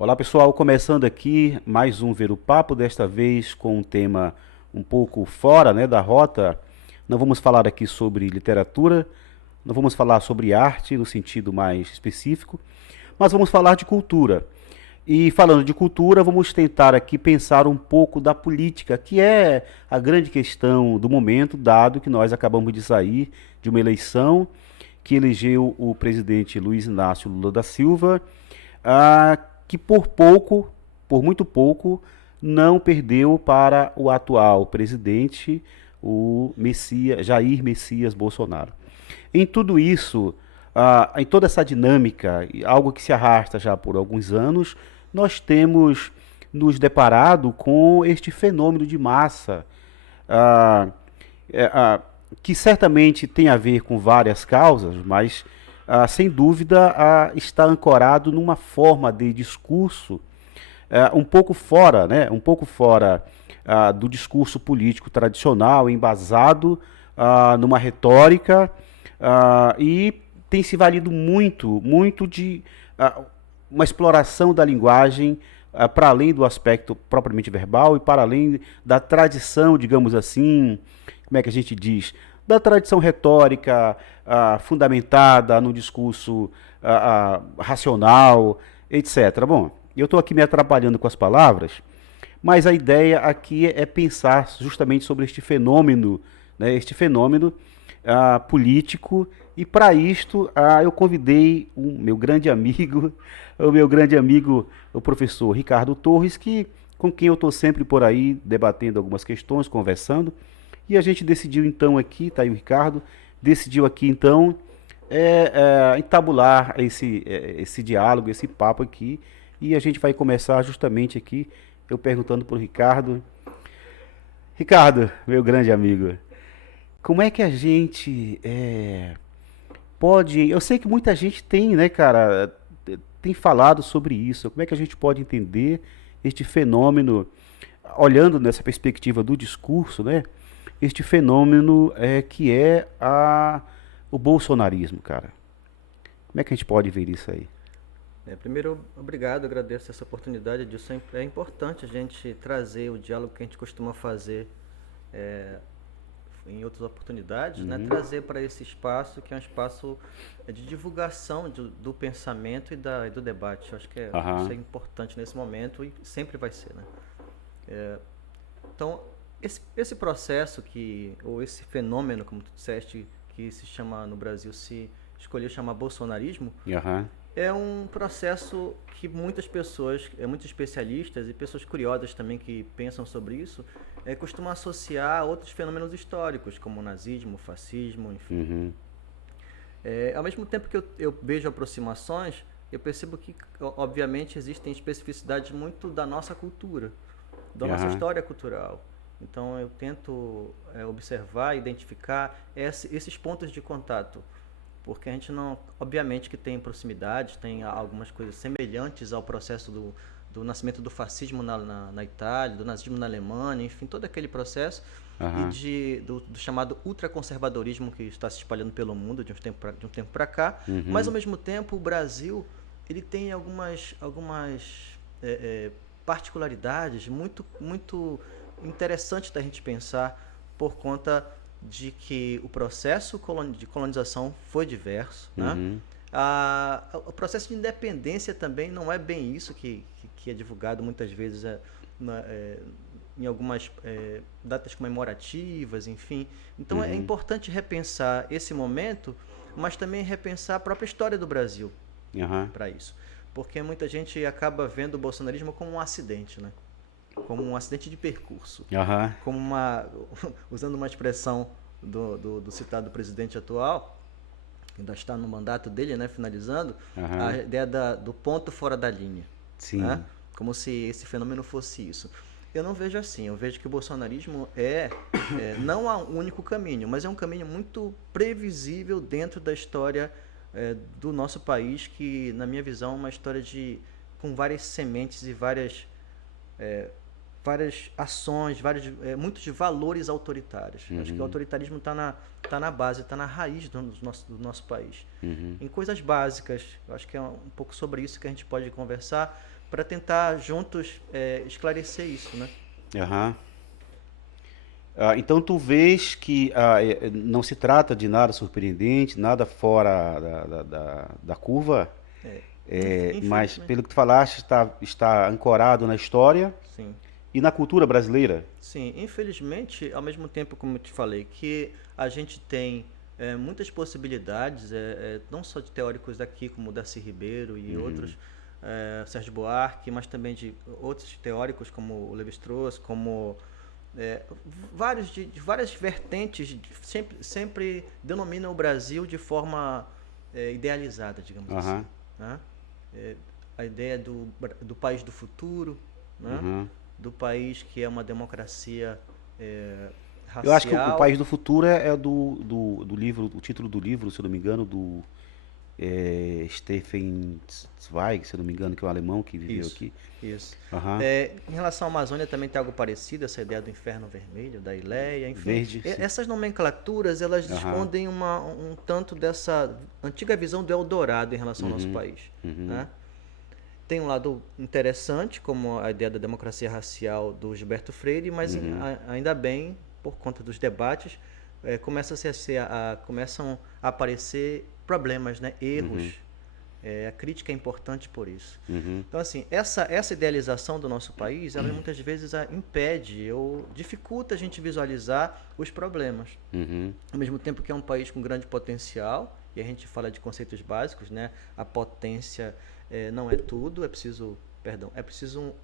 Olá pessoal, começando aqui mais um Ver o Papo, desta vez com um tema um pouco fora, né, da rota. Não vamos falar aqui sobre literatura, não vamos falar sobre arte no sentido mais específico, mas vamos falar de cultura. E falando de cultura, vamos tentar aqui pensar um pouco da política, que é a grande questão do momento, dado que nós acabamos de sair de uma eleição que elegeu o presidente Luiz Inácio Lula da Silva, que por pouco, por muito pouco, não perdeu para o atual presidente, o Messias, Jair Messias Bolsonaro. Em tudo isso, em toda essa dinâmica, algo que se arrasta já por alguns anos, nós temos nos deparado com este fenômeno de massa, ah, é, ah, que certamente tem a ver com várias causas, mas sem dúvida está ancorado numa forma de discurso um pouco fora, né, um pouco fora do discurso político tradicional, embasado numa retórica e tem se valido muito, muito de uma exploração da linguagem para além do aspecto propriamente verbal e para além da tradição, digamos assim, como é que a gente diz, da tradição retórica fundamentada no discurso racional, etc. Bom, eu estou aqui me atrapalhando com as palavras, mas a ideia aqui é pensar justamente sobre este fenômeno, né, este fenômeno político, e para isto eu convidei o meu grande amigo, o professor Ricardo Torres, com quem eu estou sempre por aí debatendo algumas questões, conversando, e a gente decidiu então aqui, está aí o Ricardo, decidiu aqui então entabular esse diálogo, esse papo aqui, e a gente vai começar justamente aqui, eu perguntando para o Ricardo. Ricardo, meu grande amigo, como é que a gente pode. Eu sei que muita gente tem, né, cara, tem falado sobre isso. Como é que a gente pode entender este fenômeno, olhando nessa perspectiva do discurso, né? Este fenômeno que é o bolsonarismo, cara. Como é que a gente pode ver isso aí? Primeiro, obrigado, agradeço essa oportunidade. Disso é importante a gente trazer o diálogo que a gente costuma fazer em outras oportunidades, né? Uhum. Trazer para esse espaço que é um espaço de divulgação do pensamento e do debate. Eu acho que isso é Aham. importante nesse momento e sempre vai ser, né? Então, esse processo ou esse fenômeno, como tu disseste, que se chama no Brasil, se escolheu chamar bolsonarismo, Aham. é um processo que muitas pessoas, muitos especialistas e pessoas curiosas também que pensam sobre isso, costumam associar a outros fenômenos históricos, como o nazismo, o fascismo, enfim. Uhum. Ao mesmo tempo que eu vejo aproximações, eu percebo que, obviamente, existem especificidades muito da nossa cultura, da nossa Aham. história cultural. Então, eu tento observar, identificar esses pontos de contato, porque a gente não, obviamente que tem proximidades, tem algumas coisas semelhantes ao processo do nascimento do fascismo na Itália, do nazismo na Alemanha, enfim, todo aquele processo, e Aham. do chamado ultraconservadorismo que está se espalhando pelo mundo de um tempo para cá, mas ao Uhum. mesmo tempo o Brasil ele tem algumas particularidades muito interessantes da gente pensar por conta de que o processo de colonização foi diverso, né? Uhum. O processo de independência também não é bem isso que é divulgado muitas vezes em algumas datas comemorativas, enfim. Então é Uhum. importante repensar esse momento, mas também repensar a própria história do Brasil Aham. para isso. Porque muita gente acaba vendo o bolsonarismo como um acidente, né? Como um acidente de percurso, Aham. como usando uma expressão do citado presidente atual, que ainda está no mandato dele, né, finalizando, a Aham. ideia do ponto fora da linha, né? Sim. Como se esse fenômeno fosse isso. Eu não vejo assim, eu vejo que o bolsonarismo não há um único caminho, mas é um caminho muito previsível dentro da história do nosso país, que, na minha visão, é uma história com várias sementes e várias ações, muitos valores autoritários. Acho que o Uhum. autoritarismo tá na base, está na raiz do nosso país. Uhum. Em coisas básicas, eu acho que é um pouco sobre isso que a gente pode conversar, para tentar juntos esclarecer isso, né? Aham. Então tu vês que não se trata de nada surpreendente, nada fora da curva, É, mas infelizmente, pelo que tu falaste, está ancorado na história sim. e na cultura brasileira. Sim, infelizmente, ao mesmo tempo, como eu te falei, que a gente tem muitas possibilidades, não só de teóricos daqui, como Darcy Ribeiro e outros, Sérgio Buarque, mas também de outros teóricos, como o Levi-Strauss, como é, de várias vertentes, sempre denominam o Brasil de forma idealizada, digamos assim. Aham, Né? É, a ideia do país do futuro, né? aham. Do país que é uma democracia Eu acho que o racial. País do Futuro é do livro, o título do livro, se eu não me engano, do Stefan Zweig, se eu não me engano, que é um alemão que viveu Isso, aqui. isso. Aham. Em relação à Amazônia também tem algo parecido, essa ideia do inferno vermelho, da Ileia, enfim. Verde, sim. Essas nomenclaturas, elas Aham. escondem um tanto dessa antiga visão do Eldorado em relação ao nosso Uhum. país. Uhum. Né? Tem um lado interessante, como a ideia da democracia racial do Gilberto Freire, mas ainda bem, por conta dos debates, começam a aparecer problemas, né? Erros. A crítica é importante por isso. Uhum. Então, assim, essa idealização do nosso país, ela muitas vezes impede ou dificulta a gente visualizar os problemas. Uhum. Ao mesmo tempo que é um país com grande potencial, e a gente fala de conceitos básicos, né? A potência não é tudo, é preciso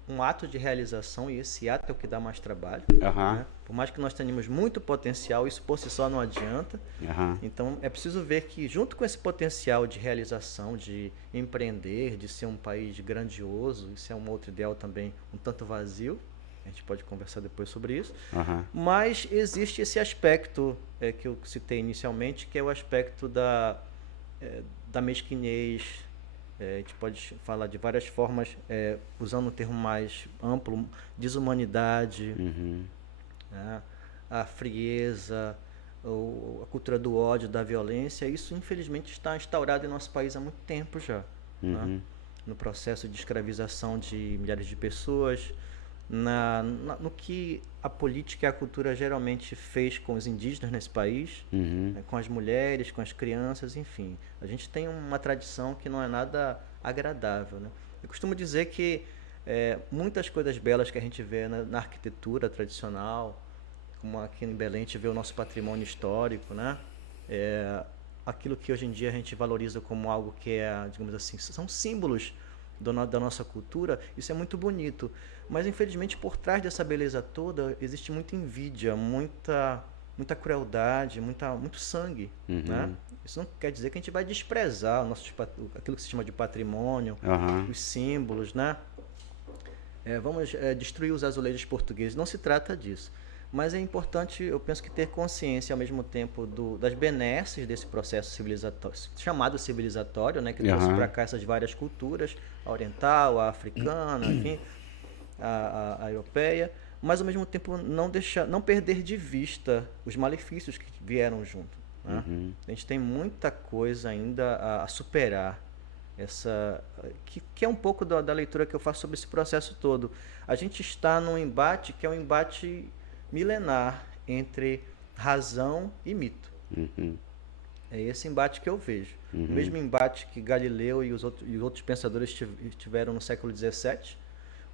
um ato de realização, e esse ato é o que dá mais trabalho. Aham. Né? Por mais que nós tenhamos muito potencial, isso por si só não adianta. Aham. Então é preciso ver que, junto com esse potencial de realização, de empreender, de ser um país grandioso, isso é um outro ideal também um tanto vazio, a gente pode conversar depois sobre isso, Aham. mas existe esse aspecto que eu citei inicialmente, que é o aspecto da mesquinhez. A gente pode falar de várias formas, usando um termo mais amplo, desumanidade, Uhum. né? A frieza, a cultura do ódio, da violência. Isso infelizmente está instaurado em nosso país há muito tempo já. Né? Uhum. No processo de escravização de milhares de pessoas, no que a política e a cultura geralmente fez com os indígenas nesse país, Uhum. né, com as mulheres, com as crianças, enfim. A gente tem uma tradição que não é nada agradável. Né? Eu costumo dizer que muitas coisas belas que a gente vê na arquitetura tradicional, como aqui em Belém a gente vê o nosso patrimônio histórico, né? Aquilo que hoje em dia a gente valoriza como algo que digamos assim, são símbolos da nossa cultura, isso é muito bonito. Mas infelizmente por trás dessa beleza toda existe muita invídia, muita crueldade, muito sangue. Né? Isso não quer dizer que a gente vai desprezar aquilo que se chama de patrimônio, Aham. os símbolos, né? Vamos destruir os azulejos portugueses. Não se trata disso. Mas é importante, eu penso que ter consciência ao mesmo tempo das benesses desse processo civilizatório, chamado civilizatório, né, que trouxe para Aham. cá essas várias culturas, a oriental, a africana, enfim, a europeia, mas ao mesmo tempo não perder de vista os malefícios que vieram junto. Né? Uhum. A gente tem muita coisa ainda a superar. Que é um pouco da leitura que eu faço sobre esse processo todo. A gente está num embate que é um embate milenar entre razão e mito. Uhum. É esse embate que eu vejo. Uhum. O mesmo embate que Galileu e os outros pensadores tiveram no século XVII,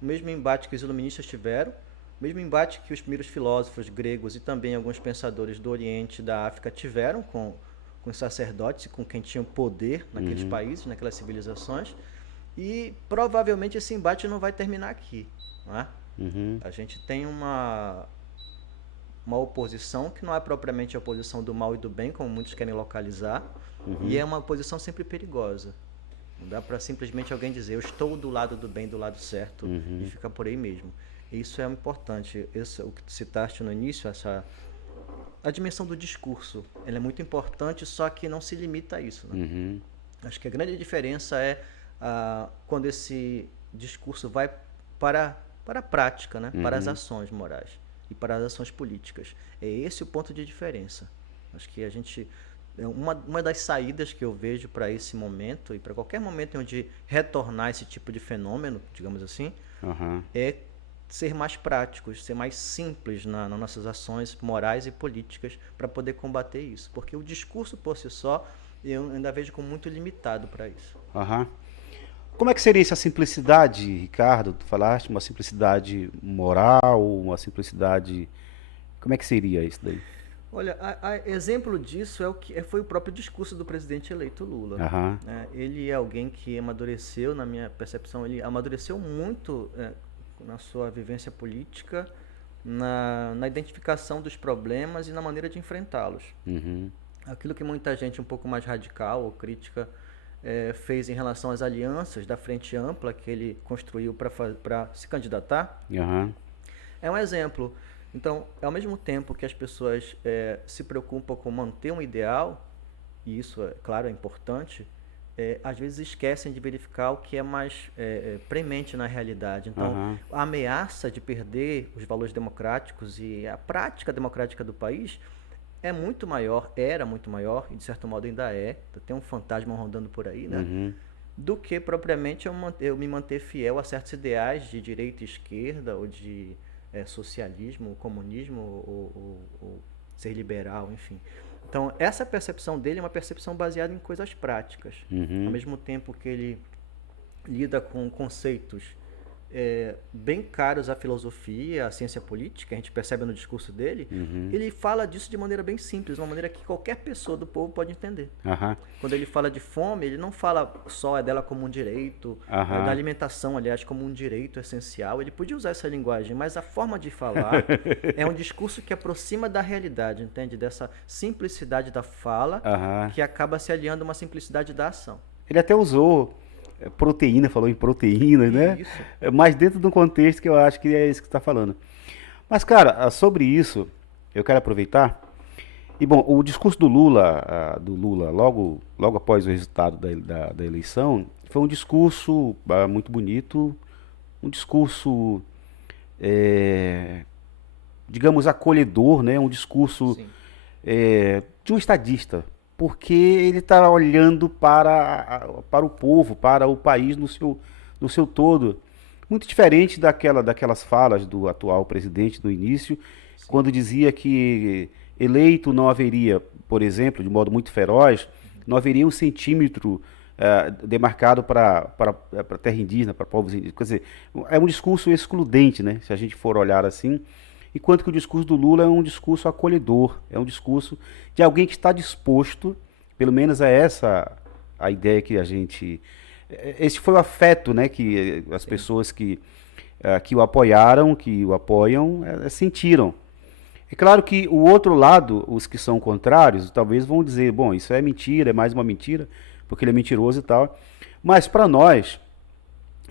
o mesmo embate que os iluministas tiveram, o mesmo embate que os primeiros filósofos gregos e também alguns pensadores do Oriente e da África tiveram com os sacerdotes e com quem tinha poder naqueles países, naquelas civilizações. E provavelmente esse embate não vai terminar aqui. Não é? Uhum. A gente tem uma oposição que não é propriamente a oposição do mal e do bem, como muitos querem localizar, e é uma oposição sempre perigosa. Não dá para simplesmente alguém dizer eu estou do lado do bem, do lado certo, e ficar por aí mesmo. Isso é importante. O que citaste no início, a dimensão do discurso, ela é muito importante, só que não se limita a isso. Né? Uhum. Acho que a grande diferença é quando esse discurso vai para a prática, né? Para as ações morais e para as ações políticas. É esse o ponto de diferença. Acho que a gente Uma das saídas que eu vejo para esse momento e para qualquer momento onde retornar esse tipo de fenômeno, digamos assim, Aham. é ser mais práticos, ser mais simples nas nossas ações morais e políticas para poder combater isso. Porque o discurso por si só eu ainda vejo como muito limitado para isso. Aham. Como é que seria essa simplicidade, Ricardo? Tu falaste uma simplicidade moral, uma simplicidade. Como é que seria isso daí? Olha, exemplo disso foi o próprio discurso do presidente eleito Lula. Aham. Né? Ele é alguém que amadureceu, na minha percepção, ele amadureceu muito na sua vivência política, na identificação dos problemas e na maneira de enfrentá-los. Uhum. Aquilo que muita gente um pouco mais radical ou crítica fez em relação às alianças da Frente Ampla que ele construiu para se candidatar, Aham. é um exemplo. Então, ao mesmo tempo que as pessoas se preocupam com manter um ideal, e isso, claro, é importante, às vezes esquecem de verificar o que é mais premente na realidade. Então, Aham. a ameaça de perder os valores democráticos e a prática democrática do país é muito maior, era muito maior, e de certo modo ainda é, tem um fantasma rondando por aí, né? Uhum. Do que propriamente eu me manter fiel a certos ideais de direita e esquerda, ou de socialismo, comunismo, ou ser liberal, enfim. Então, essa percepção dele é uma percepção baseada em coisas práticas. Ao Uhum. mesmo tempo que ele lida com conceitos bem caros à filosofia, à ciência política, a gente percebe no discurso dele, Uhum. ele fala disso de maneira bem simples, uma maneira que qualquer pessoa do povo pode entender. Aham. Quando ele fala de fome, ele não fala só dela como um direito, da Aham. alimentação, aliás, como um direito essencial. Ele podia usar essa linguagem, mas a forma de falar é um discurso que aproxima da realidade, entende? Dessa simplicidade da fala, Aham. que acaba se aliando a uma simplicidade da ação. Ele até usou proteína, falou em proteínas, né? Isso. Mas dentro de um contexto que eu acho que é isso que você está falando. Mas, cara, sobre isso, eu quero aproveitar. E, bom, o discurso do Lula logo após o resultado da eleição, foi um discurso muito bonito, um discurso, é, digamos, acolhedor, né? Um discurso Sim. de um estadista, porque ele está olhando para o povo, para o país no seu todo. Muito diferente daquelas falas do atual presidente no início, Sim. quando dizia que eleito não haveria, por exemplo, de modo muito feroz, não haveria um centímetro demarcado para terra indígena, para povos indígenas. Quer dizer, é um discurso excludente, né, se a gente for olhar assim, enquanto que o discurso do Lula é um discurso acolhedor, é um discurso de alguém que está disposto, pelo menos é essa a ideia que a gente... Esse foi o afeto, né, que as Sim. pessoas que o apoiaram, que o apoiam, sentiram. É claro que o outro lado, os que são contrários, talvez vão dizer, bom, isso é mentira, é mais uma mentira, porque ele é mentiroso e tal. Mas para nós,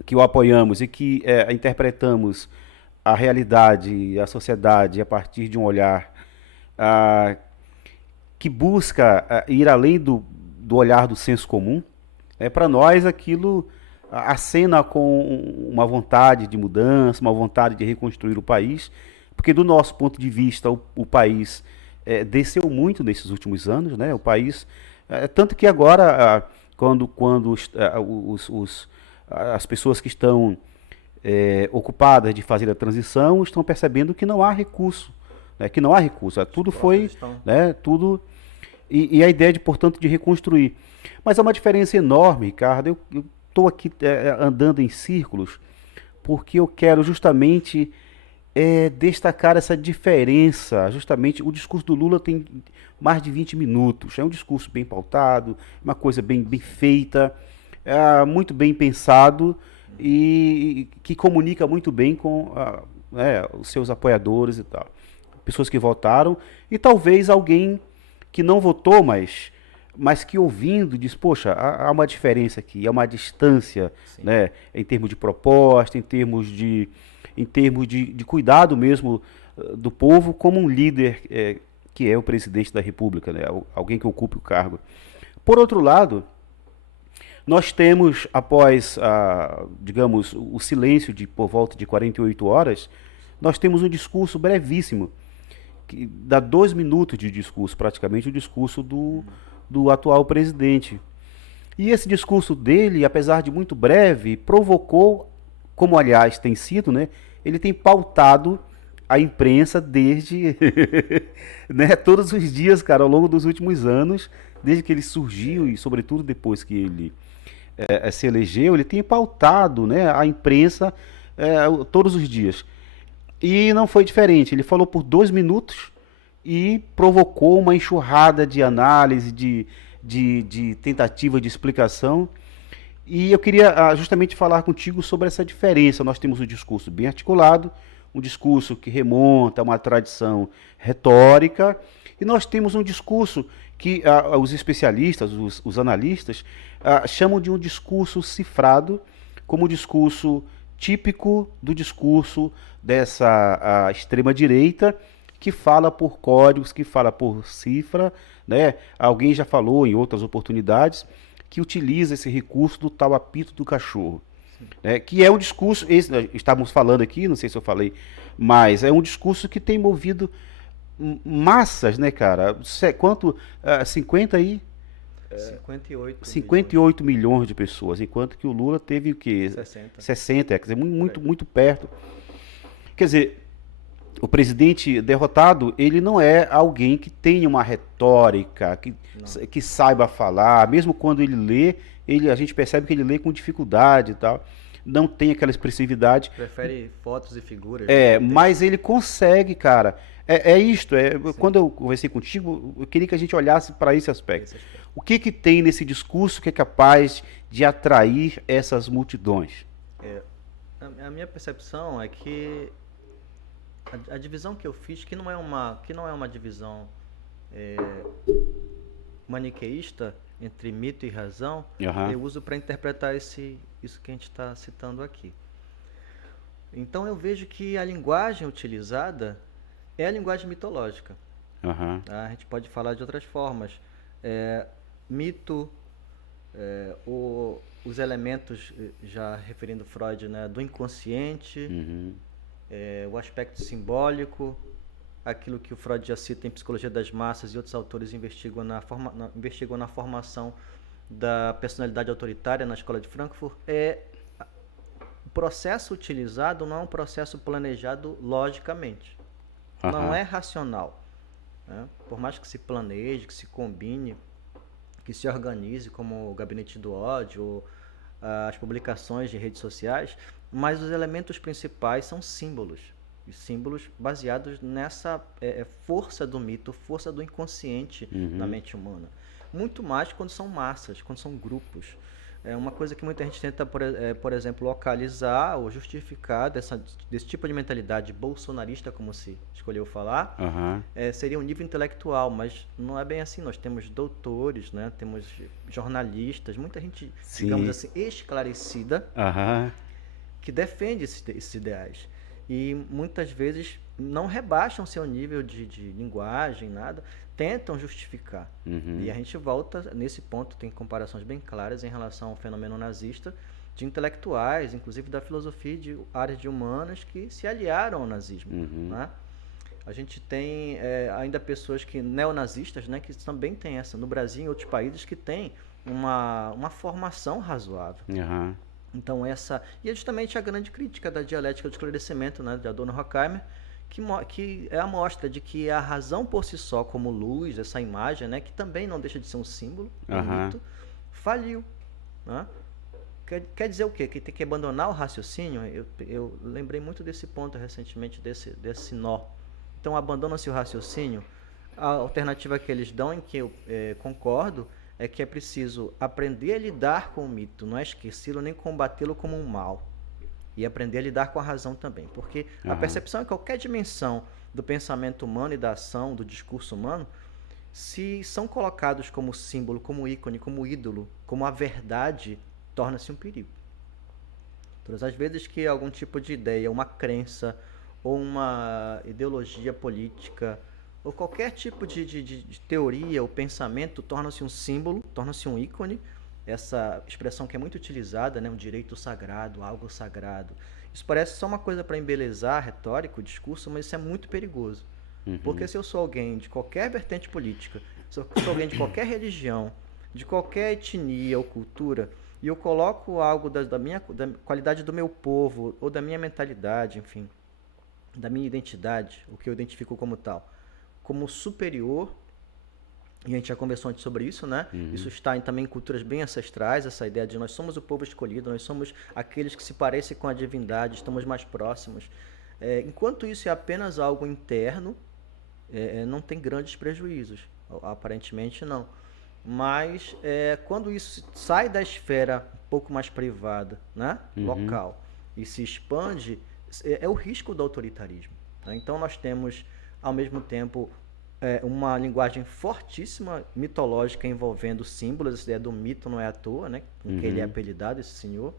que o apoiamos e que interpretamos a realidade, a sociedade a partir de um olhar ah, que busca ir além do olhar do senso comum, para nós aquilo acena com uma vontade de mudança, uma vontade de reconstruir o país, porque do nosso ponto de vista o país desceu muito nesses últimos anos, né? O país, tanto que agora, quando as pessoas que estão ocupadas de fazer a transição estão percebendo que não há recurso, né? Que não há recurso, Os tudo blocos foi, estão. né? Tudo e a ideia de, portanto, de reconstruir. Mas há uma diferença enorme, Ricardo. Eu estou aqui andando em círculos porque eu quero justamente destacar essa diferença. Justamente, o discurso do Lula tem mais de 20 minutos. É um discurso bem pautado, uma coisa bem feita, muito bem pensado e que comunica muito bem com os seus apoiadores e tal. Pessoas que votaram e talvez alguém que não votou, mas que ouvindo diz, poxa, há uma diferença aqui, há uma distância, Sim. né, em termos de proposta, em termos de cuidado mesmo do povo, como um líder que é o presidente da República, né, alguém que ocupe o cargo. Por outro lado, nós temos, após, digamos, o silêncio de por volta de 48 horas, nós temos um discurso brevíssimo, que dá 2 minutos de discurso, praticamente, o discurso do atual presidente. E esse discurso dele, apesar de muito breve, provocou, como aliás tem sido, né? Ele tem pautado a imprensa desde, né, todos os dias, cara, ao longo dos últimos anos, desde que ele surgiu e sobretudo depois que ele se elegeu, ele tem pautado, né, a imprensa todos os dias. E não foi diferente. Ele falou por 2 minutos e provocou uma enxurrada de análise, de tentativa de explicação. E eu queria justamente falar contigo sobre essa diferença. Nós temos um discurso bem articulado, um discurso que remonta a uma tradição retórica, e nós temos um discurso que os especialistas, os analistas, chamam de um discurso cifrado, como o discurso típico do discurso dessa extrema-direita, que fala por códigos, que fala por cifra, né? Alguém já falou em outras oportunidades que utiliza esse recurso do tal apito do cachorro, né? Que é um discurso, estávamos falando aqui, não sei se eu falei, mas é um discurso que tem movido massas, né, cara? Quanto? 50 aí? 58 milhões de pessoas, enquanto que o Lula teve o quê? 60, quer dizer, muito perto. Quer dizer, o presidente derrotado, ele não é alguém que tenha uma retórica, que saiba falar, mesmo quando ele lê, a gente percebe que ele lê com dificuldade e tal, não tem aquela expressividade. Prefere fotos e figuras. Mas ele consegue, cara. Quando eu conversei contigo, eu queria que a gente olhasse para esse aspecto. O que tem nesse discurso que é capaz de atrair essas multidões? A minha percepção é que a divisão que eu fiz, que não é uma divisão maniqueísta entre mito e razão, eu uso para interpretar isso que a gente está citando aqui. Então eu vejo que a linguagem utilizada é a linguagem mitológica. A gente pode falar de outras formas. Mito, os elementos, já referindo Freud, né, do inconsciente, o aspecto simbólico, aquilo que o Freud já cita em Psicologia das Massas e outros autores investigam na formação da personalidade autoritária na Escola de Frankfurt. O processo utilizado não é um processo planejado logicamente. Não é racional, né? Por mais que se planeje, que se combine, que se organize, como o Gabinete do Ódio, ou as publicações de redes sociais, mas os elementos principais são símbolos, e símbolos baseados nessa força do mito, força do inconsciente na mente humana. Muito mais quando são massas, quando são grupos. É uma coisa que muita gente tenta, por exemplo, localizar ou justificar desse tipo de mentalidade bolsonarista, como se escolheu falar, seria um nível intelectual, mas não é bem assim. Nós temos doutores, né? Temos jornalistas, muita gente, digamos assim, esclarecida, que defende esses ideais. E muitas vezes não rebaixam seu nível de linguagem, nada, tentam justificar. E a gente volta nesse ponto, tem comparações bem claras em relação ao fenômeno nazista, de intelectuais, inclusive da filosofia de áreas de humanas, que se aliaram ao nazismo. Né? A gente tem ainda pessoas neonazistas, né, que também tem essa, no Brasil e em outros países, que tem uma formação razoável. Então e é justamente a grande crítica da dialética do esclarecimento, né, de Adorno Horkheimer, que é a mostra de que a razão por si só, como luz, essa imagem, né, que também não deixa de ser um símbolo, um mito, faliu. Né? Quer dizer o quê? Que tem que abandonar o raciocínio? Eu lembrei muito desse ponto recentemente, desse nó. Então, abandona-se o raciocínio. A alternativa que eles dão, em que eu concordo, é que é preciso aprender a lidar com o mito, não é esquecê-lo nem combatê-lo como um mal. E aprender a lidar com a razão também. Porque a percepção em qualquer dimensão do pensamento humano e da ação, do discurso humano, se são colocados como símbolo, como ícone, como ídolo, como a verdade, torna-se um perigo. Todas as vezes que algum tipo de ideia, uma crença, ou uma ideologia política, ou qualquer tipo de teoria ou pensamento torna-se um símbolo, torna-se um ícone, essa expressão que é muito utilizada, né, um direito sagrado, algo sagrado. Isso parece só uma coisa para embelezar a retórica, o discurso, mas isso é muito perigoso. Porque se eu sou alguém de qualquer vertente política, se eu sou alguém de qualquer religião, de qualquer etnia ou cultura, e eu coloco algo da qualidade do meu povo, ou da minha mentalidade, enfim, da minha identidade, o que eu identifico como tal, como superior, e a gente já conversou antes sobre isso, né? Isso está também em culturas bem ancestrais, essa ideia de nós somos o povo escolhido, nós somos aqueles que se parecem com a divindade, estamos mais próximos. Enquanto isso é apenas algo interno, não tem grandes prejuízos, aparentemente não. Mas quando isso sai da esfera um pouco mais privada, né? Uhum. Local, e se expande, é o risco do autoritarismo. Né? Então nós temos, ao mesmo tempo, uma linguagem fortíssima, mitológica, envolvendo símbolos. Essa ideia do mito não é à toa, né? Com que ele é Uhum. apelidado, esse senhor.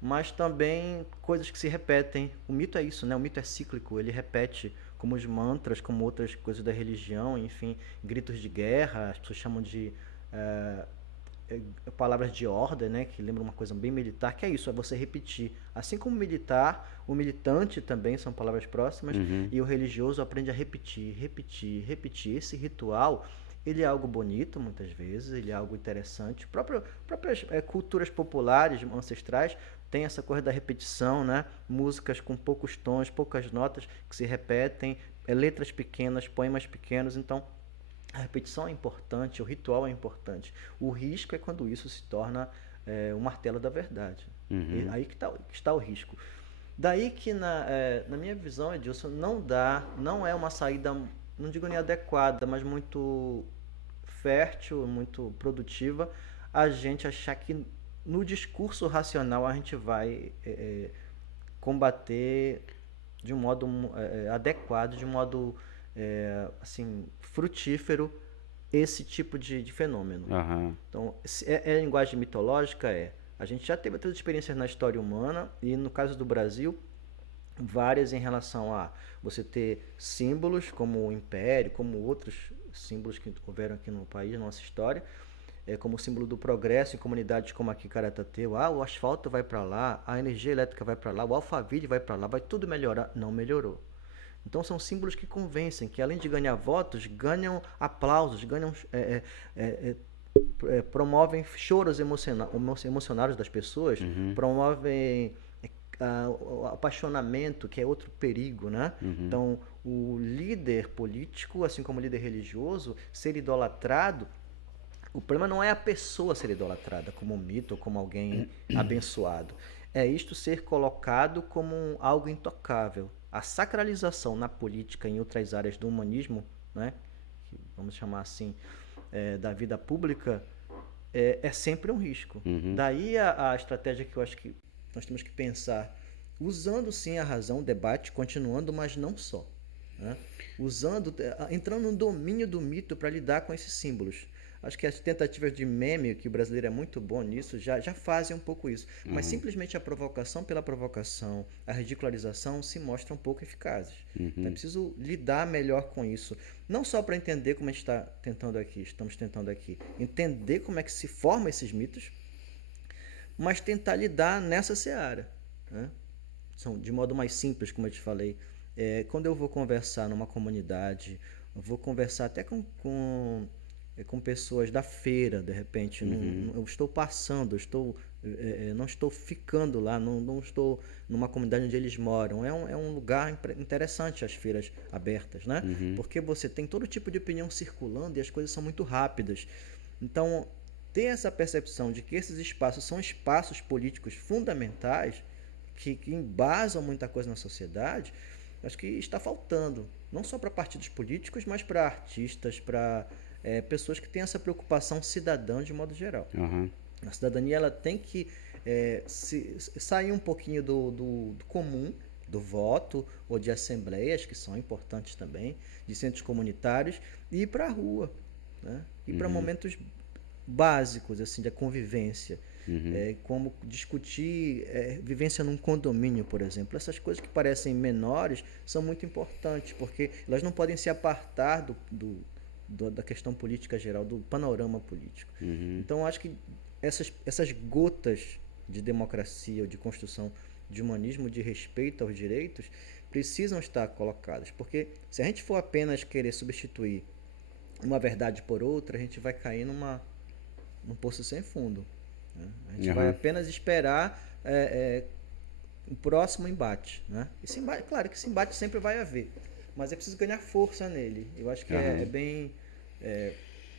Mas também coisas que se repetem. O mito é isso, né? O mito é cíclico, ele repete, como os mantras, como outras coisas da religião, enfim, gritos de guerra, as pessoas chamam de eh, palavras de ordem, né, que lembram uma coisa bem militar, que é isso, é você repetir. Assim como o militar, o militante também são palavras próximas, Uhum. e o religioso aprende a repetir, repetir, repetir. Esse ritual, ele é algo bonito, muitas vezes, ele é algo interessante. Próprias culturas populares, ancestrais, tem essa coisa da repetição, né? Músicas com poucos tons, poucas notas, que se repetem, letras pequenas, poemas pequenos, então a repetição é importante, o ritual é importante. O risco é quando isso se torna o martelo da verdade. E Uhum. aí que está o risco. Daí que, na minha visão, Edilson, não é uma saída, não digo nem adequada, mas muito fértil, muito produtiva, a gente achar que no discurso racional a gente vai combater de um modo adequado, de um modo assim, frutífero esse tipo de fenômeno. Aham. Então, é linguagem mitológica? É. A gente já teve outras experiências na história humana e no caso do Brasil, várias em relação a você ter símbolos como o Império, como outros símbolos que houveram aqui no país, na nossa história, como o símbolo do progresso em comunidades como aqui Caratateu. O asfalto vai para lá, a energia elétrica vai para lá, o Alphaville vai para lá, vai tudo melhorar. Não melhorou. Então são símbolos que convencem, que além de ganhar votos, ganham aplausos, ganham promovem choros emocionados das pessoas, Uhum. promovem o apaixonamento, que é outro perigo, né? Uhum. Então, o líder político, assim como o líder religioso, ser idolatrado, o problema não é a pessoa ser idolatrada como um mito ou como alguém abençoado. É isto ser colocado como algo intocável. A sacralização na política e em outras áreas do humanismo, né, que vamos chamar assim, da vida pública, é sempre um risco. Uhum. Daí a estratégia que eu acho que nós temos que pensar, usando sim a razão, o debate, continuando, mas não só. Né? Entrando no domínio do mito para lidar com esses símbolos. Acho que as tentativas de meme, que o brasileiro é muito bom nisso, já fazem um pouco isso. Mas Uhum. simplesmente a provocação pela provocação, a ridicularização se mostram um pouco eficazes. Então é Uhum. preciso lidar melhor com isso. Não só para entender como a gente estamos tentando aqui, entender como é que se formam esses mitos, mas tentar lidar nessa seara. Né? De modo mais simples, como eu te falei. Quando eu vou conversar numa comunidade, vou conversar até com pessoas da feira, de repente, Uhum. eu estou passando, não estou ficando lá, não estou numa comunidade onde eles moram. É um lugar interessante as feiras abertas, né? Uhum. Porque você tem todo tipo de opinião circulando e as coisas são muito rápidas. Então, ter essa percepção de que esses espaços são espaços políticos fundamentais que embasam muita coisa na sociedade, acho que está faltando. Não só para partidos políticos, mas para artistas, para pessoas que têm essa preocupação cidadã de modo geral. Aham. A cidadania ela tem que sair um pouquinho do comum, do voto ou de assembleias, que são importantes também, de centros comunitários, e ir para a rua. Né? Ir para Uhum. momentos básicos assim da convivência, Uhum. como discutir vivência num condomínio, por exemplo. Essas coisas que parecem menores são muito importantes, porque elas não podem se apartar da questão política geral, do panorama político. Uhum. Então, eu acho que essas gotas de democracia ou de construção de humanismo, de respeito aos direitos, precisam estar colocadas, porque se a gente for apenas querer substituir uma verdade por outra, a gente vai cair num poço sem fundo. Né? A gente vai Aham. apenas esperar o próximo embate. Né? Esse embate, claro que esse embate sempre vai haver, mas é preciso ganhar força nele. Eu acho que é Aham. bem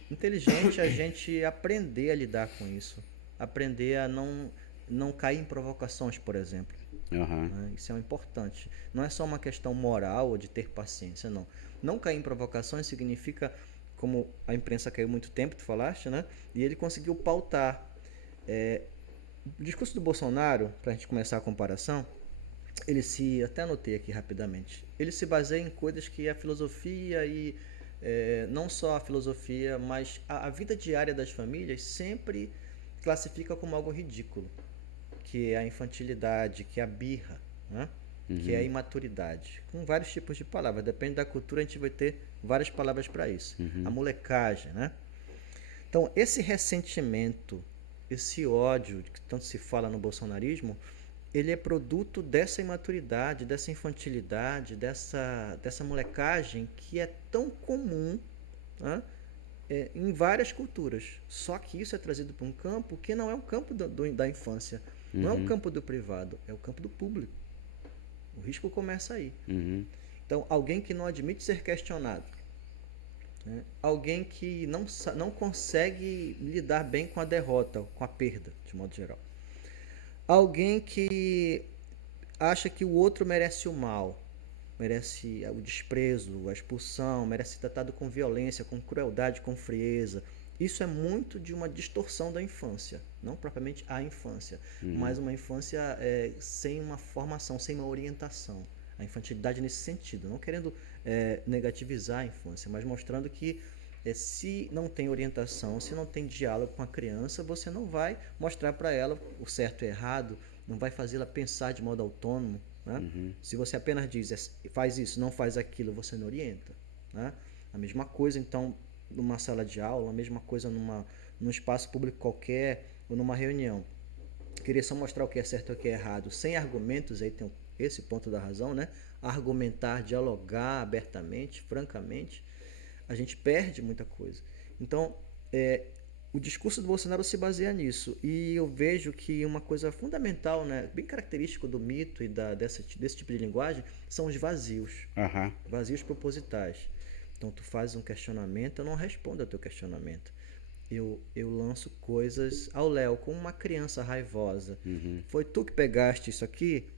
inteligente a gente aprender a lidar com isso, aprender a não cair em provocações, por exemplo. Aham. Né? Isso é importante. Não é só uma questão moral ou de ter paciência, não. Não cair em provocações significa, como a imprensa caiu muito tempo, tu falaste, né? E ele conseguiu pautar. O discurso do Bolsonaro, para a gente começar a comparação, até anotei aqui rapidamente, ele se baseia em coisas que a filosofia e não só a filosofia, mas a vida diária das famílias sempre classifica como algo ridículo, que é a infantilidade, que é a birra, né? Que é a Uhum. imaturidade, com vários tipos de palavras. Depende da cultura, a gente vai ter várias palavras para isso. A Uhum. molecagem, né? Então, esse ressentimento, esse ódio que tanto se fala no bolsonarismo, ele é produto dessa imaturidade, dessa infantilidade, dessa molecagem que é tão comum, né, em várias culturas. Só que isso é trazido para um campo que não é um campo da infância, não é o Uhum. campo do privado, é o campo do público. O risco começa aí. Uhum. Então, alguém que não admite ser questionado, né, alguém que não consegue lidar bem com a derrota, com a perda, de modo geral. Alguém que acha que o outro merece o mal, merece o desprezo, a expulsão, merece ser tratado com violência, com crueldade, com frieza. Isso é muito de uma distorção da infância, não propriamente a infância, Uhum. mas uma infância sem uma formação, sem uma orientação. A infantilidade nesse sentido, não querendo negativizar a infância, mas mostrando que se não tem orientação, se não tem diálogo com a criança, você não vai mostrar para ela o certo e o errado, não vai fazê-la pensar de modo autônomo. Né? Uhum. Se você apenas diz faz isso, não faz aquilo, você não orienta. Né? A mesma coisa, então, numa sala de aula, a mesma coisa num espaço público qualquer ou numa reunião. Querer só mostrar o que é certo e o que é errado, sem argumentos, aí tem esse ponto da razão, né? Argumentar, dialogar abertamente, francamente, a gente perde muita coisa. Então, o discurso do Bolsonaro se baseia nisso. E eu vejo que uma coisa fundamental, né, bem característico do mito e desse tipo de linguagem, são os vazios. Aham. Vazios propositais. Então, tu fazes um questionamento, eu não respondo ao teu questionamento. Eu lanço coisas ao léu, como uma criança raivosa. Uhum. Foi tu que pegaste isso aqui?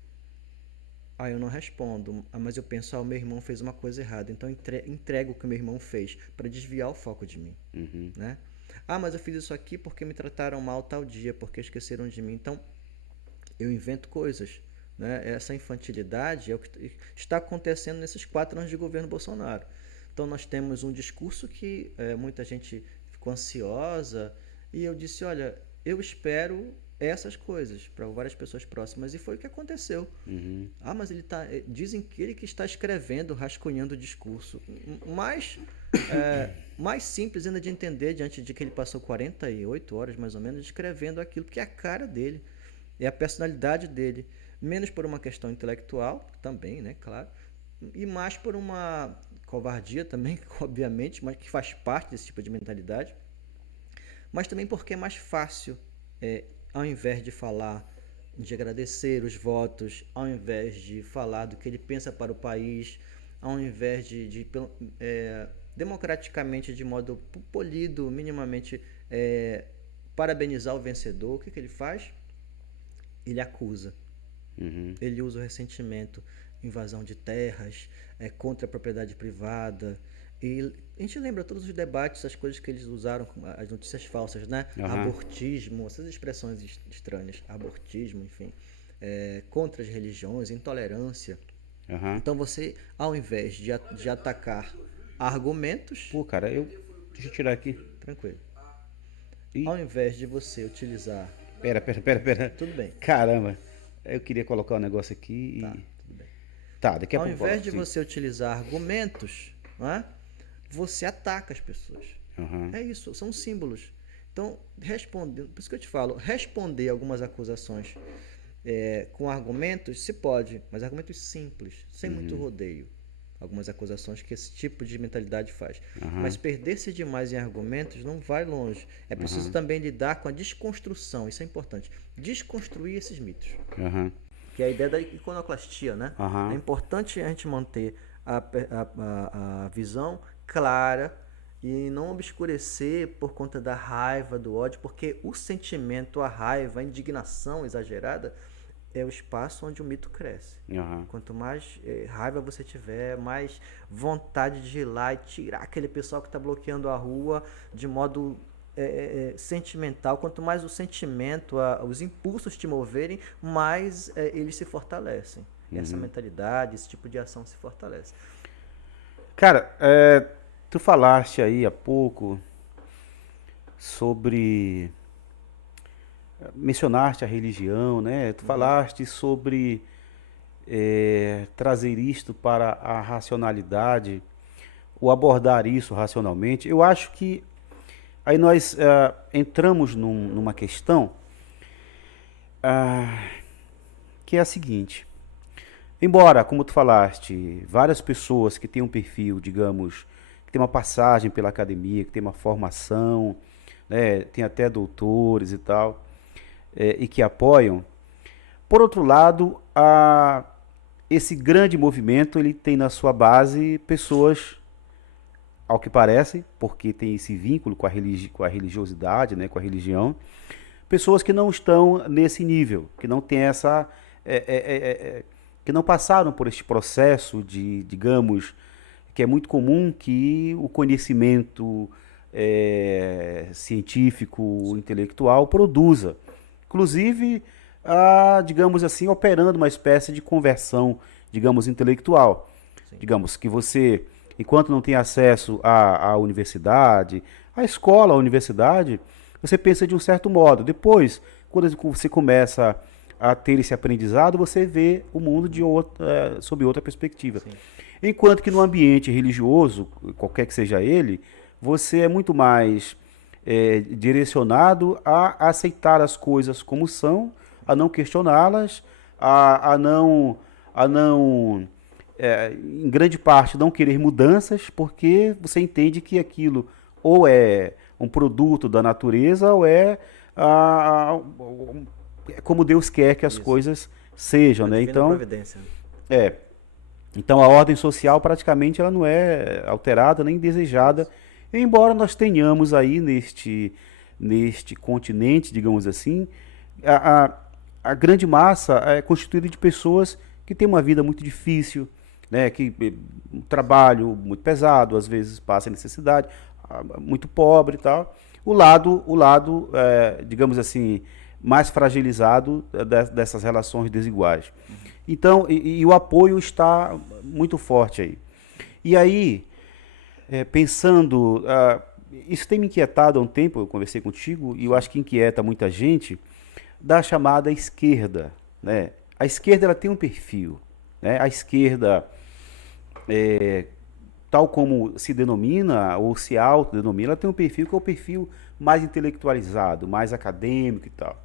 Eu não respondo, mas eu penso, o meu irmão fez uma coisa errada, então entrego o que o meu irmão fez para desviar o foco de mim, Uhum. né? Mas eu fiz isso aqui porque me trataram mal tal dia, porque esqueceram de mim. Então, eu invento coisas, né? Essa infantilidade é o que está acontecendo nesses 4 anos de governo Bolsonaro. Então, nós temos um discurso que muita gente ficou ansiosa e eu disse, olha, eu espero essas coisas para várias pessoas próximas e foi o que aconteceu. Uhum. Mas dizem que ele que está escrevendo, rascunhando o discurso. Mais simples ainda de entender, diante de que ele passou 48 horas, mais ou menos, escrevendo aquilo que é a cara dele, é a personalidade dele. Menos por uma questão intelectual, também, né, claro, e mais por uma covardia também, obviamente, mas que faz parte desse tipo de mentalidade, mas também porque é mais fácil, ao invés de falar de agradecer os votos, ao invés de falar do que ele pensa para o país, ao invés de democraticamente, de modo polido, minimamente, parabenizar o vencedor, o que ele faz? Ele acusa. Uhum. Ele usa o ressentimento, invasão de terras, contra a propriedade privada. E a gente lembra todos os debates, as coisas que eles usaram, as notícias falsas, né? Aham. Abortismo, essas expressões estranhas, abortismo, enfim, contra as religiões, intolerância. Aham. Então você, ao invés de atacar argumentos, Pô, cara, deixa eu tirar aqui. tranquilo, Ih, ao invés de você utilizar, pera. tudo bem, Caramba. Eu queria colocar um negócio aqui tá, e. tudo bem. Tá, daqui a Ao pouco eu invés coloco, de sim. você utilizar argumentos, não é? Você ataca as pessoas. Aham. É isso, são símbolos. Então, por isso que eu te falo, responder algumas acusações com argumentos se pode, mas argumentos simples, sem muito Uhum. rodeio. algumas acusações que esse tipo de mentalidade faz. Aham. Mas perder-se demais em argumentos não vai longe. É preciso Aham. também lidar com a desconstrução, isso é importante. Desconstruir esses mitos. Aham. Que é a ideia da iconoclastia, né? É Aham. importante a gente manter a visão clara e não obscurecer por conta da raiva, do ódio, porque o sentimento, a raiva, a indignação exagerada é o espaço onde o mito cresce. Aham. Quanto mais raiva você tiver, mais vontade de ir lá e tirar aquele pessoal que está bloqueando a rua de modo sentimental. Quanto mais o sentimento, os impulsos te moverem, mais eles se fortalecem. Essa mentalidade, esse tipo de ação se fortalece. Cara, tu falaste aí há pouco sobre. Mencionaste a religião, né? Tu falaste sobre trazer isto para a racionalidade, ou abordar isso racionalmente. Eu acho que aí nós entramos numa questão ah, que é a seguinte. Embora, como tu falaste, várias pessoas que têm um perfil, digamos, que tem uma passagem pela academia, que tem uma formação, né, tem até doutores e tal, e que apoiam. Por outro lado, esse grande movimento ele tem na sua base pessoas, ao que parece, porque tem esse vínculo com a religiosidade, né, com a religião, pessoas que não estão nesse nível, que não têm essa, que não passaram por este processo de, digamos, que é muito comum que o conhecimento científico, intelectual produza. Inclusive, digamos assim, operando uma espécie de conversão, digamos, intelectual. Sim. Digamos que você, enquanto não tem acesso à universidade, à escola, à universidade, você pensa de um certo modo. Depois, quando você começa a ter esse aprendizado, você vê o mundo sob outra perspectiva. Sim. Enquanto que no ambiente religioso, qualquer que seja ele, você é muito mais direcionado a aceitar as coisas como são, a não questioná-las, a não em grande parte, não querer mudanças, porque você entende que aquilo ou é um produto da natureza ou como Deus quer que as Isso. coisas sejam, A né? divina Então, providência. é. Então a ordem social praticamente ela não é alterada nem desejada, Isso. embora nós tenhamos aí neste continente, digamos assim, a, a, a grande massa é constituída de pessoas que têm uma vida muito difícil, né, que um trabalho muito pesado, às vezes passa necessidade, muito pobre e tal. O lado, digamos assim, mais fragilizado dessas relações desiguais. Então, e o apoio está muito forte aí. E aí, pensando, isso tem me inquietado há um tempo, eu conversei contigo, e eu acho que inquieta muita gente, da chamada esquerda, né? A esquerda ela tem um perfil, né? A esquerda, tal como se denomina ou se autodenomina, ela tem um perfil que é o perfil mais intelectualizado, mais acadêmico e tal.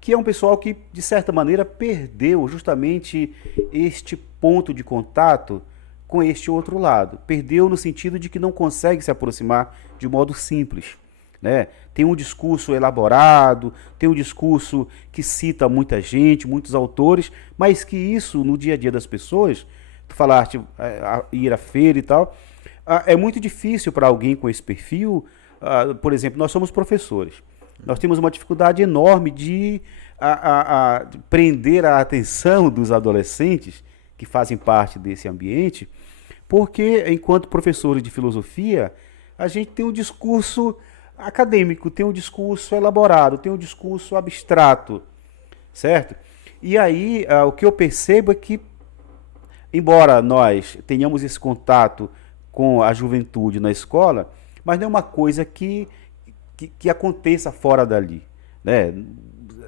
Que é um pessoal que, de certa maneira, perdeu justamente este ponto de contato com este outro lado. Perdeu no sentido de que não consegue se aproximar de modo simples. Né? Tem um discurso elaborado, tem um discurso que cita muita gente, muitos autores, mas que isso, no dia a dia das pessoas, tu falaste ir à feira e tal, é muito difícil para alguém com esse perfil. Por exemplo, nós somos professores. Nós temos uma dificuldade enorme de prender a atenção dos adolescentes que fazem parte desse ambiente, porque, enquanto professores de filosofia, a gente tem um discurso acadêmico, tem um discurso elaborado, tem um discurso abstrato, certo? E aí, o que eu percebo é que, embora nós tenhamos esse contato com a juventude na escola, mas não é uma coisa que aconteça fora dali, né?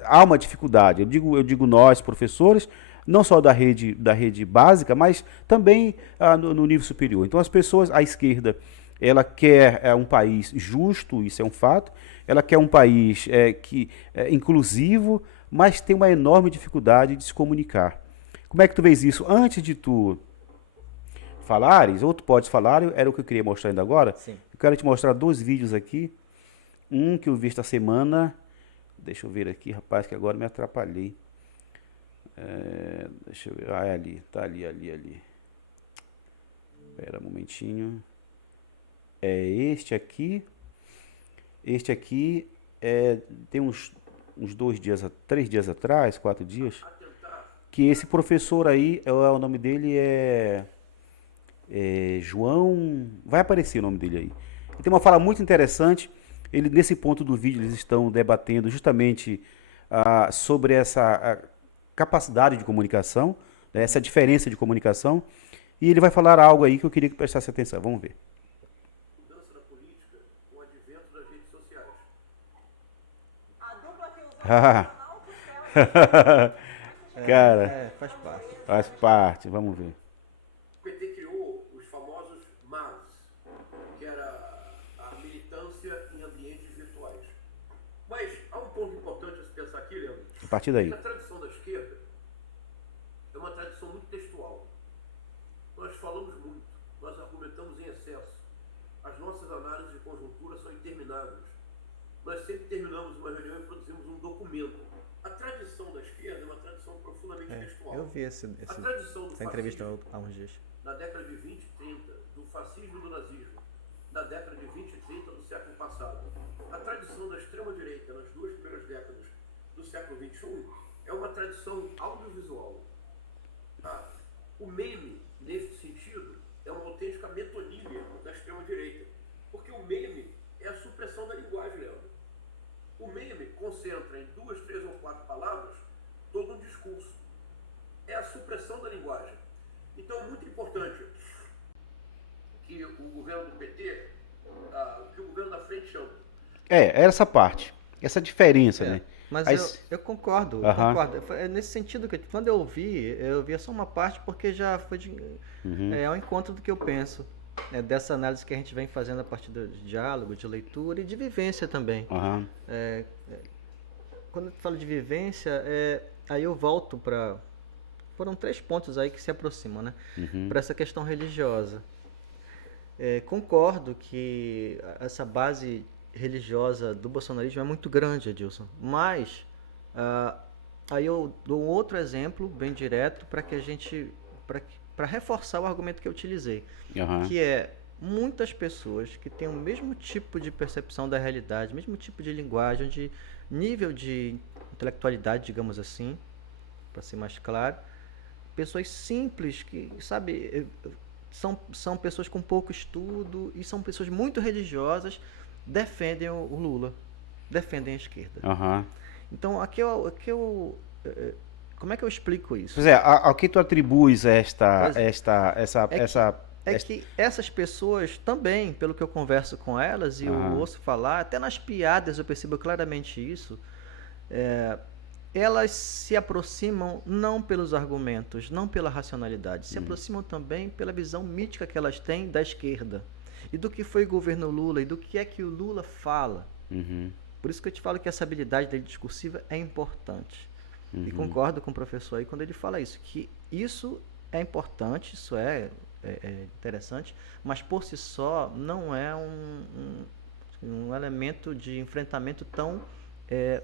Há uma dificuldade. Eu digo nós, professores, não só da rede básica, mas também no nível superior. Então as pessoas, a esquerda, ela quer um país justo, isso é um fato. Ela quer um país que inclusivo, mas tem uma enorme dificuldade de se comunicar. Como é que tu vês isso? Antes de tu falares, ou tu podes falar, era o que eu queria mostrar ainda agora. Sim. Eu quero te mostrar dois vídeos aqui. Um que eu vi esta semana. Deixa eu ver aqui, rapaz, que agora me atrapalhei. Deixa eu ver. Ah, é ali. Tá ali. Espera um momentinho. É este aqui. Este aqui tem uns 3 dias atrás, 4 dias, que esse professor aí, o nome dele é João. Vai aparecer o nome dele aí. Ele tem uma fala muito interessante. Ele, nesse ponto do vídeo, eles estão debatendo justamente sobre essa capacidade de comunicação, né, essa diferença de comunicação. E ele vai falar algo aí que eu queria que prestasse atenção. Vamos ver. Mudança da política com o advento das redes sociais. A dupla que usou Cara, Faz parte. faz parte. Vamos ver. O PT criou os famosos MAS, que era a militância em ambientes virtuais. Mas há um ponto importante a se pensar aqui, Leandro. A partir daí. A tradição da esquerda é uma tradição muito textual. Nós falamos muito, nós argumentamos em excesso. As nossas análises de conjuntura são intermináveis. Nós sempre terminamos uma reunião e produzimos um documento. A tradição da esquerda é uma tradição profundamente textual. Eu vi A tradição do essa entrevista fascismo há uns dias. na década de 20 e 30, do fascismo e do nazismo, na década de 20 e 30 do século passado. A tradição da extrema-direita nas 2 primeiras décadas do século XXI é uma tradição audiovisual. Tá? O meme, nesse sentido, é uma autêntica metonímia da extrema-direita. Porque o meme é a supressão da linguagem, Leandro. O meme concentra em 2, 3 ou 4 palavras todo um discurso. É a supressão da linguagem. Então, é muito importante que o governo do PT, que o governo da frente chama. É essa parte. Essa diferença, né? Mas eu concordo, Aham. concordo. É nesse sentido que quando eu vi só uma parte porque já foi ao encontro do que eu penso. Dessa análise que a gente vem fazendo a partir de diálogo, de leitura e de vivência também. Aham. Quando eu falo de vivência, aí eu volto para... Foram 3 pontos aí que se aproximam, né? Para essa questão religiosa. Concordo que essa base religiosa do bolsonarismo é muito grande, Edilson. Mas aí eu dou um outro exemplo bem direto para que a gente... para reforçar o argumento que eu utilizei. Aham. Que é muitas pessoas que têm o mesmo tipo de percepção da realidade, mesmo tipo de linguagem, de nível de intelectualidade, digamos assim, para ser mais claro. Pessoas simples que, sabe, são pessoas com pouco estudo e são pessoas muito religiosas, defendem o Lula, defendem a esquerda. Aham. Então, como é que eu explico isso? Pois é, ao que tu atribuis Pois é. essa Que essas pessoas também, pelo que eu converso com elas e eu ouço falar, até nas piadas eu percebo claramente isso, elas se aproximam não pelos argumentos, não pela racionalidade, se aproximam também pela visão mítica que elas têm da esquerda e do que foi o governo Lula e do que é que o Lula fala. Por isso que eu te falo que essa habilidade dele discursiva é importante. E concordo com o professor aí quando ele fala isso, que isso é importante, isso é interessante, mas por si só não é um elemento de enfrentamento tão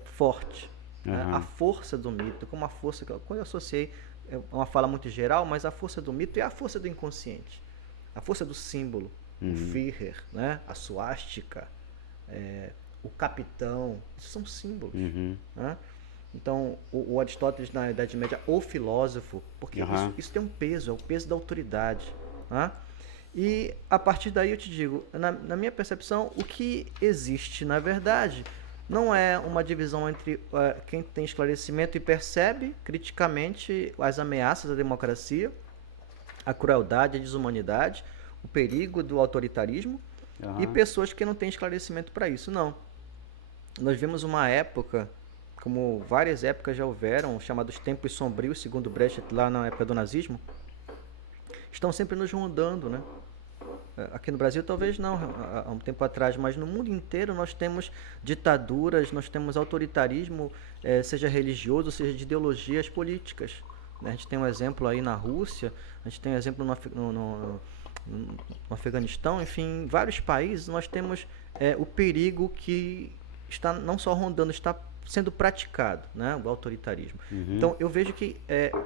forte. Né? A força do mito, como a força, quando eu associei, é uma fala muito geral, mas a força do mito é a força do inconsciente, a força do símbolo, o Führer, né? A suástica, o capitão, isso são símbolos. Né? Então, o Aristóteles na Idade Média, o filósofo, porque isso tem um peso, é o peso da autoridade. Né? E a partir daí eu te digo, na minha percepção, o que existe na verdade não é uma divisão entre quem tem esclarecimento e percebe criticamente as ameaças à democracia, a crueldade, a desumanidade, o perigo do autoritarismo, e pessoas que não têm esclarecimento para isso, não. Nós vimos uma época, como várias épocas já houveram, chamados tempos sombrios, segundo Brecht, lá na época do nazismo, estão sempre nos rondando, né? Aqui no Brasil talvez não, há um tempo atrás, mas no mundo inteiro nós temos ditaduras, nós temos autoritarismo, seja religioso, seja de ideologias políticas. A gente tem um exemplo aí na Rússia, a gente tem um exemplo no Afeganistão, enfim, em vários países nós temos o perigo que está não só rondando, está sendo praticado, né, o autoritarismo. Então eu vejo que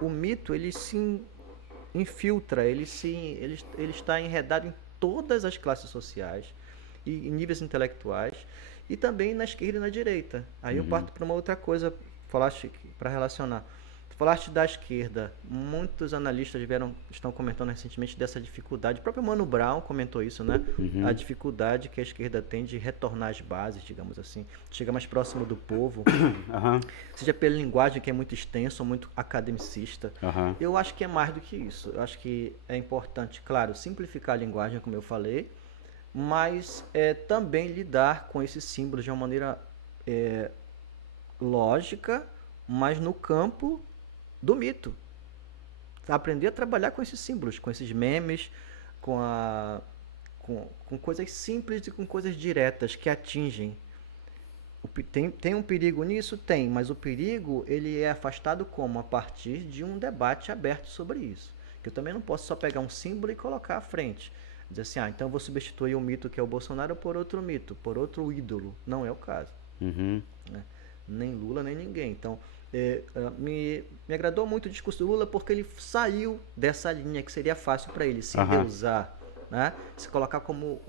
o mito ele se infiltra, ele está enredado em todas as classes sociais e em níveis intelectuais e também na esquerda e na direita. Aí eu parto para uma outra coisa, falaste para relacionar. Falaste da esquerda, muitos analistas estão comentando recentemente dessa dificuldade. O próprio Mano Brown comentou isso, né? A dificuldade que a esquerda tem de retornar às bases, digamos assim, chegar mais próximo do povo, seja pela linguagem que é muito extensa ou muito academicista. Eu acho que é mais do que isso. Eu acho que é importante, claro, simplificar a linguagem, como eu falei, mas também lidar com esses símbolos de uma maneira lógica, mas no campo do mito. Aprender a trabalhar com esses símbolos, com esses memes, com coisas simples e com coisas diretas que atingem. Tem um perigo nisso? Tem, mas o perigo ele é afastado como? A partir de um debate aberto sobre isso. Que eu também não posso só pegar um símbolo e colocar à frente. Dizer assim, então eu vou substituir o mito que é o Bolsonaro por outro mito, por outro ídolo. Não é o caso. Né? Nem Lula, nem ninguém. Então, me agradou muito o discurso do Lula porque ele saiu dessa linha que seria fácil para ele se endeusar, né? Se colocar como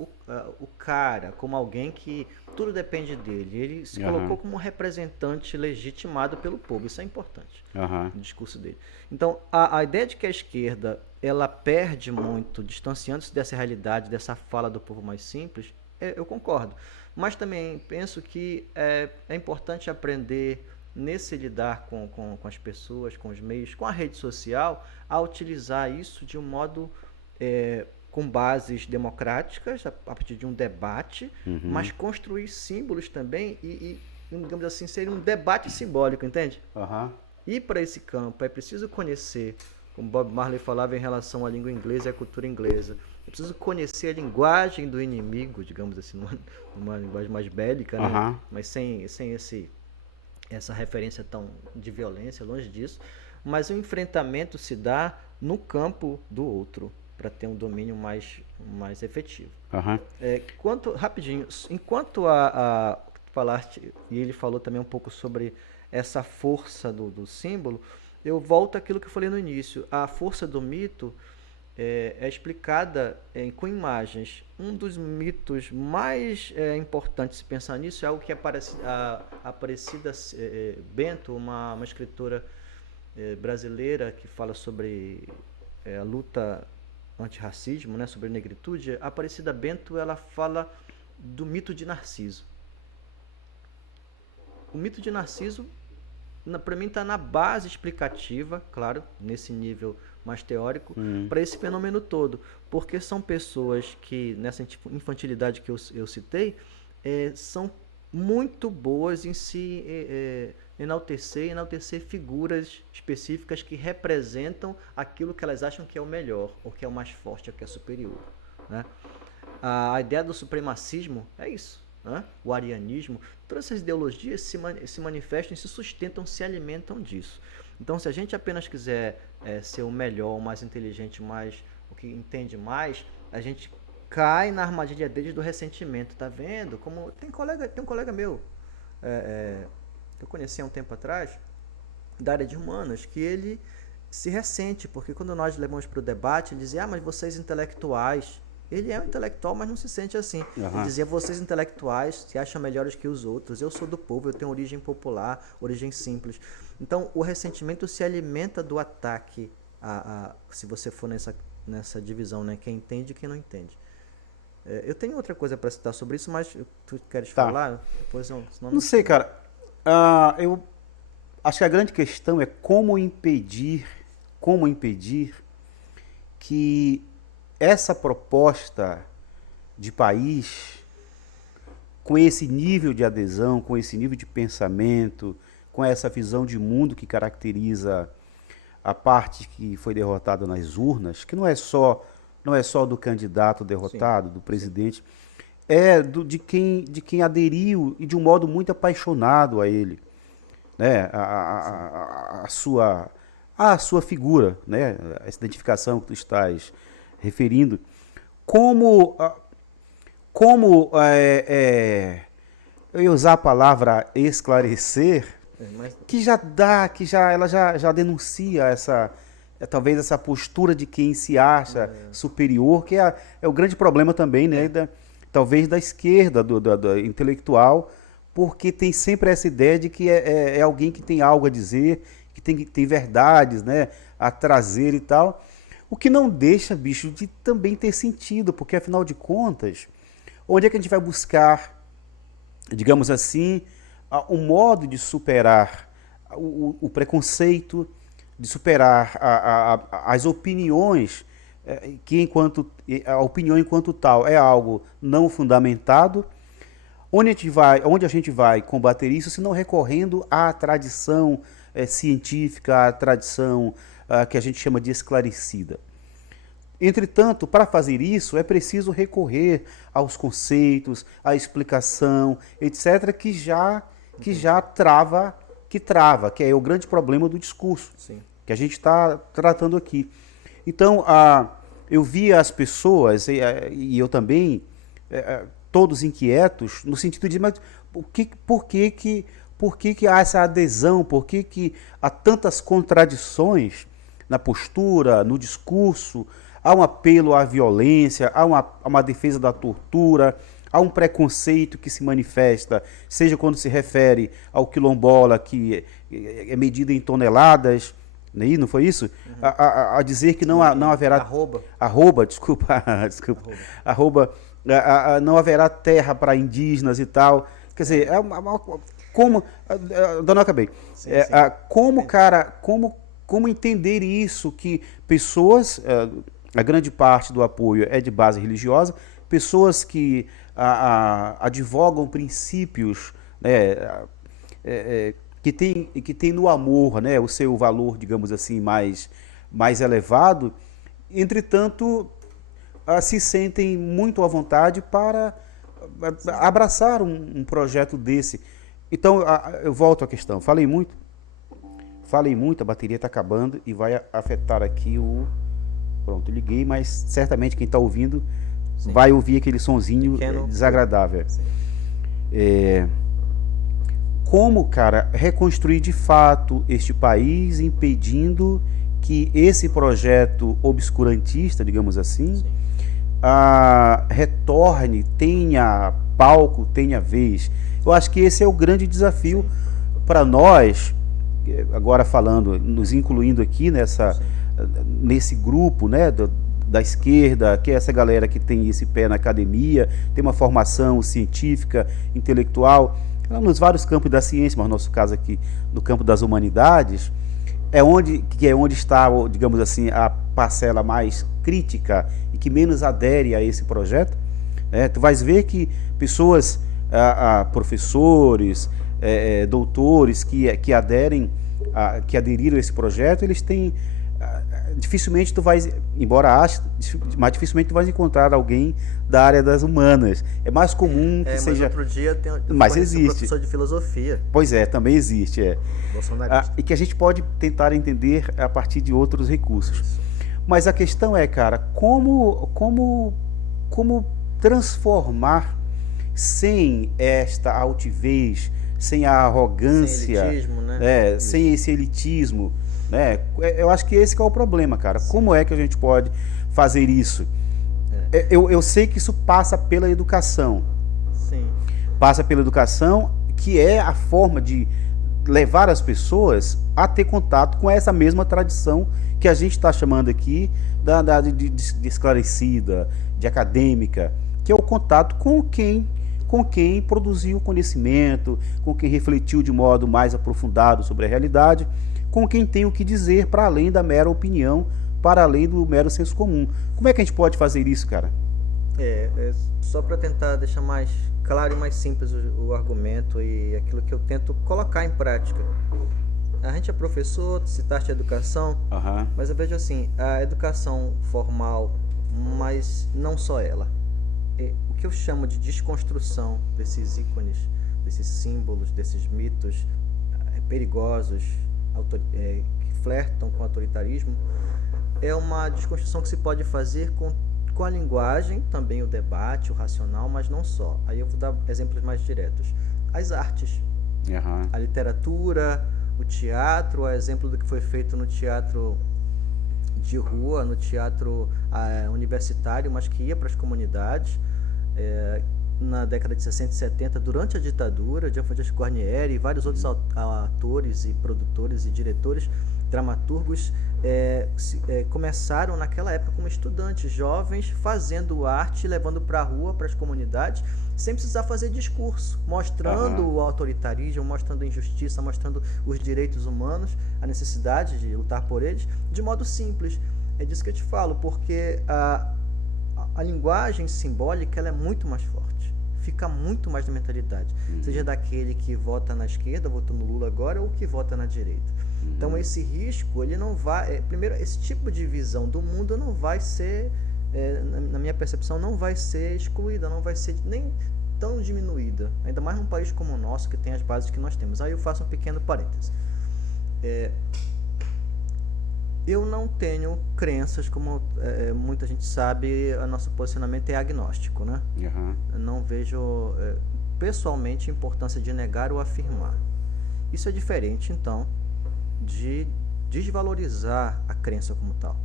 o cara, como alguém que tudo depende dele. Ele se colocou como um representante legitimado pelo povo. Isso é importante no discurso dele. Então, a ideia de que a esquerda ela perde muito, distanciando-se dessa realidade, dessa fala do povo mais simples, eu concordo. Mas também penso que é importante aprender nesse lidar com as pessoas, com os meios, com a rede social, a utilizar isso de um modo com bases democráticas, a partir de um debate, mas construir símbolos também e, digamos assim, ser um debate simbólico, entende? Ir para esse campo, é preciso conhecer, como Bob Marley falava em relação à língua inglesa e à cultura inglesa, é preciso conhecer a linguagem do inimigo, digamos assim, numa linguagem mais bélica, né? Mas sem essa referência tão de violência, longe disso, mas o enfrentamento se dá no campo do outro, para ter um domínio mais efetivo. Rapidinho, enquanto falaste, e ele falou também um pouco sobre essa força do símbolo, eu volto àquilo que eu falei no início. A força do mito é explicada com imagens. Um dos mitos mais importantes, se pensar nisso, é algo que a Aparecida Bento, uma escritora brasileira que fala sobre a luta antirracismo, né, sobre negritude. A Aparecida Bento ela fala do mito de Narciso. O mito de Narciso, para mim, está na base explicativa, claro, nesse nível mais teórico, para esse fenômeno todo. Porque são pessoas que, nessa infantilidade que eu citei, são muito boas em se enaltecer figuras específicas que representam aquilo que elas acham que é o melhor, ou que é o mais forte, ou que é superior. Né? A ideia do supremacismo é isso. Né? O arianismo, todas essas ideologias se manifestam e se sustentam, se alimentam disso. Então, se a gente apenas quiser ser o melhor, o mais inteligente, o que entende mais, a gente cai na armadilha deles do ressentimento. Tá vendo? Como tem um colega meu que eu conheci há um tempo atrás, da área de humanas, que ele se ressente, porque quando nós levamos para o debate, ele dizia, mas vocês intelectuais. Ele é um intelectual, mas não se sente assim. Ele dizia, vocês intelectuais se acham melhores que os outros. Eu sou do povo, eu tenho origem popular, origem simples. Então, o ressentimento se alimenta do ataque, se você for nessa divisão, né? Quem entende e quem não entende. Eu tenho outra coisa para citar sobre isso, mas tu queres falar? Depois senão não sei, cara. Eu acho que a grande questão é como impedir que essa proposta de país, com esse nível de adesão, com esse nível de pensamento, com essa visão de mundo que caracteriza a parte que foi derrotada nas urnas, que não é só do candidato derrotado, do presidente, de quem aderiu e de um modo muito apaixonado a ele, né? A à sua figura, né, essa identificação que tu estás referindo, como, eu ia usar a palavra esclarecer, Mas que já dá, ela já denuncia talvez essa postura de quem se acha superior, que é o grande problema também, né, talvez da esquerda, do intelectual, porque tem sempre essa ideia de que é alguém que tem algo a dizer, que tem verdades, né, a trazer e tal, o que não deixa, bicho, de também ter sentido, porque afinal de contas, onde é que a gente vai buscar, digamos assim, um modo de superar o preconceito, de superar as opiniões, que a opinião enquanto tal é algo não fundamentado, onde a gente vai combater isso se não recorrendo à tradição científica, à tradição que a gente chama de esclarecida. Entretanto, para fazer isso, é preciso recorrer aos conceitos, à explicação, etc., que já trava, que é o grande problema do discurso, sim. que a gente está tratando aqui. Então, eu via as pessoas, e eu também, todos inquietos, no sentido de, mas por que há essa adesão, por que há tantas contradições na postura, no discurso, há um apelo à violência, há uma defesa da tortura, há um preconceito que se manifesta, seja quando se refere ao quilombola, que é medido em toneladas, não foi isso? Uhum. A dizer que não haverá... não haverá terra para indígenas e tal. Quer dizer, como... Não acabei. Sim, como, cara, como entender isso, que pessoas, a grande parte do apoio é de base religiosa, pessoas que advogam princípios, né, que tem no amor, né, o seu valor, digamos assim, mais elevado, entretanto, se sentem muito à vontade para abraçar um projeto desse. Então, eu volto à questão. Falei muito, a bateria está acabando e vai afetar aqui Pronto, liguei, mas certamente quem está ouvindo Sim. vai ouvir aquele sonzinho desagradável. Como, cara, reconstruir de fato este país, impedindo que esse projeto obscurantista, digamos assim, retorne, tenha palco, tenha vez. Eu acho que esse é o grande desafio para nós, agora falando, nos incluindo aqui nesse grupo, né, da esquerda, que é essa galera que tem esse pé na academia, tem uma formação científica, intelectual, nos vários campos da ciência, mas no nosso caso aqui, no campo das humanidades, é onde está, digamos assim, a parcela mais crítica e que menos adere a esse projeto. Tu vais ver que pessoas, professores, doutores que aderiram a esse projeto, eles têm... dificilmente tu vais, embora ache, mas dificilmente tu vais encontrar alguém da área das humanas. É mais comum que seja... Mas outro dia mas existe. Um professor de filosofia. Pois é, também existe. Bolsonarista. E que a gente pode tentar entender a partir de outros recursos. Mas a questão é, cara, como transformar sem esta altivez, sem a arrogância, sem elitismo, né? Sem esse elitismo, né? Eu acho que esse que é o problema, cara. Sim. Como é que a gente pode fazer isso? Eu sei que isso passa pela educação. Sim. Passa pela educação, que é a forma de levar as pessoas a ter contato com essa mesma tradição que a gente está chamando aqui de esclarecida, de acadêmica, que é o contato com quem produziu conhecimento, com quem refletiu de modo mais aprofundado sobre a realidade, com quem tem o que dizer para além da mera opinião, para além do mero senso comum. Como é que a gente pode fazer isso, cara? Só para tentar deixar mais claro e mais simples o argumento e aquilo que eu tento colocar em prática. A gente é professor, citaste a educação, mas eu vejo assim, a educação formal, mas não só ela. O que eu chamo de desconstrução desses ícones, desses símbolos, desses mitos perigosos, que flertam com o autoritarismo, é uma desconstrução que se pode fazer com a linguagem, também o debate, o racional, mas não só. Aí eu vou dar exemplos mais diretos. As artes, Aham. a literatura, o teatro, a exemplo do que foi feito no teatro de rua, no teatro universitário, mas que ia para as comunidades, na década de 60 e 70, durante a ditadura, Gianfrancesco Guarnieri e vários outros atores e produtores e diretores, dramaturgos, começaram naquela época como estudantes jovens, fazendo arte, levando para a rua, para as comunidades, sem precisar fazer discurso, mostrando o autoritarismo, mostrando a injustiça, mostrando os direitos humanos, a necessidade de lutar por eles, de modo simples. É disso que eu te falo, porque a linguagem simbólica ela é muito mais forte, fica muito mais na mentalidade, seja daquele que vota na esquerda, votou no Lula agora, ou que vota na direita. Então esse risco, ele não vai, primeiro, esse tipo de visão do mundo não vai ser, na minha percepção, não vai ser excluída, não vai ser nem tão diminuída, ainda mais num país como o nosso, que tem as bases que nós temos. Aí eu faço um pequeno parêntese. Eu não tenho crenças, como muita gente sabe, o nosso posicionamento é agnóstico, né? Aham. Eu não vejo, pessoalmente, importância de negar ou afirmar. Isso é diferente, então, de desvalorizar a crença como tal.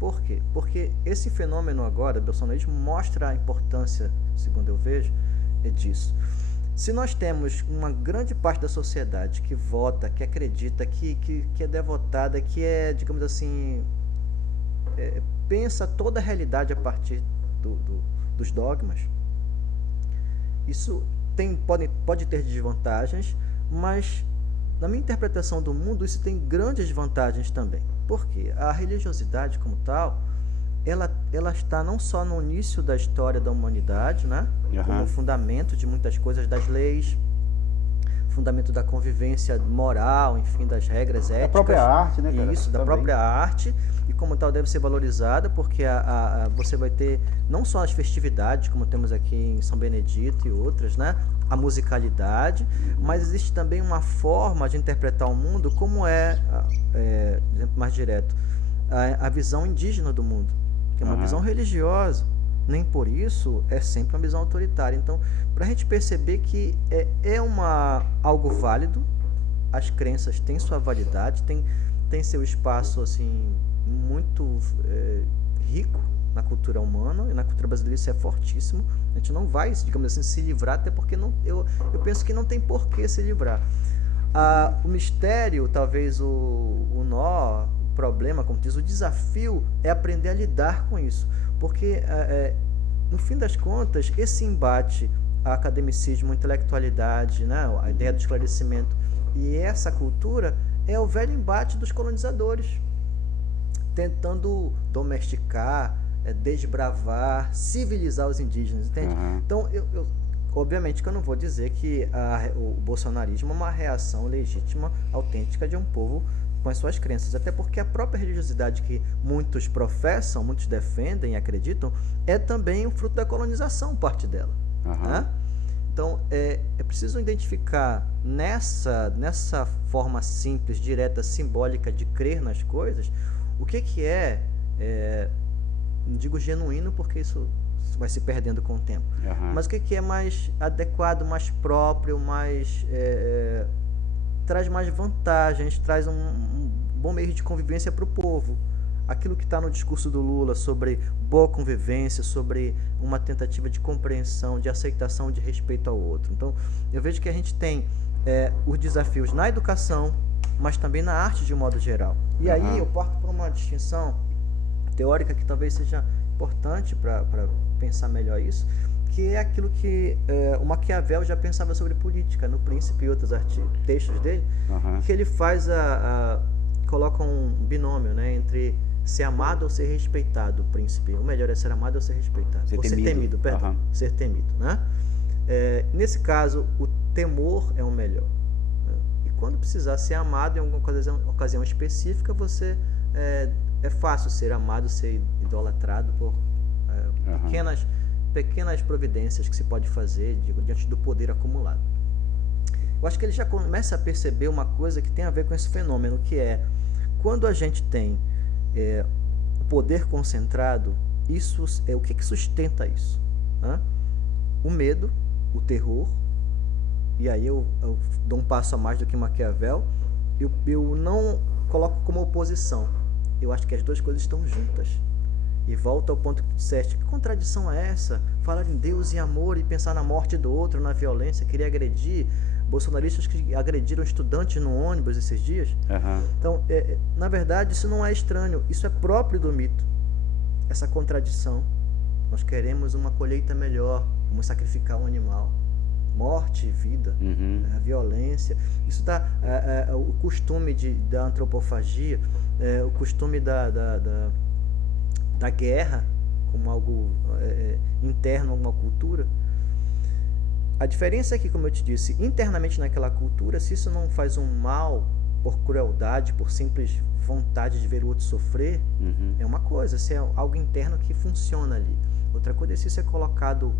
Por quê? Porque esse fenômeno agora, do bolsonarismo, mostra a importância, segundo eu vejo, disso. Se nós temos uma grande parte da sociedade que vota, que acredita, que é devotada, que é, digamos assim, pensa toda a realidade a partir dos dogmas, isso pode ter desvantagens, mas na minha interpretação do mundo isso tem grandes vantagens também. Por quê? A religiosidade como tal, ela está não só no início da história da humanidade, né? Como fundamento de muitas coisas, das leis, fundamento da convivência moral, enfim, das regras éticas. Da própria arte, né, cara? Isso, da Também. própria arte, e como tal deve ser valorizada, porque você vai ter não só as festividades, como temos aqui em São Benedito e outras, né? A musicalidade, mas existe também uma forma de interpretar o mundo como exemplo mais direto, a visão indígena do mundo, que é uma visão religiosa. Nem por isso é sempre uma visão autoritária. Então, para a gente perceber que algo válido, as crenças têm sua validade, tem seu espaço assim muito rico na cultura humana, e na cultura brasileira isso é fortíssimo. A gente não vai, digamos assim, se livrar, até porque eu penso que não tem por que se livrar. O mistério, talvez o nó, o problema, como diz, o desafio é aprender a lidar com isso. Porque, no fim das contas, esse embate a academicismo, a intelectualidade, né, a ideia do esclarecimento e essa cultura é o velho embate dos colonizadores, tentando domesticar, desbravar, civilizar os indígenas, entende? Então, obviamente que eu não vou dizer que o bolsonarismo é uma reação legítima, autêntica de um povo com as suas crenças, até porque a própria religiosidade que muitos professam, muitos defendem e acreditam, é também o fruto da colonização, parte dela. Né? Então, é preciso identificar nessa forma simples, direta, simbólica de crer nas coisas, o que não digo genuíno, porque isso vai se perdendo com o tempo, mas o que é mais adequado, mais próprio, mais traz mais vantagens, traz um bom meio de convivência para o povo. Aquilo que está no discurso do Lula sobre boa convivência, sobre uma tentativa de compreensão, de aceitação, de respeito ao outro. Então, eu vejo que a gente tem os desafios na educação, mas também na arte de um modo geral. E aí eu parto para uma distinção teórica que talvez seja importante para pensar melhor isso, que é aquilo que o Maquiavel já pensava sobre política, no Príncipe e outros textos dele, que ele faz coloca um binômio, né, entre ser amado ou ser respeitado, o príncipe. O melhor é ser amado ou ser respeitado. Ser temido, perdão. Ser temido, né? Nesse caso, o temor é o melhor. Né? E quando precisar ser amado em alguma ocasião específica, você é fácil ser amado, ser idolatrado por pequenas providências que se pode fazer diante do poder acumulado. eu acho que ele já começa a perceber uma coisa que tem a ver com esse fenômeno, que é quando a gente tem o poder concentrado, isso é o que sustenta isso? Né? O medo, o terror, e aí eu dou um passo a mais do que Maquiavel, eu não coloco como oposição. Eu acho que as duas coisas estão juntas. E volta ao ponto que tu disseste, que contradição é essa? Falar em Deus e amor e pensar na morte do outro, na violência, querer agredir bolsonaristas que agrediram estudantes no ônibus esses dias. Aham. Então, na verdade, isso não é estranho, isso é próprio do mito. Essa contradição. Nós queremos uma colheita melhor, vamos sacrificar um animal. Morte e vida, Uhum. a violência. Isso dá o costume da antropofagia, o costume da guerra como algo interno a alguma cultura. A diferença é que, como eu te disse, internamente naquela cultura, se isso não faz um mal por crueldade, por simples vontade de ver o outro sofrer, Uhum. é uma coisa, se é algo interno que funciona ali. Outra coisa é se isso é colocado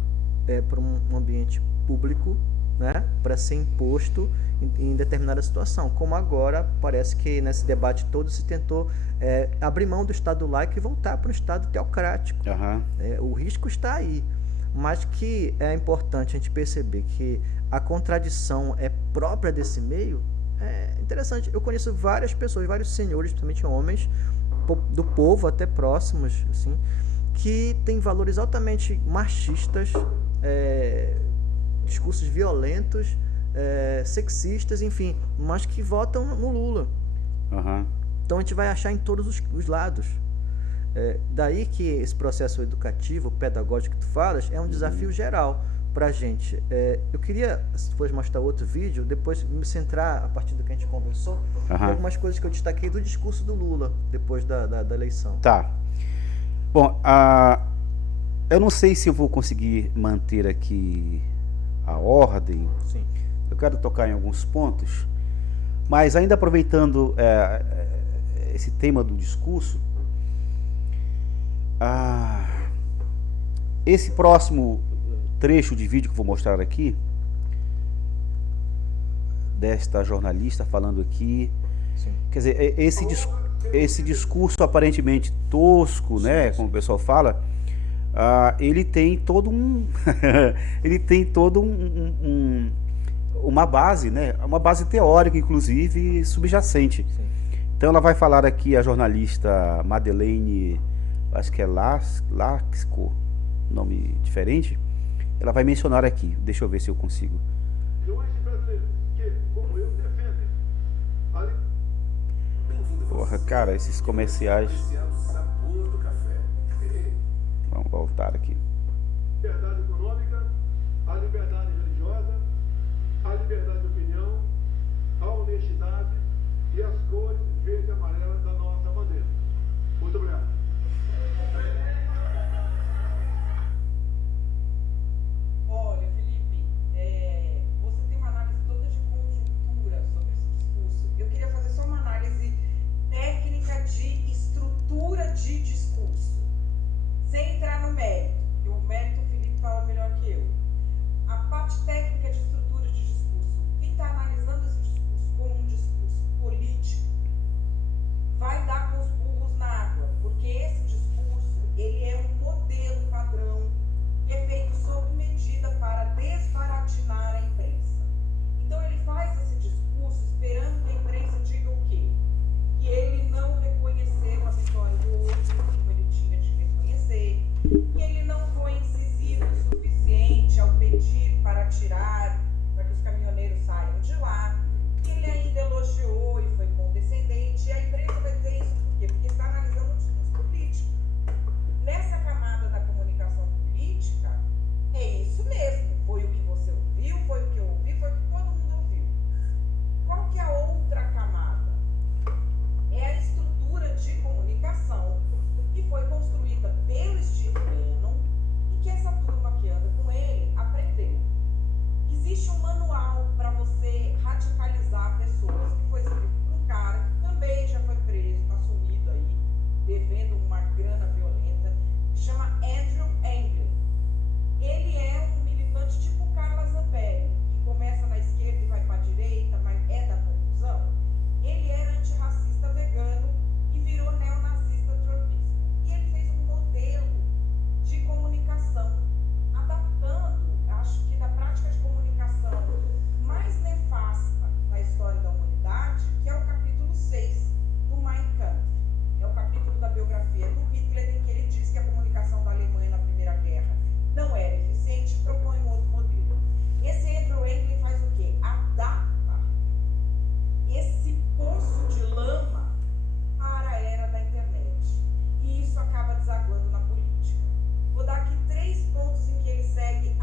para um ambiente público, né, para ser imposto em determinada situação, como agora parece que nesse debate todo se tentou abrir mão do Estado laico e voltar para um Estado teocrático. Aham. O risco está aí, mas que é importante a gente perceber que a contradição é própria desse meio. É interessante. Eu conheço várias pessoas, vários senhores, principalmente homens do povo até próximos, assim, que têm valores altamente machistas, discursos violentos, sexistas, enfim, mas que votam no Lula. Aham. Então a gente vai achar em todos os lados. Daí que esse processo educativo, pedagógico que tu falas, é um desafio geral para a gente. Eu queria, se fosse mostrar outro vídeo, depois me centrar, a partir do que a gente conversou, em Aham. algumas coisas que eu destaquei do discurso do Lula, depois da eleição. Tá. Bom, eu não sei se eu vou conseguir manter aqui a ordem. Sim. Eu quero tocar em alguns pontos, mas ainda aproveitando esse tema do discurso, esse próximo trecho de vídeo que eu vou mostrar aqui, desta jornalista falando aqui, Sim. quer dizer, esse discurso aparentemente tosco, né, como o pessoal fala, ele tem todo ele tem todo uma base, né, uma base teórica, inclusive, subjacente. Sim. Então ela vai falar aqui, a jornalista Madeleine, acho que é Laxco, nome diferente, ela vai mencionar aqui, deixa eu ver se eu consigo. Milhões de brasileiros que, como eu, defendem ali. Porra, cara, esses comerciais. Sabor do café. Vamos voltar aqui. Liberdade econômica, a liberdade religiosa, a liberdade de opinião, a honestidade e as cores verde e amarela da nossa bandeira. Muito obrigado. Olha, Felipe, você tem uma análise toda de conjuntura sobre esse discurso. Eu queria fazer só uma análise técnica de estrutura de discurso, sem entrar no mérito, porque o mérito o Felipe fala melhor que eu. A parte técnica de estrutura de discurso, quem está analisando esse discurso como um discurso político, vai dar com os burros na água, porque esse discurso, ele é um modelo padrão que é feito sob medida para desbaratinar a imprensa. Então ele faz esse discurso esperando que a imprensa diga o quê? Que ele não reconheceu a vitória do outro como ele tinha de reconhecer, que ele não foi incisivo o suficiente ao pedir para tirar, para que os caminhoneiros saiam de lá, que ele ainda elogiou e foi condescendente, e a imprensa vai dizer isso por quê? Porque está analisando o discurso político.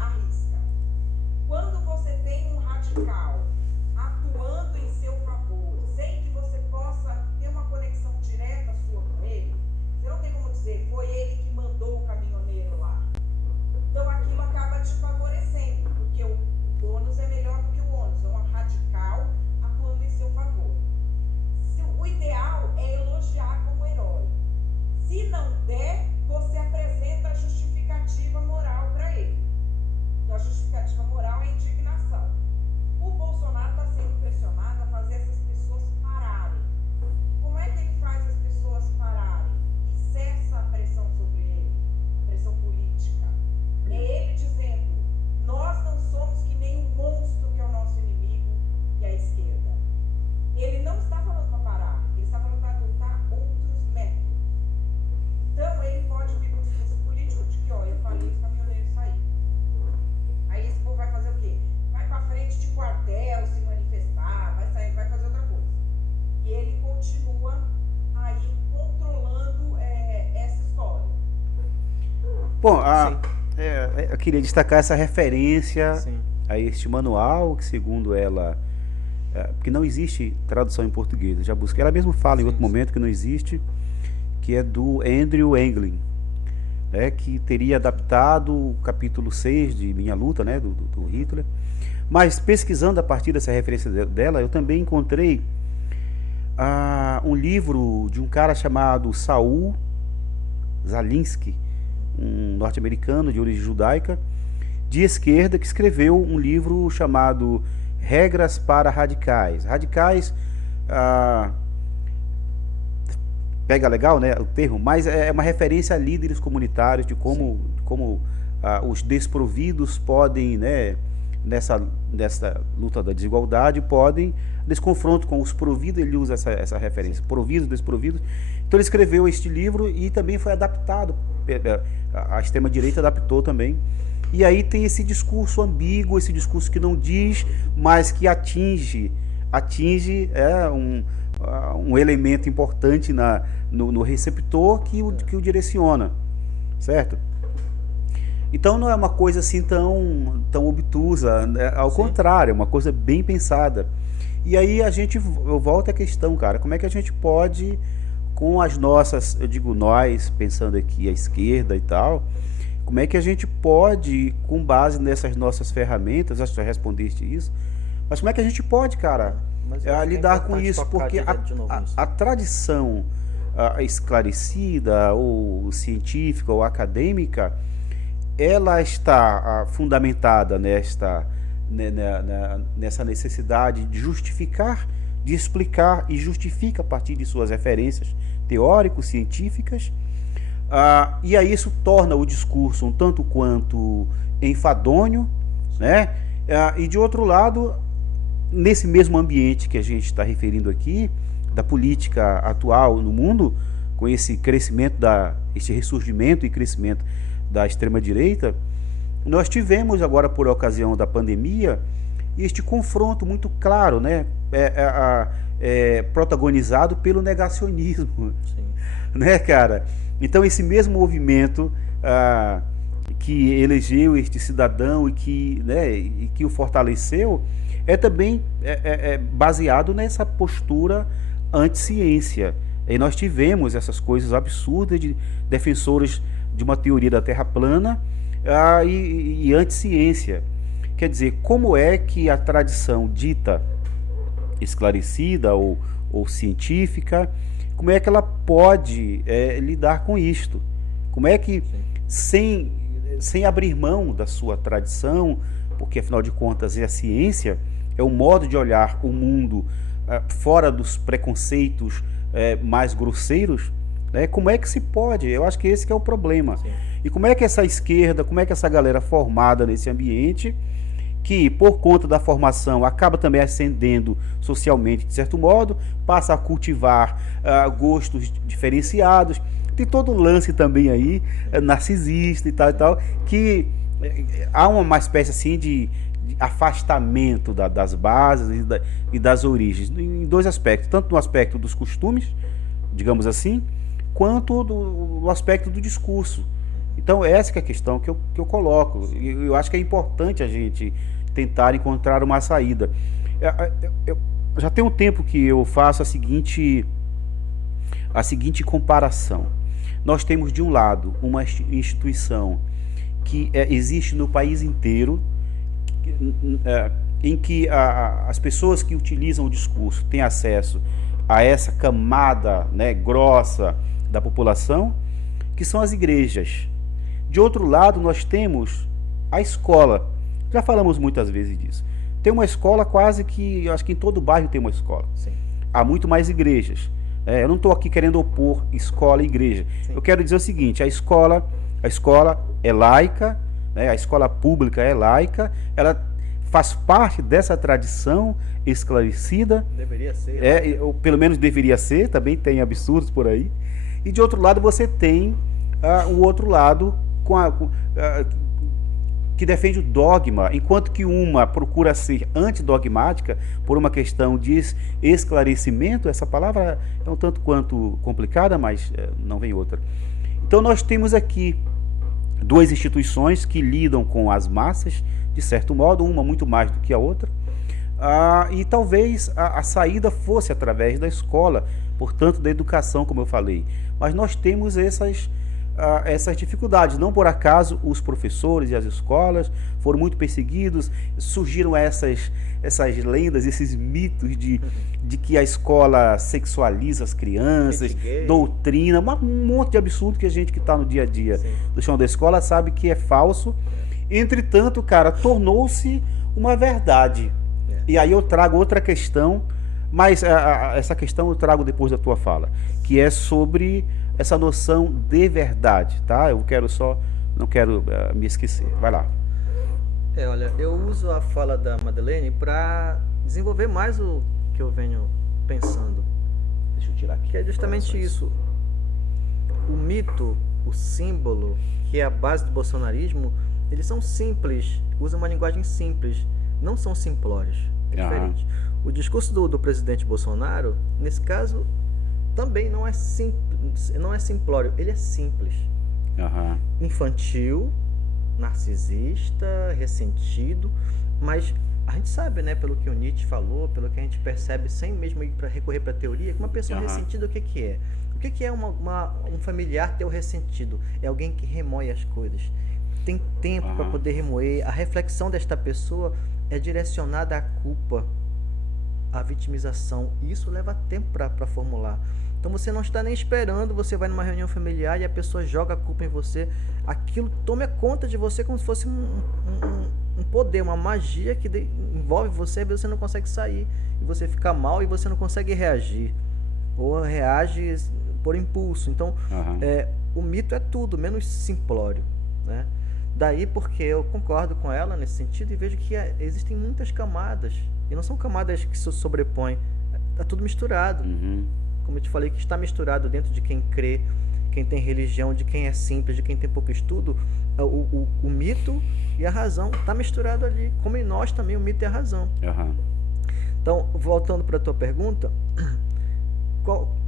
arrisca. Quando você tem um radical atuando em seu favor, sem que você possa ter uma conexão direta sua com ele, você não tem como dizer, foi ele que mandou o caminhoneiro lá. Então aquilo acaba te favorecendo, porque o bônus é melhor do que o ônus, é um radical atuando em seu favor. O ideal é elogiar como herói. Se não der, você apresenta a justificativa moral para ele. E a justificativa moral é a indignação. O Bolsonaro está sendo pressionado a fazer essas pessoas pararem. Como é que ele faz as pessoas pararem? E cessa a pressão sobre ele, pressão política. É ele dizendo, nós não somos que nem um monstro que é o nosso inimigo e a esquerda. Ele não está falando para parar, ele está falando para adotar outros métodos. Então ele pode vir com o discurso político de que, ó, eu falei os caminhoneiros saírem. Aí esse povo vai fazer o quê? Vai para frente de quartel, se manifestar, vai sair, vai fazer outra coisa. E ele continua aí controlando essa história. Bom, eu queria destacar essa referência Sim. a este manual, que segundo ela, porque não existe tradução em português, eu já busquei, ela mesma fala em outro momento que não existe, que é do Andrew Anglin, né, que teria adaptado o capítulo 6 de Minha Luta, né, do Hitler. Mas pesquisando a partir dessa referência dela, eu também encontrei um livro de um cara chamado Saul Zalinsky, um norte-americano de origem judaica, de esquerda, que escreveu um livro chamado Regras para Radicais. Radicais, pega legal, né, o termo, mas é uma referência a líderes comunitários, de como os desprovidos podem, né, nessa luta da desigualdade, podem, nesse confronto com os providos, ele usa essa referência, providos, desprovidos. Então ele escreveu este livro e também foi adaptado, a extrema-direita adaptou também. E aí tem esse discurso ambíguo, esse discurso que não diz, mas que atinge um elemento importante no receptor que o direciona, certo? Então não é uma coisa assim tão obtusa, né? Ao contrário, é uma coisa bem pensada. E aí eu volto à questão, cara, como é que a gente pode, com as nossas, eu digo nós, pensando aqui à esquerda e tal, como é que a gente pode, com base nessas nossas ferramentas, acho que já respondeste isso, mas como é que a gente pode, cara, lidar com isso? Porque a tradição esclarecida, ou científica, ou acadêmica, ela está fundamentada nessa necessidade de justificar, de explicar, e justifica a partir de suas referências teórico-científicas, e aí isso torna o discurso um tanto quanto enfadonho, né? E de outro lado, nesse mesmo ambiente que a gente está referindo aqui, da política atual no mundo, com esse crescimento, esse ressurgimento e crescimento da extrema-direita, nós tivemos agora, por ocasião da pandemia, este confronto muito claro, né? Protagonizado pelo negacionismo. Sim. Né, cara? Então esse mesmo movimento que elegeu este cidadão e que o fortaleceu, também baseado nessa postura anti-ciência. E nós tivemos essas coisas absurdas de defensores de uma teoria da Terra plana e anti-ciência. Quer dizer, como é que a tradição dita esclarecida ou científica, como é que ela pode lidar com isto? Como é que, sem abrir mão da sua tradição, porque afinal de contas é a ciência, é um modo de olhar o mundo fora dos preconceitos mais grosseiros, né? Como é que se pode? Eu acho que esse que é o problema. Sim. E como é que essa esquerda, como é que essa galera formada nesse ambiente, que por conta da formação acaba também ascendendo socialmente de certo modo, passa a cultivar gostos diferenciados, tem todo um lance também aí, narcisista e tal, que há uma espécie assim de afastamento das bases e das origens, em dois aspectos, tanto no aspecto dos costumes, digamos assim, quanto do aspecto do discurso. Então, essa que é a questão que eu coloco. E eu acho que é importante a gente tentar encontrar uma saída. Eu já tem um tempo que eu faço a seguinte comparação. Nós temos, de um lado, uma instituição que existe no país inteiro, em que as pessoas que utilizam o discurso têm acesso a essa camada, né, grossa da população, que são as igrejas. De outro lado, nós temos a escola. Já falamos muitas vezes disso. Tem uma escola quase que, eu acho que em todo bairro tem uma escola. Sim. Há muito mais igrejas. Eu não estou aqui querendo opor escola e igreja. Sim. Eu quero dizer o seguinte: a escola é laica, né, a escola pública é laica, ela faz parte dessa tradição esclarecida. Deveria ser. Ou pelo menos deveria ser, também tem absurdos por aí. E de outro lado você tem o outro lado que defende o dogma, enquanto que uma procura ser antidogmática por uma questão de esclarecimento. Essa palavra é um tanto quanto complicada, mas não vem outra. Então nós temos aqui duas instituições que lidam com as massas, de certo modo, uma muito mais do que a outra, e talvez a saída fosse através da escola, portanto da educação, como eu falei. Mas nós temos essas dificuldades. Não por acaso os professores e as escolas foram muito perseguidos, surgiram essas lendas, esses mitos de que a escola sexualiza as crianças, doutrina, um monte de absurdo que a gente que está no dia a dia do chão da escola sabe que é falso. Entretanto, cara, tornou-se uma verdade. E aí eu trago outra questão, mas essa questão eu trago depois da tua fala, que é sobre essa noção de verdade, tá? Não quero me esquecer. Vai lá. Olha, eu uso a fala da Madeleine para desenvolver mais o que eu venho pensando. Deixa eu tirar aqui. Que é justamente isso. O mito, o símbolo, que é a base do bolsonarismo, eles são simples, usam uma linguagem simples, não são simplórios. É diferente. O discurso do presidente Bolsonaro, nesse caso, também não é simplório, ele é simples. Infantil, narcisista, ressentido, mas a gente sabe, né, pelo que o Nietzsche falou, pelo que a gente percebe, sem mesmo ir para recorrer para a teoria, que uma pessoa ressentida, o que é? O que é um familiar ter o ressentido? É alguém que remoe as coisas. Tem tempo para poder remoer. A reflexão desta pessoa é direcionada à culpa, à vitimização. E isso leva tempo para formular. Então você não está nem esperando, você vai numa reunião familiar e a pessoa joga a culpa em você. Aquilo toma conta de você como se fosse um poder, uma magia que envolve você e você não consegue sair. E você fica mal e você não consegue reagir. Ou reage por impulso. Então, o mito é tudo, menos simplório, né? Daí porque eu concordo com ela nesse sentido e vejo que existem muitas camadas. E não são camadas que se sobrepõem. Está tudo misturado. Como eu te falei, que está misturado dentro de quem crê, quem tem religião, de quem é simples, de quem tem pouco estudo. O mito e a razão está misturado ali. Como em nós também o mito e a razão. Então, voltando para a tua pergunta,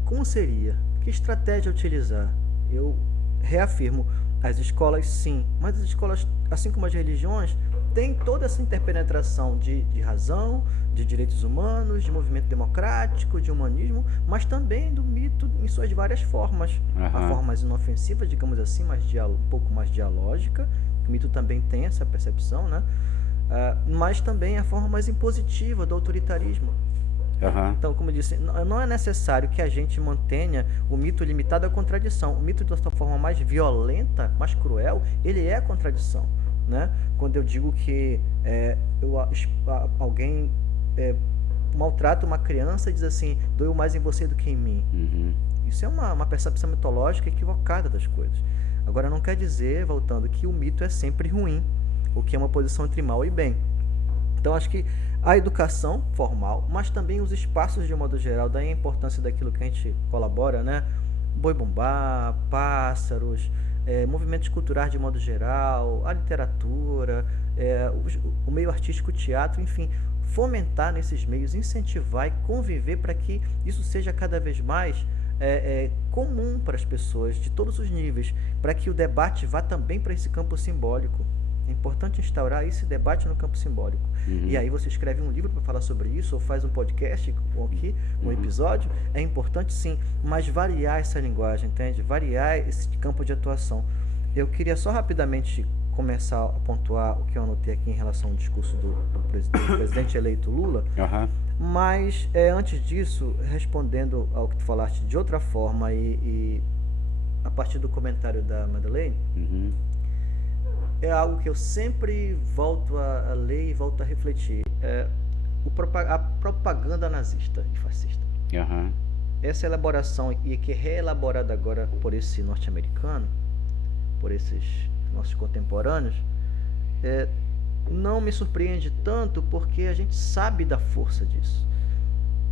como seria? Que estratégia utilizar? Eu reafirmo, as escolas sim, mas as escolas, assim como as religiões, têm toda essa interpenetração de razão, de direitos humanos, de movimento democrático, de humanismo, mas também do mito em suas várias formas. A forma mais inofensiva, digamos assim, um pouco mais dialógica, o mito também tem essa percepção, né? Mas também a forma mais impositiva do autoritarismo. Então, como eu disse, não é necessário que a gente mantenha o mito limitado à contradição. O mito, da sua forma mais violenta, mais cruel, ele é a contradição, né? Quando eu digo que alguém maltrata uma criança e diz assim, doeu mais em você do que em mim. Isso é uma percepção mitológica equivocada das coisas. Agora, não quer dizer, voltando, que o mito é sempre ruim, o que é uma posição entre mal e bem. Então, acho que a educação formal, mas também os espaços de um modo geral, daí a importância daquilo que a gente colabora, né? Boi-bumbá, pássaros, movimentos culturais de modo geral, a literatura, o meio artístico, o teatro, enfim, fomentar nesses meios, incentivar e conviver para que isso seja cada vez mais comum para as pessoas de todos os níveis, para que o debate vá também para esse campo simbólico. É importante instaurar esse debate no campo simbólico. E aí você escreve um livro para falar sobre isso, ou faz um podcast aqui, um episódio. É importante sim, mas variar essa linguagem, entende? Variar esse campo de atuação. Eu queria só rapidamente começar a pontuar o que eu anotei aqui em relação ao discurso do presidente eleito Lula. Mas antes disso, respondendo ao que tu falaste de outra forma e a partir do comentário da Madeleine, é algo que eu sempre volto a ler e volto a refletir. A propaganda nazista e fascista. Essa elaboração, e que é reelaborada agora por esse norte-americano, por esses nossos contemporâneos, não me surpreende tanto, porque a gente sabe da força disso.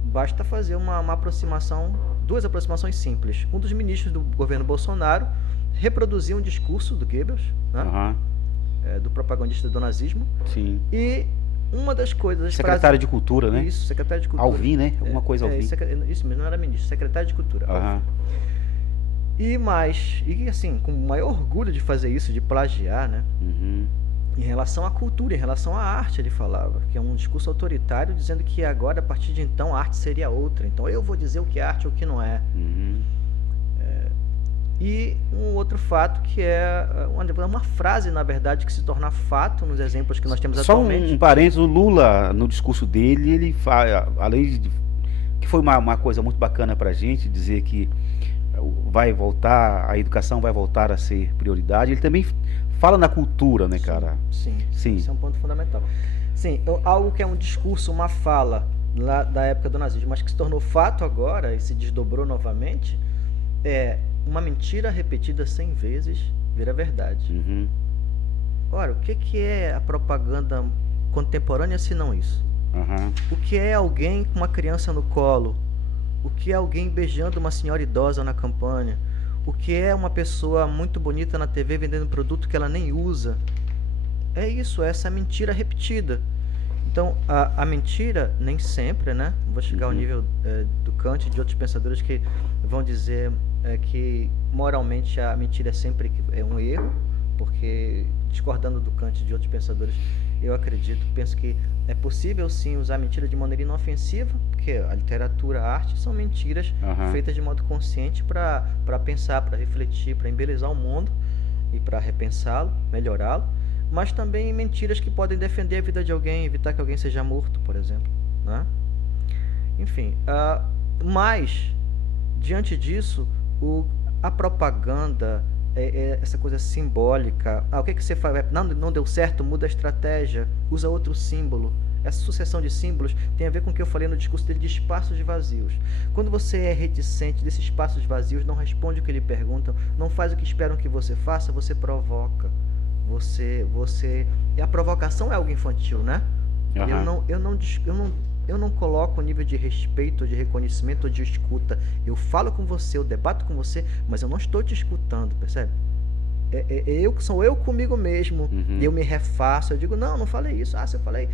Basta fazer uma aproximação, duas aproximações simples. Um dos ministros do governo Bolsonaro reproduziu um discurso do Goebbels, né? Do propagandista do nazismo. Sim. E uma das coisas... Secretário de Cultura, né? Isso, secretário de Cultura. Alvim, né? Alguma coisa Alvim. Isso mesmo, não era ministro, secretário de Cultura. E assim, com o maior orgulho de fazer isso, de plagiar, né? Em relação à cultura, em relação à arte, ele falava, que é um discurso autoritário, dizendo que agora, a partir de então, a arte seria outra. Então eu vou dizer o que é arte e o que não é. E um outro fato que é uma frase, na verdade, que se torna fato nos exemplos que nós temos atualmente. Só um parênteses, o Lula, no discurso dele, ele fala, além de que foi uma coisa muito bacana pra gente, dizer que a educação vai voltar a ser prioridade, ele também fala na cultura, né, cara? Sim. Isso é um ponto fundamental. Sim, algo que é um discurso, uma fala lá da época do nazismo, mas que se tornou fato agora e se desdobrou novamente, uma mentira repetida 100 vezes vira verdade. Ora, o que é a propaganda contemporânea se não isso? O que é alguém com uma criança no colo? O que é alguém beijando uma senhora idosa na campanha? O que é uma pessoa muito bonita na TV vendendo um produto que ela nem usa? É isso, é essa mentira repetida. Então, a mentira, nem sempre, né? Vou chegar ao nível do Kant e de outros pensadores que vão dizer que moralmente a mentira é sempre um erro, porque, discordando do Kant e de outros pensadores, eu penso que é possível sim usar mentira de maneira inofensiva, porque a literatura, a arte são mentiras feitas de modo consciente para pensar, para refletir, para embelezar o mundo e para repensá-lo, melhorá-lo, mas também mentiras que podem defender a vida de alguém, evitar que alguém seja morto, por exemplo, né? Enfim, mas diante disso, a propaganda, essa coisa simbólica, o que você faz? Não deu certo, muda a estratégia, usa outro símbolo. Essa sucessão de símbolos tem a ver com o que eu falei no discurso dele de espaços vazios. Quando você é reticente desses espaços vazios, não responde o que lhe perguntam, não faz o que esperam que você faça, você provoca. E a provocação é algo infantil, né? Eu não coloco o nível de respeito, de reconhecimento ou de escuta. Eu falo com você, eu debato com você, mas eu não estou te escutando, percebe? Sou eu comigo mesmo. Eu me refaço, eu digo, não falei isso. Se eu falei,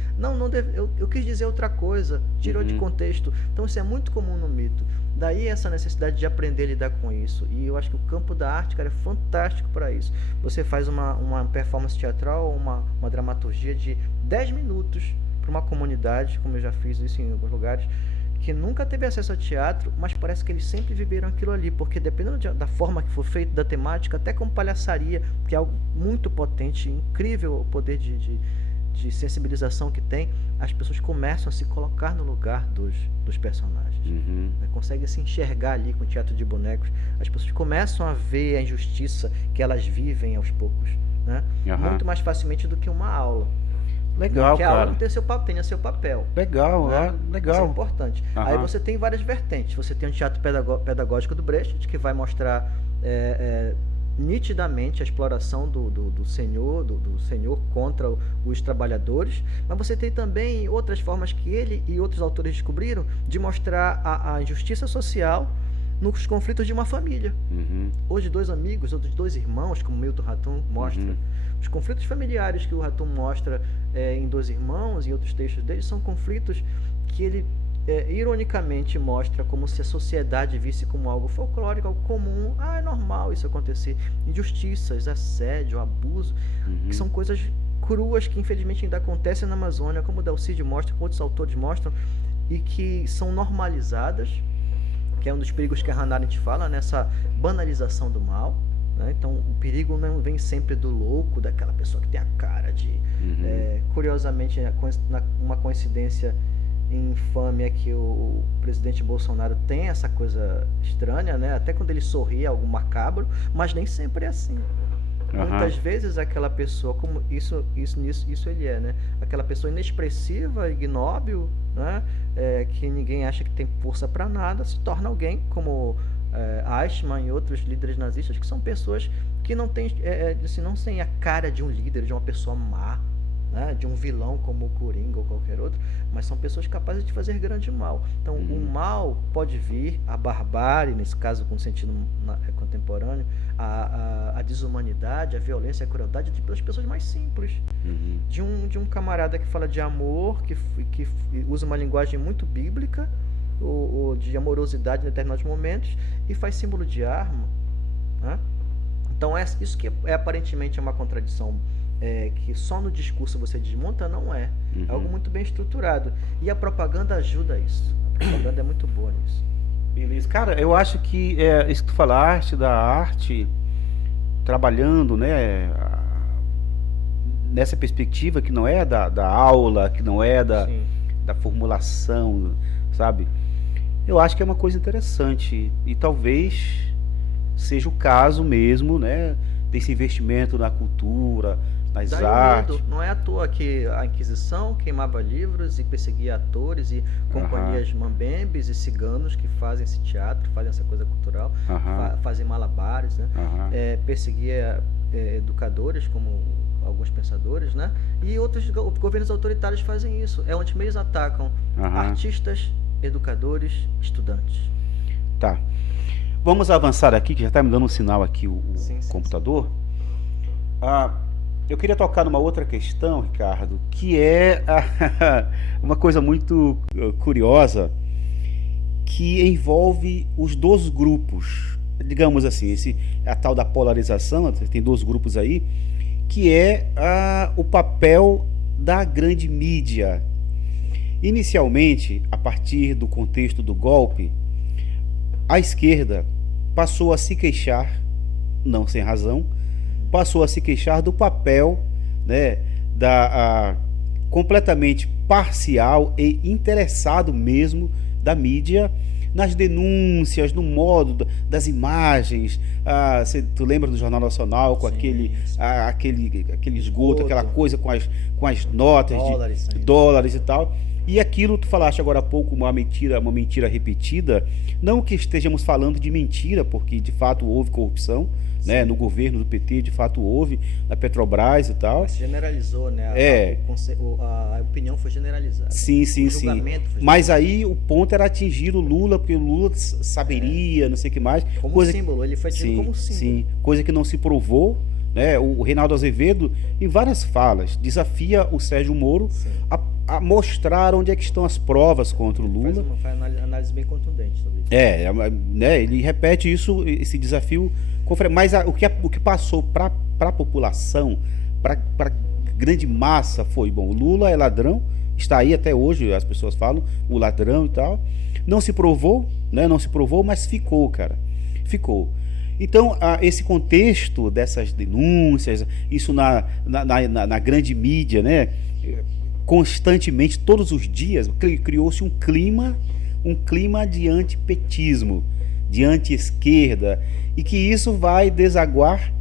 eu quis dizer outra coisa, tirou de contexto. Então isso é muito comum no mito. Daí essa necessidade de aprender a lidar com isso. E eu acho que o campo da arte, cara, é fantástico para isso. Você faz uma performance teatral, uma dramaturgia de 10 minutos para uma comunidade, como eu já fiz isso em alguns lugares, que nunca teve acesso ao teatro, mas parece que eles sempre viveram aquilo ali, porque dependendo da forma que for feito, da temática, até como palhaçaria, que é algo muito potente, incrível o poder de sensibilização que tem, as pessoas começam a se colocar no lugar dos personagens, né? Conseguem se enxergar ali com o teatro de bonecos, as pessoas começam a ver a injustiça que elas vivem aos poucos, né? Muito mais facilmente do que uma aula. Legal, porque a cara. aula tenha seu papel. Legal, né? legal. Isso é importante. Aí você tem várias vertentes. Você tem o teatro pedagógico do Brecht, que vai mostrar nitidamente a exploração do senhor contra os trabalhadores, mas você tem também outras formas que ele e outros autores descobriram de mostrar a injustiça social nos conflitos de uma família. Hoje 2 amigos, outros 2 irmãos, como Milton Ratum mostra. Os conflitos familiares que o Ratum mostra em 2 irmãos e outros textos dele são conflitos que ele ironicamente mostra como se a sociedade visse como algo folclórico, algo comum. É normal isso acontecer. Injustiças, assédio, abuso, que são coisas cruas que infelizmente ainda acontecem na Amazônia, como o Dalcide mostra, como outros autores mostram, e que são normalizadas, que é um dos perigos que a Hannah Arendt fala, nessa banalização do mal, né? Então o perigo não vem sempre do louco, daquela pessoa que tem a cara de... curiosamente, uma coincidência infame é que o presidente Bolsonaro tem essa coisa estranha, né? Até quando ele sorri é algo macabro, mas nem sempre é assim. Muitas vezes aquela pessoa, como isso ele é, né? Aquela pessoa inexpressiva, ignóbil, né? Que ninguém acha que tem força para nada, se torna alguém como Eichmann e outros líderes nazistas, que são pessoas que não têm, assim, não têm a cara de um líder, de uma pessoa má, né? De um vilão como o Coringa ou qualquer outro, mas são pessoas capazes de fazer grande mal. Então, o mal pode vir, a barbárie, nesse caso com sentido contemporâneo, a desumanidade, a violência, a crueldade das pessoas mais simples. De um camarada que fala de amor, que usa uma linguagem muito bíblica, ou de amorosidade em determinados momentos, e faz símbolo de arma, né? Então, isso que aparentemente é uma contradição, que só no discurso você desmonta, não é. É algo muito bem estruturado. E a propaganda ajuda isso. A propaganda é muito boa nisso. Beleza. Cara, eu acho que isso que tu falaste da arte, trabalhando, né, nessa perspectiva que não é da aula, que não é da formulação, sabe? Eu acho que é uma coisa interessante. E talvez seja o caso mesmo, né, desse investimento na cultura, nas artes. Não é à toa que a Inquisição queimava livros e perseguia atores e companhias mambembes e ciganos que fazem esse teatro, fazem essa coisa cultural, fazem malabares, né? Perseguia educadores, como alguns pensadores, né? E outros governos autoritários fazem isso. É onde eles atacam artistas, educadores, estudantes. Tá. Vamos avançar aqui, que já está me dando um sinal aqui o computador. Eu queria tocar numa outra questão, Ricardo, que é uma coisa muito curiosa, que envolve os dois grupos, digamos assim, a tal da polarização, tem dois grupos aí, que é o papel da grande mídia. Inicialmente, a partir do contexto do golpe, a esquerda passou a se queixar, não sem razão, passou a se queixar do papel, né, completamente parcial e interessado mesmo da mídia nas denúncias, no modo das imagens. Tu lembra do Jornal Nacional com aquele esgoto, aquela coisa com as notas de dólares e tal. E aquilo tu falaste agora há pouco, uma mentira repetida. Não que estejamos falando de mentira, porque de fato houve corrupção, né, no governo do PT, de fato houve, na Petrobras e tal. Mas generalizou, né? A opinião foi generalizada. Sim. Mas aí o ponto era atingir o Lula, porque o Lula saberia, não sei o que mais. Como símbolo, ele foi tido como símbolo. Sim, coisa que não se provou, né? O Reinaldo Azevedo, em várias falas, desafia o Sérgio Moro a mostrar onde é que estão as provas contra o Lula. Faz uma análise bem contundente sobre isso. Né, ele repete esse desafio, mas o que passou para a população, para a grande massa foi, o Lula é ladrão, está aí até hoje, as pessoas falam, o ladrão e tal, não se provou, né, mas ficou, cara, ficou. Então, esse contexto dessas denúncias, isso na grande mídia, né, constantemente, todos os dias, criou-se um clima de antipetismo, de anti-esquerda, e que isso vai desaguar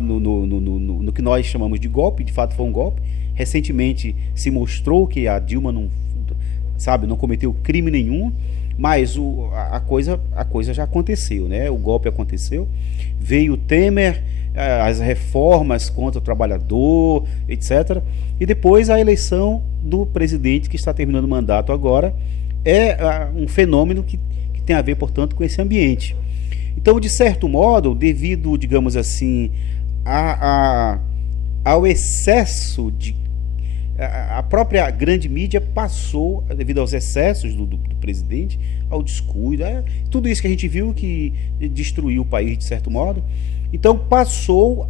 no que nós chamamos de golpe. De fato foi um golpe. Recentemente se mostrou que a Dilma não cometeu crime nenhum, mas a coisa já aconteceu, né? O golpe aconteceu, veio o Temer, as reformas contra o trabalhador, etc. E depois a eleição do presidente que está terminando o mandato agora é um fenômeno que tem a ver, portanto, com esse ambiente. Então, de certo modo, devido, digamos assim, ao excesso a própria grande mídia passou, devido aos excessos do presidente, ao descuido, tudo isso que a gente viu que destruiu o país de certo modo, então passou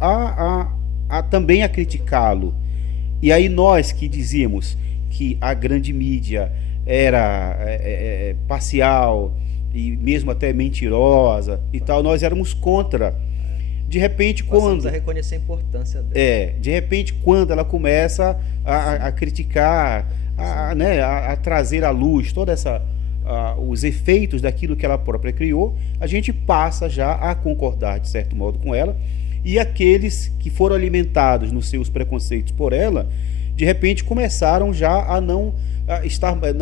também a criticá-lo. E aí nós que dizíamos que a grande mídia era parcial e mesmo até mentirosa e tal, nós éramos contra. De repente, Passamos a reconhecer a importância dela. De repente, quando ela começa a criticar, né, a trazer à luz toda os efeitos daquilo que ela própria criou, a gente passa já a concordar de certo modo com ela, e aqueles que foram alimentados nos seus preconceitos por ela, de repente começaram já a não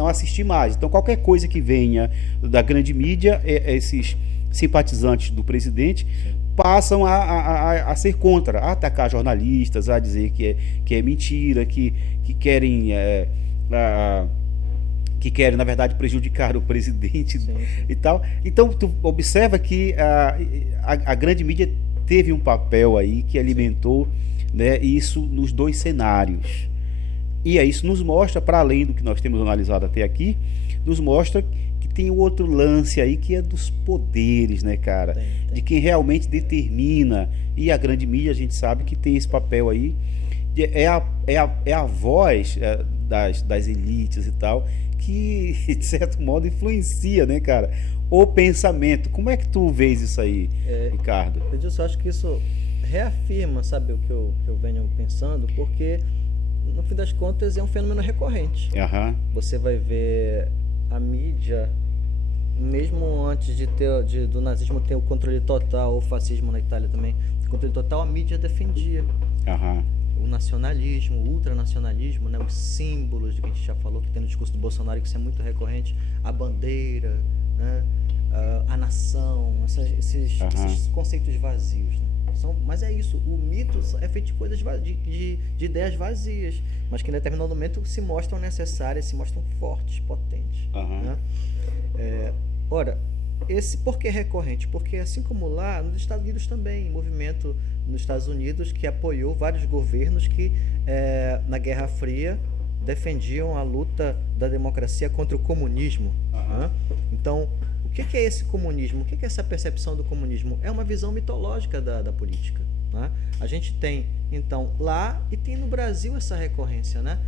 assistir mais. Então qualquer coisa que venha da grande mídia, esses simpatizantes do presidente passam a ser contra, a atacar jornalistas, a dizer que é mentira, que querem na verdade prejudicar o presidente. Sim. E tal. Então tu observa que a grande mídia teve um papel aí que alimentou, né, isso nos dois cenários. E aí isso nos mostra, para além do que nós temos analisado até aqui, nos mostra que tem outro lance aí que é dos poderes, né, cara? Tem. De quem realmente determina. E a grande mídia, a gente sabe que tem esse papel aí, é a voz das elites e tal, que de certo modo influencia, né, cara, o pensamento. Como é que tu vês isso aí, Ricardo? Eu só acho que isso reafirma, sabe, o que eu venho pensando, porque no fim das contas é um fenômeno recorrente. Uhum. Você vai ver a mídia, mesmo antes do nazismo ter o controle total, o fascismo na Itália também, o controle total, a mídia defendia. Uhum. O nacionalismo, o ultranacionalismo, né, os símbolos que a gente já falou, que tem no discurso do Bolsonaro, que isso é muito recorrente, a bandeira, né, a nação, esses conceitos vazios, né? Mas é isso, o mito é feito de coisas de ideias vazias, mas que em determinado momento se mostram necessárias, se mostram fortes, potentes. Né? Ora, por que recorrente? Porque assim como lá, nos Estados Unidos também, movimento nos Estados Unidos que apoiou vários governos que na Guerra Fria defendiam a luta da democracia contra o comunismo. Né? Então, o que é esse comunismo? O que é essa percepção do comunismo? É uma visão mitológica da política. Né? A gente tem, então, lá e tem no Brasil essa recorrência. Né?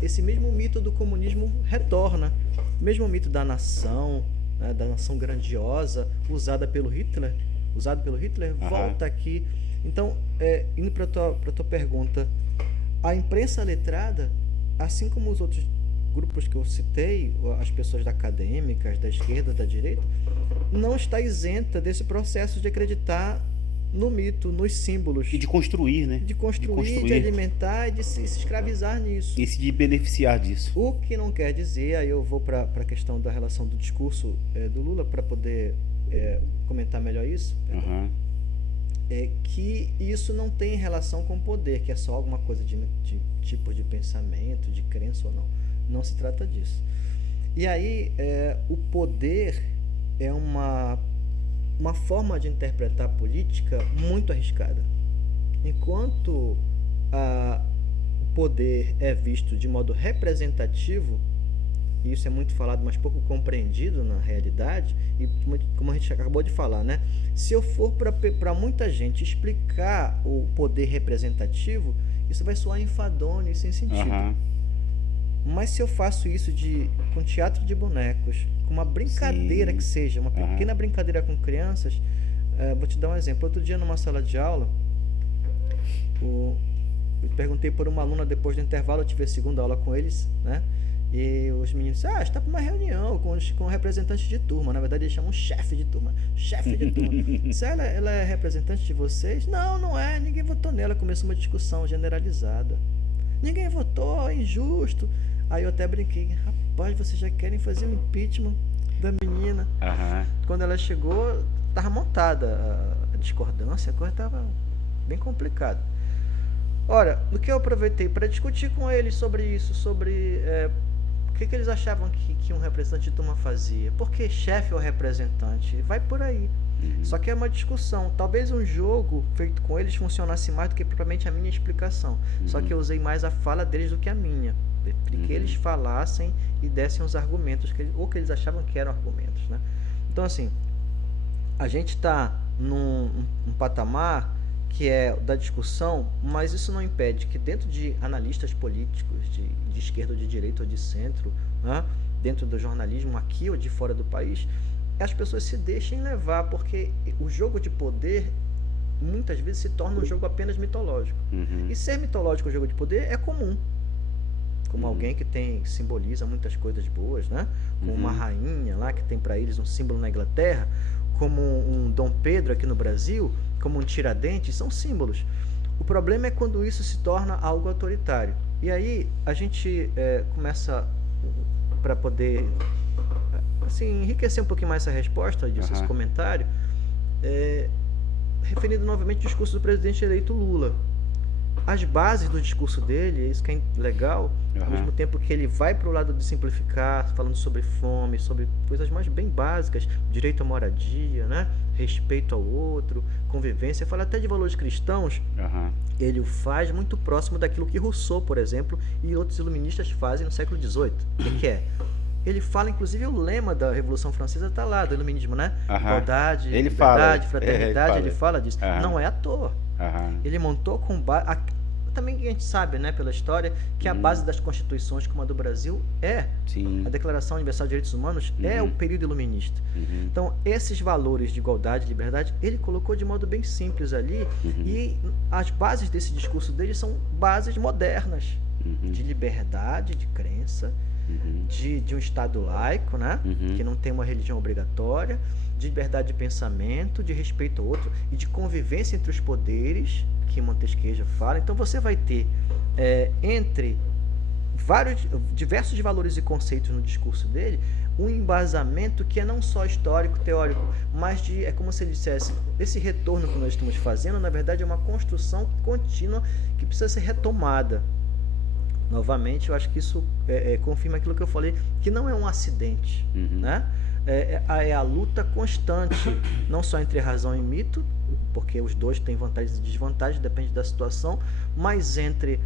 Esse mesmo mito do comunismo retorna. O mesmo mito da nação, né, da nação grandiosa, usado pelo Hitler, volta aqui. Então, indo para a tua pergunta, a imprensa letrada, assim como os outros grupos que eu citei, as pessoas acadêmicas, da esquerda, da direita, não está isenta desse processo de acreditar no mito, nos símbolos. E de construir, né? De construir, de alimentar e de se escravizar nisso. E se de beneficiar disso. O que não quer dizer, aí eu vou para a questão da relação do discurso do Lula, para poder comentar melhor isso, que isso não tem relação com poder, que é só alguma coisa de tipo de pensamento, de crença ou não. Não se trata disso. E aí, o poder é uma forma de interpretar a política muito arriscada. Enquanto o poder é visto de modo representativo, e isso é muito falado, mas pouco compreendido na realidade, e como a gente acabou de falar, né? Se eu for para muita gente explicar o poder representativo, isso vai soar enfadonho e sem sentido. Mas se eu faço isso com teatro de bonecos, com uma brincadeira que seja, uma pequena brincadeira com crianças, vou te dar um exemplo. Outro dia, numa sala de aula, eu perguntei por uma aluna depois do intervalo, eu tive a segunda aula com eles, né? E os meninos disseram, está para uma reunião com representantes de turma. Na verdade, eles chamam chefe de turma. Chefe de turma. Se ela é representante de vocês? Não, não é. Ninguém votou nela. Começou uma discussão generalizada. Ninguém votou, é injusto. Aí eu até brinquei, rapaz, vocês já querem fazer o impeachment da menina. Quando ela chegou, estava montada a discordância, a coisa estava bem complicada. Ora, o que eu aproveitei para discutir com eles sobre isso, sobre o que eles achavam que um representante de turma fazia. Porque chefe ou representante, vai por aí. Só que é uma discussão. Talvez um jogo feito com eles funcionasse mais do que propriamente a minha explicação. Só que eu usei mais a fala deles do que a minha. Que eles falassem e dessem os argumentos, ou que eles achavam que eram argumentos, né? Então, assim, a gente está num patamar que é da discussão, mas isso não impede que dentro de analistas políticos de esquerda ou de direita ou de centro, né, dentro do jornalismo aqui ou de fora do país, as pessoas se deixem levar, porque o jogo de poder muitas vezes se torna um jogo apenas mitológico. E ser mitológico o jogo de poder é comum. Como alguém que simboliza muitas coisas boas, né? Como uma rainha lá que tem para eles um símbolo na Inglaterra, como um Dom Pedro aqui no Brasil, como um Tiradentes, são símbolos. O problema é quando isso se torna algo autoritário. E aí a gente começa, para poder assim, enriquecer um pouquinho mais essa resposta, esse comentário, referindo novamente ao discurso do presidente eleito Lula. As bases do discurso dele, isso que é legal, ao mesmo tempo que ele vai para o lado de simplificar, falando sobre fome, sobre coisas mais bem básicas, direito à moradia, né? Respeito ao outro, convivência, fala até de valores cristãos, ele o faz muito próximo daquilo que Rousseau, por exemplo, e outros iluministas fazem no século XVIII. O que é? Ele fala, inclusive, o lema da Revolução Francesa está lá, do iluminismo, né? Igualdade, liberdade, fraternidade, ele fala disso. Não é à toa. Ele montou com base... Também a gente sabe, né, pela história, que a base das constituições, como a do Brasil, é a Declaração Universal de Direitos Humanos, é o período iluminista. Então, esses valores de igualdade e liberdade, ele colocou de modo bem simples ali, e as bases desse discurso dele são bases modernas, de liberdade, de crença, de um Estado laico, né, que não tem uma religião obrigatória, de liberdade de pensamento, de respeito ao outro e de convivência entre os poderes, que Montesquieu fala. Então você vai ter entre diversos valores e conceitos no discurso dele, um embasamento que é não só histórico, teórico, mas é como se ele dissesse, esse retorno que nós estamos fazendo, na verdade, é uma construção contínua que precisa ser retomada. Novamente, eu acho que isso confirma aquilo que eu falei, que não é um acidente, né? É a luta constante, não só entre razão e mito, porque os dois têm vantagens e desvantagens, depende da situação, mas entre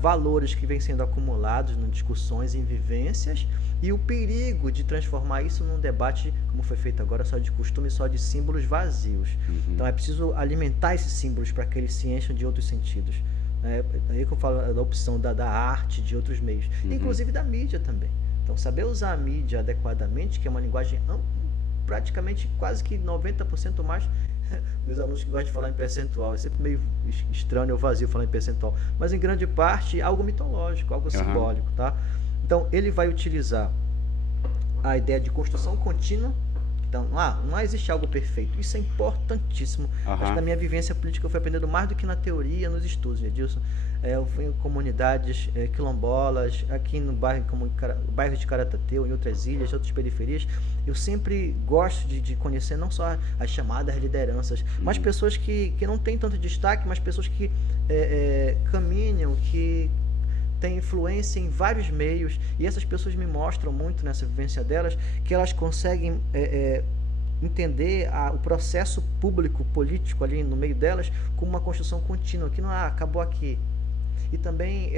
valores que vêm sendo acumulados em discussões, em vivências, e o perigo de transformar isso num debate, como foi feito agora, só de costume, só de símbolos vazios. Então é preciso alimentar esses símbolos para que eles se encham de outros sentidos. É aí que eu falo da opção da arte, de outros meios, inclusive da mídia também. Então, saber usar a mídia adequadamente, que é uma linguagem praticamente quase que 90% mais. Meus alunos que gostam de falar em percentual, é sempre meio estranho ou vazio falar em percentual, mas em grande parte algo mitológico, algo simbólico, tá? Então, ele vai utilizar a ideia de construção contínua. Então, não existe algo perfeito. Isso é importantíssimo. Acho que na minha vivência política eu fui aprendendo mais do que na teoria, nos estudos, Edilson. Eu fui em comunidades quilombolas, aqui no bairro, como bairro de Caratateu, em outras ilhas, outras periferias. Eu sempre gosto de conhecer não só as chamadas lideranças, mas pessoas que não têm tanto destaque, mas pessoas que caminham, que têm influência em vários meios, e essas pessoas me mostram muito nessa vivência delas, que elas conseguem entender o processo público, político ali no meio delas, como uma construção contínua, que não acabou aqui. E também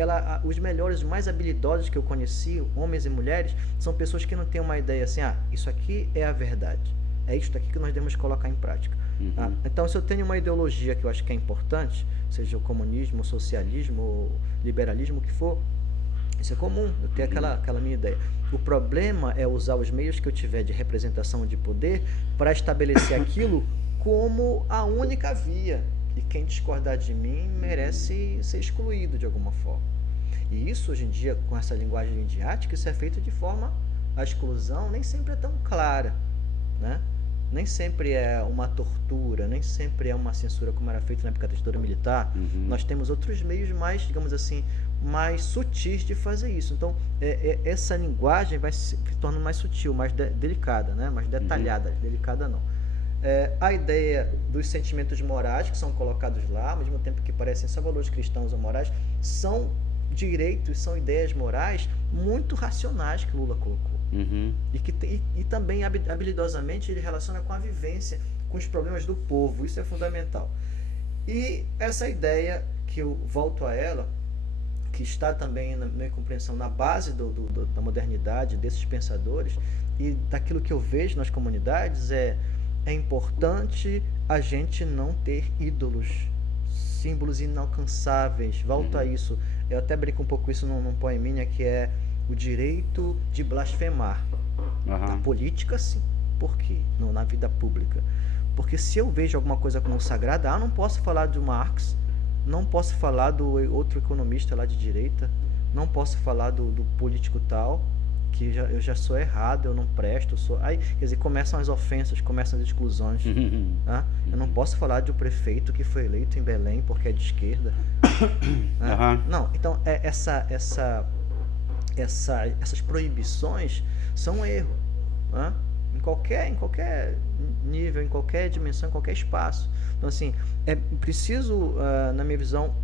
os melhores, os mais habilidosos que eu conheci, homens e mulheres, são pessoas que não têm uma ideia assim, isso aqui é a verdade, é isto aqui que nós devemos colocar em prática. Tá? Então, se eu tenho uma ideologia que eu acho que é importante, seja o comunismo, o socialismo, o liberalismo, o que for, isso é comum, eu tenho aquela minha ideia. O problema é usar os meios que eu tiver de representação de poder para estabelecer aquilo como a única via. E quem discordar de mim merece ser excluído de alguma forma. E isso, hoje em dia, com essa linguagem midiática, isso é feito de forma... A exclusão nem sempre é tão clara, né? Nem sempre é uma tortura, nem sempre é uma censura como era feito na época da ditadura militar. Nós temos outros meios mais, digamos assim, mais sutis de fazer isso. Então, essa linguagem vai se tornando mais sutil, mais delicada, né? Mais detalhada, delicada não. A ideia dos sentimentos morais que são colocados lá, ao mesmo tempo que parecem só valores cristãos ou morais, são direitos, são ideias morais muito racionais que Lula colocou. E também habilidosamente ele relaciona com a vivência, com com os problemas do povo. Isso é fundamental. E essa ideia, que eu volto a ela, que está também, na minha compreensão, na base da modernidade, desses pensadores, e daquilo que eu vejo nas comunidades, é importante a gente não ter ídolos, símbolos inalcançáveis. Volto a isso. Eu até brinco um pouco isso num poeminha, que é o direito de blasfemar. Na política, sim. Por quê? Não, na vida pública. Porque se eu vejo alguma coisa como sagrada, não posso falar de Marx, não posso falar do outro economista lá de direita, não posso falar do político tal, que eu já sou errado, eu não presto, aí, quer dizer, começam as ofensas, começam as exclusões. Tá? Eu não posso falar de um prefeito que foi eleito em Belém porque é de esquerda. Não, então essas proibições são um erro. Em qualquer nível, em qualquer dimensão, em qualquer espaço. Então, assim, é preciso, na minha visão,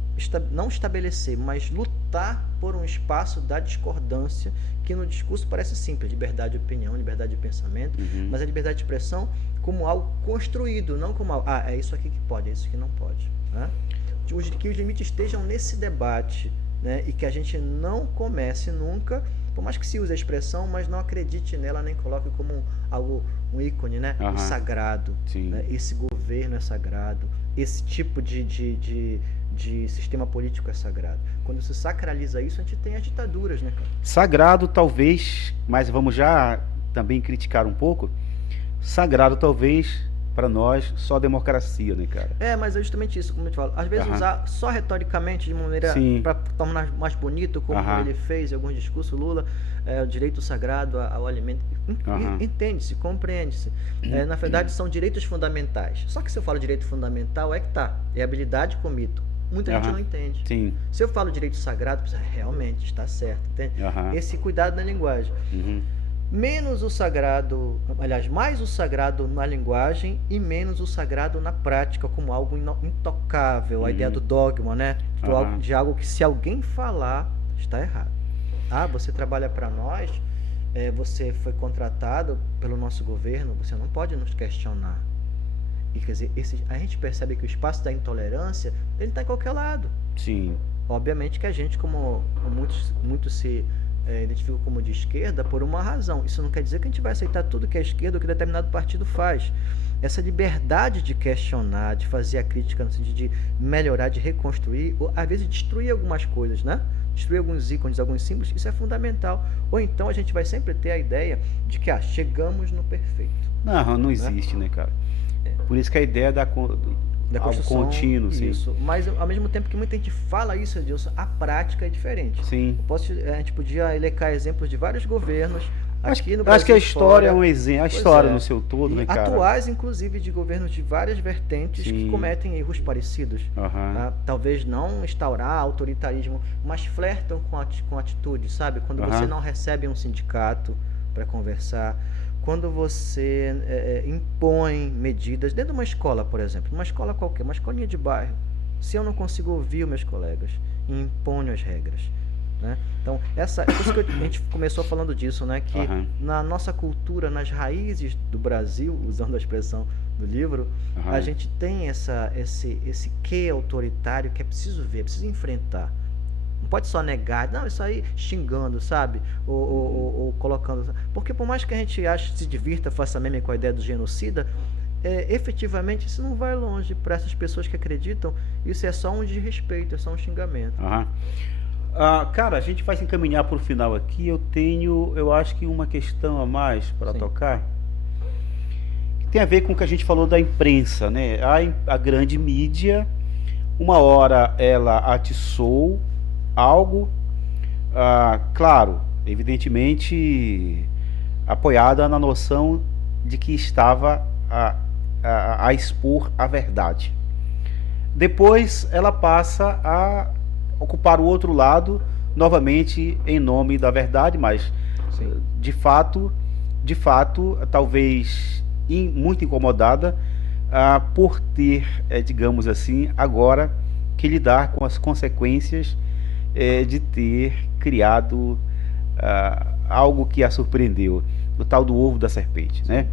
não estabelecer, mas lutar por um espaço da discordância, que no discurso parece simples: liberdade de opinião, liberdade de pensamento, mas a liberdade de expressão como algo construído, não como algo, é isso aqui que pode, é isso que não pode. Né? Que os limites estejam nesse debate, né? E que a gente não comece nunca, por mais que se use a expressão, mas não acredite nela, nem coloque como um ícone, né? O sagrado, né? Esse governo é sagrado, esse tipo de sistema político é sagrado. Quando se sacraliza isso, a gente tem as ditaduras, né, cara? Sagrado talvez, mas vamos já também criticar um pouco. Sagrado talvez para nós só democracia, né, cara? Mas é justamente isso, como eu te falo. Às vezes usar só retoricamente, de maneira para tornar mais bonito, como ele fez em alguns discursos, Lula, o direito sagrado ao alimento. Entende-se, compreende-se. Na verdade, são direitos fundamentais. Só que se eu falo direito fundamental, é habilidade com mito. Muita gente não entende. Sim. Se eu falo direito sagrado, realmente está certo, entende? Esse cuidado na linguagem. Menos o sagrado, aliás, mais o sagrado na linguagem e menos o sagrado na prática, como algo intocável. A ideia do dogma, né? De algo que, se alguém falar, está errado. Você trabalha para nós, você foi contratado pelo nosso governo, você não pode nos questionar. E, quer dizer, a gente percebe que o espaço da intolerância, ele está em qualquer lado. Sim. Obviamente que a gente, como muitos se identificam como de esquerda, por uma razão. Isso não quer dizer que a gente vai aceitar tudo que é esquerda ou que determinado partido faz. Essa liberdade de questionar, de fazer a crítica no sentido de melhorar, de reconstruir, ou às vezes destruir algumas coisas, né? Destruir alguns ícones, alguns símbolos, isso é fundamental. Ou então a gente vai sempre ter a ideia de que chegamos no perfeito. Não existe, né, cara? Por isso que a ideia da construção contínuo, isso. Mas ao mesmo tempo que muita gente fala isso, Edilson, a prática é diferente. Sim. A gente podia elencar exemplos de vários governos aqui no Brasil. Acho que a história é um exemplo, a história no seu todo, né, cara? Atuais, inclusive, de governos de várias vertentes que cometem erros parecidos. Talvez não instaurar autoritarismo, mas flertam com atitude, sabe? Quando você não recebe um sindicato para conversar, quando você impõe medidas dentro de uma escola, por exemplo, uma escola qualquer, uma escolinha de bairro, se eu não consigo ouvir os meus colegas, imponho as regras, né? Então, por isso que a gente começou falando disso, né? Que na nossa cultura, nas raízes do Brasil, usando a expressão do livro, a gente tem esse quê autoritário que é preciso ver, é preciso enfrentar. Não pode só negar, não, isso aí xingando, sabe? Ou colocando. Porque por mais que a gente se divirta, faça meme com a ideia do genocida, efetivamente isso não vai longe. Para essas pessoas que acreditam, isso é só um desrespeito, é só um xingamento. Cara, a gente vai se encaminhar para o final aqui. Eu acho que uma questão a mais para tocar, que tem a ver com o que a gente falou da imprensa, né? A grande mídia, uma hora ela atiçou algo, claro, evidentemente apoiada na noção de que estava a expor a verdade. Depois ela passa a ocupar o outro lado, novamente em nome da verdade, mas de fato, talvez muito incomodada por ter, digamos assim, agora que lidar com as consequências de ter criado algo que a surpreendeu, o tal do ovo da serpente, né?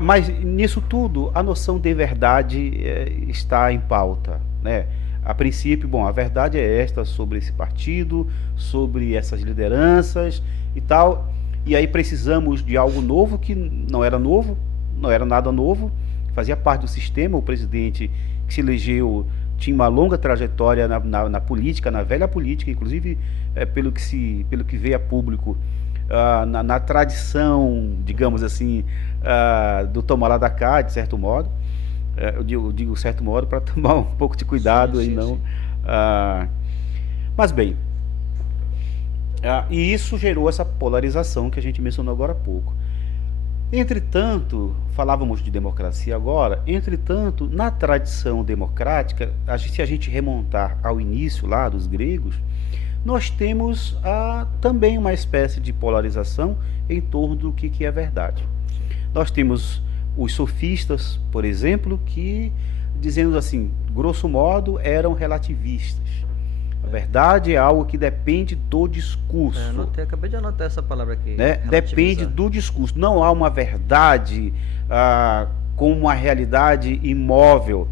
Mas nisso tudo, a noção de verdade está em pauta, né? A princípio, bom, a verdade é esta sobre esse partido, sobre essas lideranças e tal, e aí precisamos de algo novo que não era novo, não era nada novo, fazia parte do sistema. O presidente que se elegeu tinha uma longa trajetória na política, na velha política, inclusive pelo que veio a público, na tradição, digamos assim, do tomar lá da cá, de certo modo. Eu digo certo modo para tomar um pouco de cuidado aí, não. Mas bem, e isso gerou essa polarização que a gente mencionou agora há pouco. Entretanto, falávamos de democracia agora, entretanto, na tradição democrática, se a gente remontar ao início lá dos gregos, nós temos também uma espécie de polarização em torno do que é verdade. Nós temos os sofistas, por exemplo, que, dizendo assim, grosso modo, eram relativistas. A verdade é algo que depende do discurso. Acabei de anotar essa palavra aqui. Né? Depende do discurso. Não há uma verdade como uma realidade imóvel.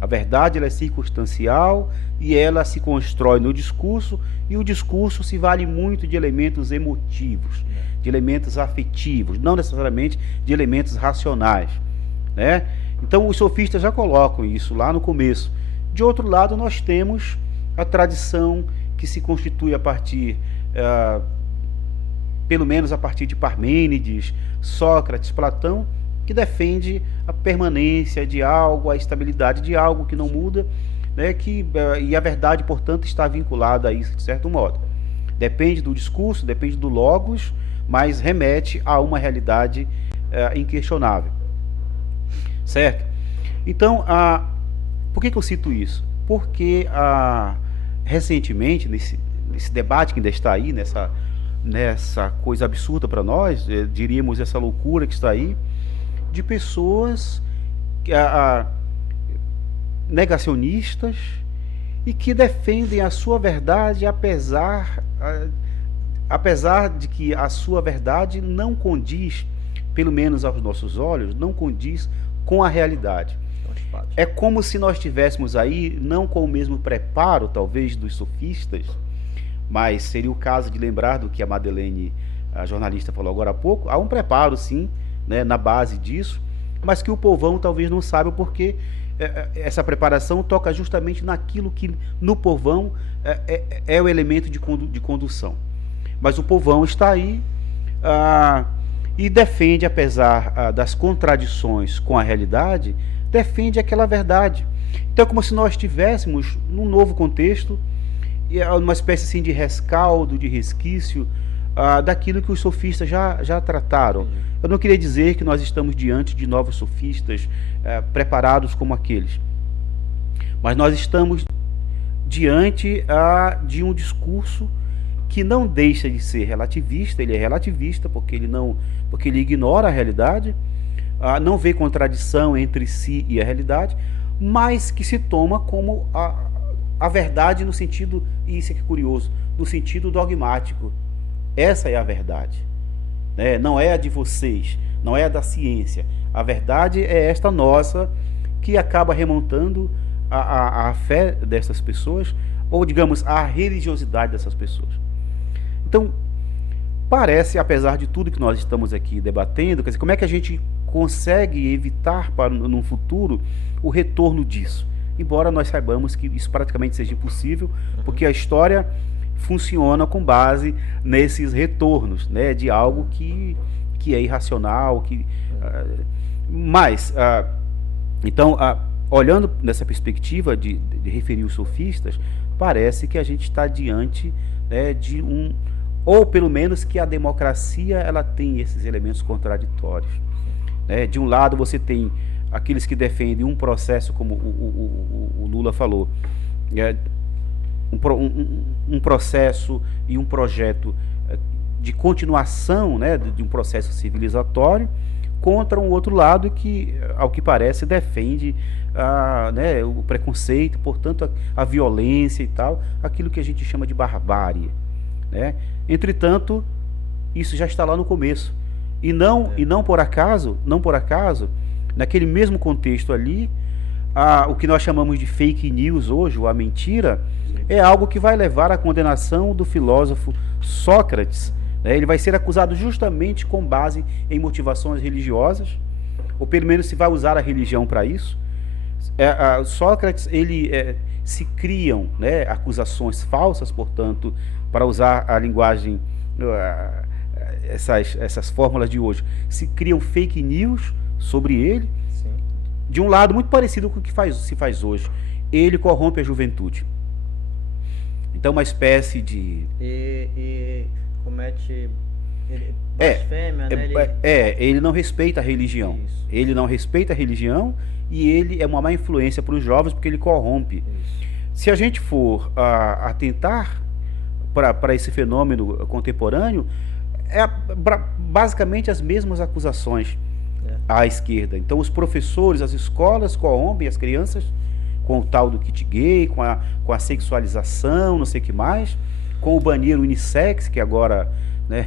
A verdade ela é circunstancial e ela se constrói no discurso, e o discurso se vale muito de elementos emotivos, de elementos afetivos, não necessariamente de elementos racionais, né? Então os sofistas já colocam isso lá no começo. De outro lado, nós temos a tradição que se constitui a partir, pelo menos a partir de Parmênides, Sócrates, Platão, que defende a permanência de algo, a estabilidade de algo que não muda, né, e a verdade, portanto, está vinculada a isso de certo modo. Depende do discurso, depende do logos, mas remete a uma realidade inquestionável. Certo? Então, por que eu cito isso? Porque recentemente, nesse debate que ainda está aí, nessa coisa absurda para nós, diríamos essa loucura que está aí, de pessoas negacionistas e que defendem a sua verdade apesar de que a sua verdade não condiz, pelo menos aos nossos olhos, não condiz com a realidade. É como se nós estivéssemos aí, não com o mesmo preparo, talvez, dos sofistas, mas seria o caso de lembrar do que a Madeleine, a jornalista, falou agora há pouco. Há um preparo, sim, né, na base disso, mas que o povão talvez não saiba, porque essa preparação toca justamente naquilo que no povão é o elemento de condução. Mas o povão está aí e defende, apesar das contradições com a realidade, defende aquela verdade. Então é como se nós estivéssemos num novo contexto, uma espécie assim de rescaldo, de resquício daquilo que os sofistas já trataram. Eu não queria dizer que nós estamos diante de novos sofistas preparados como aqueles, mas nós estamos diante de um discurso que não deixa de ser relativista. Ele é relativista porque ele ignora a realidade, não vê contradição entre si e a realidade, mas que se toma como a verdade no sentido, e isso é que é curioso, no sentido dogmático. Essa é a verdade, né? Não é a de vocês, não é a da ciência. A verdade é esta nossa, que acaba remontando a fé dessas pessoas, ou digamos, a religiosidade dessas pessoas. Então, parece, apesar de tudo que nós estamos aqui debatendo, quer dizer, como é que a gente consegue evitar para no futuro o retorno disso? Embora nós saibamos que isso praticamente seja impossível, porque a história funciona com base nesses retornos, né, de algo que é irracional, então, olhando nessa perspectiva de referir os sofistas, parece que a gente está diante, né, de ou pelo menos que a democracia ela tem esses elementos contraditórios, né? De um lado você tem aqueles que defendem um processo, como o Lula falou, um processo e um projeto de continuação, né, de um processo civilizatório, contra um outro lado que, ao que parece, defende né, o preconceito, portanto a violência e tal, aquilo que a gente chama de barbárie, né? Entretanto, isso já está lá no começo. E não por acaso, naquele mesmo contexto ali, o que nós chamamos de fake news hoje, ou a mentira, é algo que vai levar à condenação do filósofo Sócrates, né? Ele vai ser acusado justamente com base em motivações religiosas, ou pelo menos se vai usar a religião para isso. Sócrates, se criam, né, acusações falsas, portanto, para usar a linguagem, essas fórmulas de hoje, se criam fake news sobre ele. Sim. De um lado muito parecido com o que se faz hoje. Ele corrompe a juventude. Então, uma espécie de... E comete blasfêmia, né? Ele não respeita a religião. Isso. Ele não respeita a religião e ele é uma má influência para os jovens porque ele corrompe. Isso. Se a gente for atentar para esse fenômeno contemporâneo, basicamente as mesmas acusações à esquerda. Então, os professores, as escolas corrompem as crianças com o tal do kit gay, com a sexualização, não sei o que mais, com o banheiro unissex, que agora, né,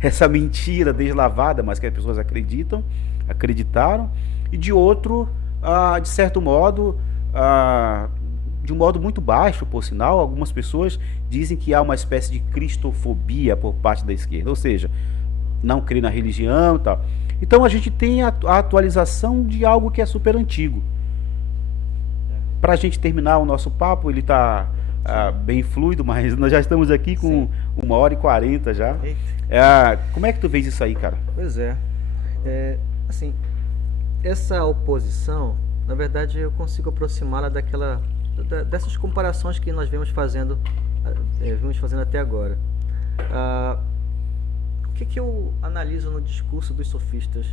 essa mentira deslavada, mas que as pessoas acreditaram, e de outro, de certo modo, de um modo muito baixo, por sinal, algumas pessoas dizem que há uma espécie de cristofobia por parte da esquerda, ou seja, não crê na religião e tal. Então a gente tem a atualização de algo que é super antigo. Para a gente terminar o nosso papo, ele está bem fluido, mas nós já estamos aqui com 1h40 já. Como é que tu vês isso aí, cara? Pois assim, essa oposição, na verdade, eu consigo aproximá-la dessas comparações que nós vimos fazendo até agora. O que eu analiso no discurso dos sofistas?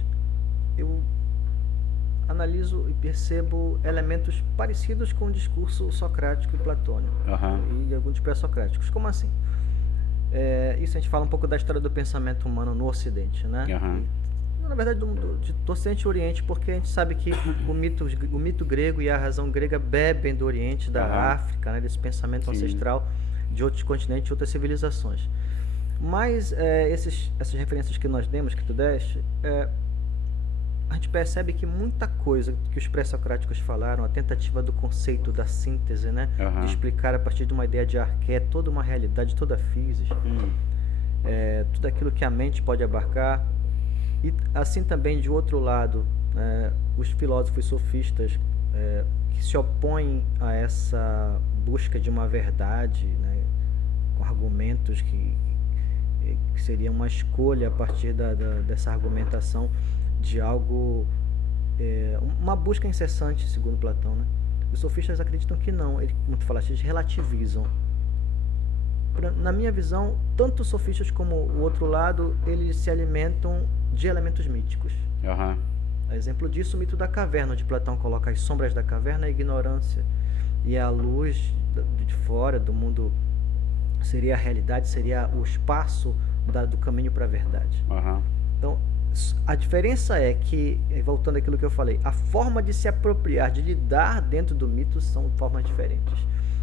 Eu analiso e percebo elementos parecidos com o discurso socrático e platônico, e alguns pré-socráticos. Como assim? Isso a gente fala um pouco da história do pensamento humano no Ocidente, né? Na verdade, do Ocidente e Oriente, porque a gente sabe que o mito grego e a razão grega bebem do Oriente, da África, né, desse pensamento ancestral de outros continentes, de outras civilizações. Mas essas referências que nós demos, que tu deste, a gente percebe que muita coisa que os pré-socráticos falaram, a tentativa do conceito da síntese, né, de explicar a partir de uma ideia de arqué toda uma realidade, toda a physis, tudo aquilo que a mente pode abarcar. E assim também, de outro lado, os filósofos sofistas que se opõem a essa busca de uma verdade, né, com argumentos que seria uma escolha a partir dessa argumentação de algo, uma busca incessante, segundo Platão, né? Os sofistas acreditam que não, como tu falaste, eles relativizam. Na minha visão, tanto os sofistas como o outro lado, eles se alimentam de elementos míticos. Exemplo disso, o mito da caverna, onde Platão coloca as sombras da caverna, a ignorância, e a luz de fora do mundo seria a realidade, seria o espaço do caminho para a verdade. Então, a diferença é que, voltando àquilo que eu falei, a forma de se apropriar, de lidar dentro do mito são formas diferentes.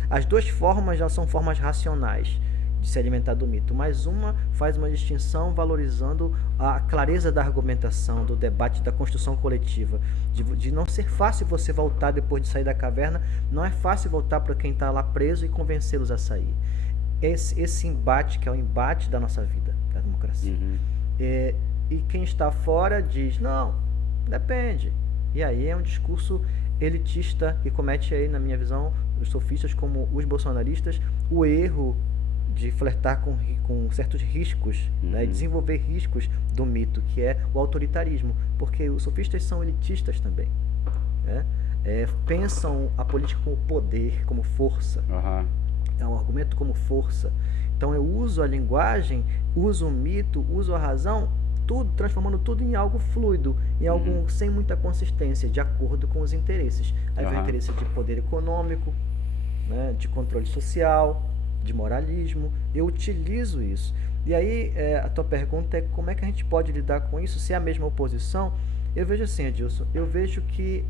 As duas formas já são formas racionais de se alimentar do mito, mas uma faz uma distinção valorizando a clareza da argumentação, do debate, da construção coletiva, de não ser fácil você voltar depois de sair da caverna, não é fácil voltar para quem está lá preso e convencê-los a sair. Esse embate, que é o embate da nossa vida, da democracia. E quem está fora diz, não, depende. E aí é um discurso elitista que comete aí, na minha visão, os sofistas como os bolsonaristas, o erro de flertar com certos riscos, né, desenvolver riscos do mito, que é o autoritarismo, porque os sofistas são elitistas também, né? Pensam a política como poder, como força. É um argumento como força. Então eu uso a linguagem, uso o mito, uso a razão, tudo, transformando tudo em algo fluido, em algo sem muita consistência, de acordo com os interesses. Aí vem o interesse de poder econômico, né, de controle social, de moralismo. Eu utilizo isso. E aí a tua pergunta é como é que a gente pode lidar com isso, se é a mesma oposição? Eu vejo assim, Adilson, eu vejo que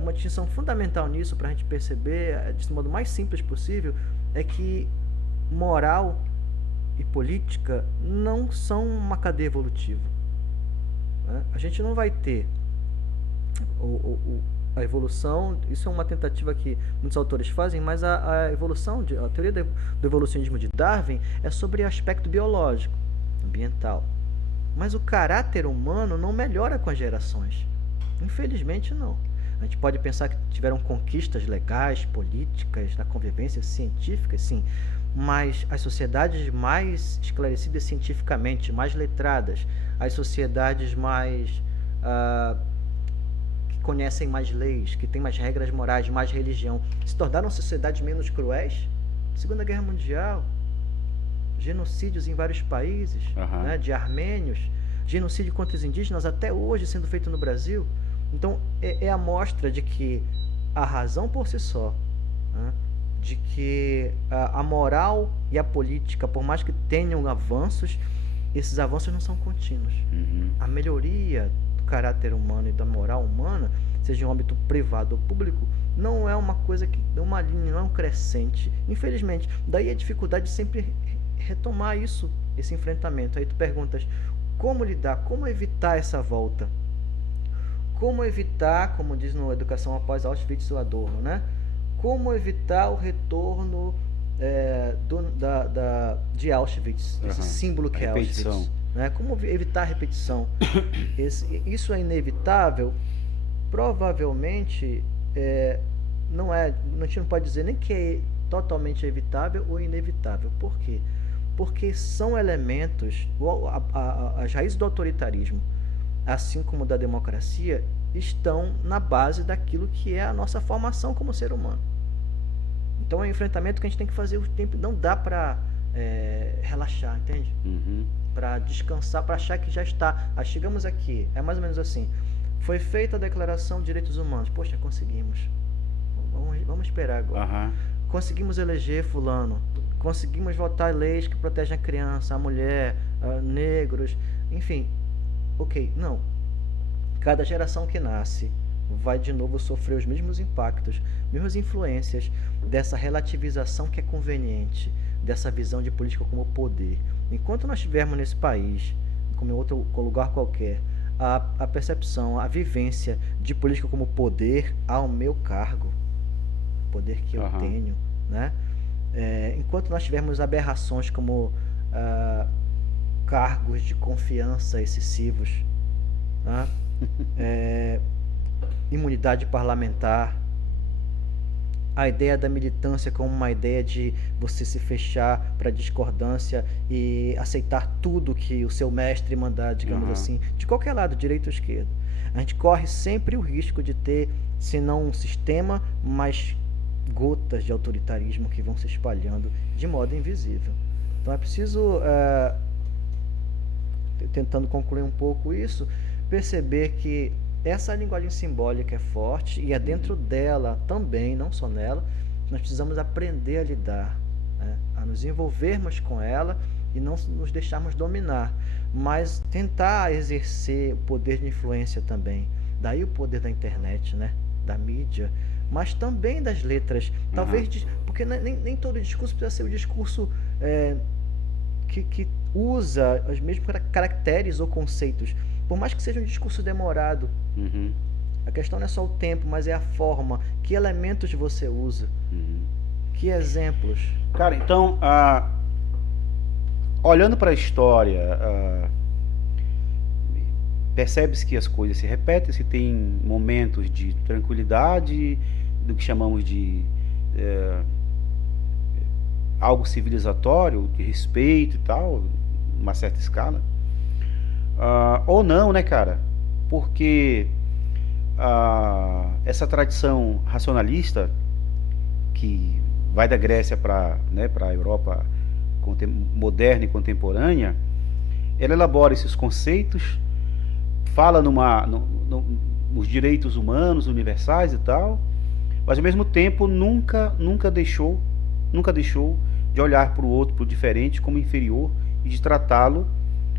uma distinção fundamental nisso, para a gente perceber de modo mais simples possível, é que moral e política não são uma cadeia evolutiva, né? A gente não vai ter a evolução, isso é uma tentativa que muitos autores fazem, mas a evolução, a teoria do evolucionismo de Darwin é sobre aspecto biológico, ambiental. Mas o caráter humano não melhora com as gerações. Infelizmente, não. A gente pode pensar que tiveram conquistas legais, políticas, na convivência científica, sim, mas as sociedades mais esclarecidas cientificamente, mais letradas, as sociedades mais que conhecem mais leis, que têm mais regras morais, mais religião, se tornaram sociedades menos cruéis. Segunda Guerra Mundial, genocídios em vários países, né, de armênios, genocídio contra os indígenas até hoje sendo feito no Brasil. Então é a mostra de que a razão por si só, né, de que a moral e a política, por mais que tenham avanços, esses avanços não são contínuos. A melhoria do caráter humano e da moral humana, seja em um âmbito privado ou público, não é uma coisa que é uma linha, não é um crescente, infelizmente. Daí a dificuldade de sempre retomar isso, esse enfrentamento. Aí tu perguntas, como lidar, como evitar essa volta? Como evitar, como diz no Educação Após Auschwitz o Adorno, né? Como evitar o retorno de Auschwitz, esse símbolo que é Auschwitz, né? Como evitar a repetição? Isso é inevitável? Provavelmente não é, a gente não pode dizer nem que é totalmente evitável ou inevitável. Por quê? Porque são elementos, as raízes do autoritarismo, assim como da democracia, estão na base daquilo que é a nossa formação como ser humano. Então é um enfrentamento que a gente tem que fazer o tempo, não dá para relaxar, entende? Para descansar, para achar que já está. Chegamos aqui, é mais ou menos assim, foi feita a Declaração de Direitos Humanos, poxa, conseguimos, vamos esperar agora. Conseguimos eleger fulano, conseguimos votar leis que protegem a criança, a mulher, negros, enfim. Ok, não. Cada geração que nasce vai de novo sofrer os mesmos impactos, mesmas influências dessa relativização que é conveniente, dessa visão de política como poder. Enquanto nós estivermos nesse país, como em outro lugar qualquer, a percepção, a vivência de política como poder ao meu cargo, poder que eu tenho, né? Enquanto nós tivermos aberrações como cargos de confiança excessivos, né? Imunidade parlamentar, a ideia da militância como uma ideia de você se fechar para discordância e aceitar tudo que o seu mestre mandar, digamos assim, de qualquer lado, direita ou esquerda. A gente corre sempre o risco de ter, se não um sistema, mas gotas de autoritarismo que vão se espalhando de modo invisível. Então é preciso, tentando concluir um pouco isso, perceber que essa linguagem simbólica é forte e é dentro dela também, não só nela, nós precisamos aprender a lidar, né? A nos envolvermos com ela e não nos deixarmos dominar, mas tentar exercer o poder de influência também. Daí o poder da internet, né? Da mídia, mas também das letras. Talvez, porque nem todo discurso precisa ser o discurso que usa os mesmos caracteres ou conceitos. Por mais que seja um discurso demorado, a questão não é só o tempo, mas é a forma. Que elementos você usa? Que exemplos? Cara, então, olhando para a história, percebe-se que as coisas se repetem, se tem momentos de tranquilidade, do que chamamos de algo civilizatório, de respeito e tal, numa certa escala. Ou não, né, cara? Porque essa tradição racionalista que vai da Grécia para a Europa moderna e contemporânea, ela elabora esses conceitos, fala nos direitos humanos universais e tal, mas ao mesmo tempo nunca deixou de olhar para o outro, para o diferente, como inferior e de tratá-lo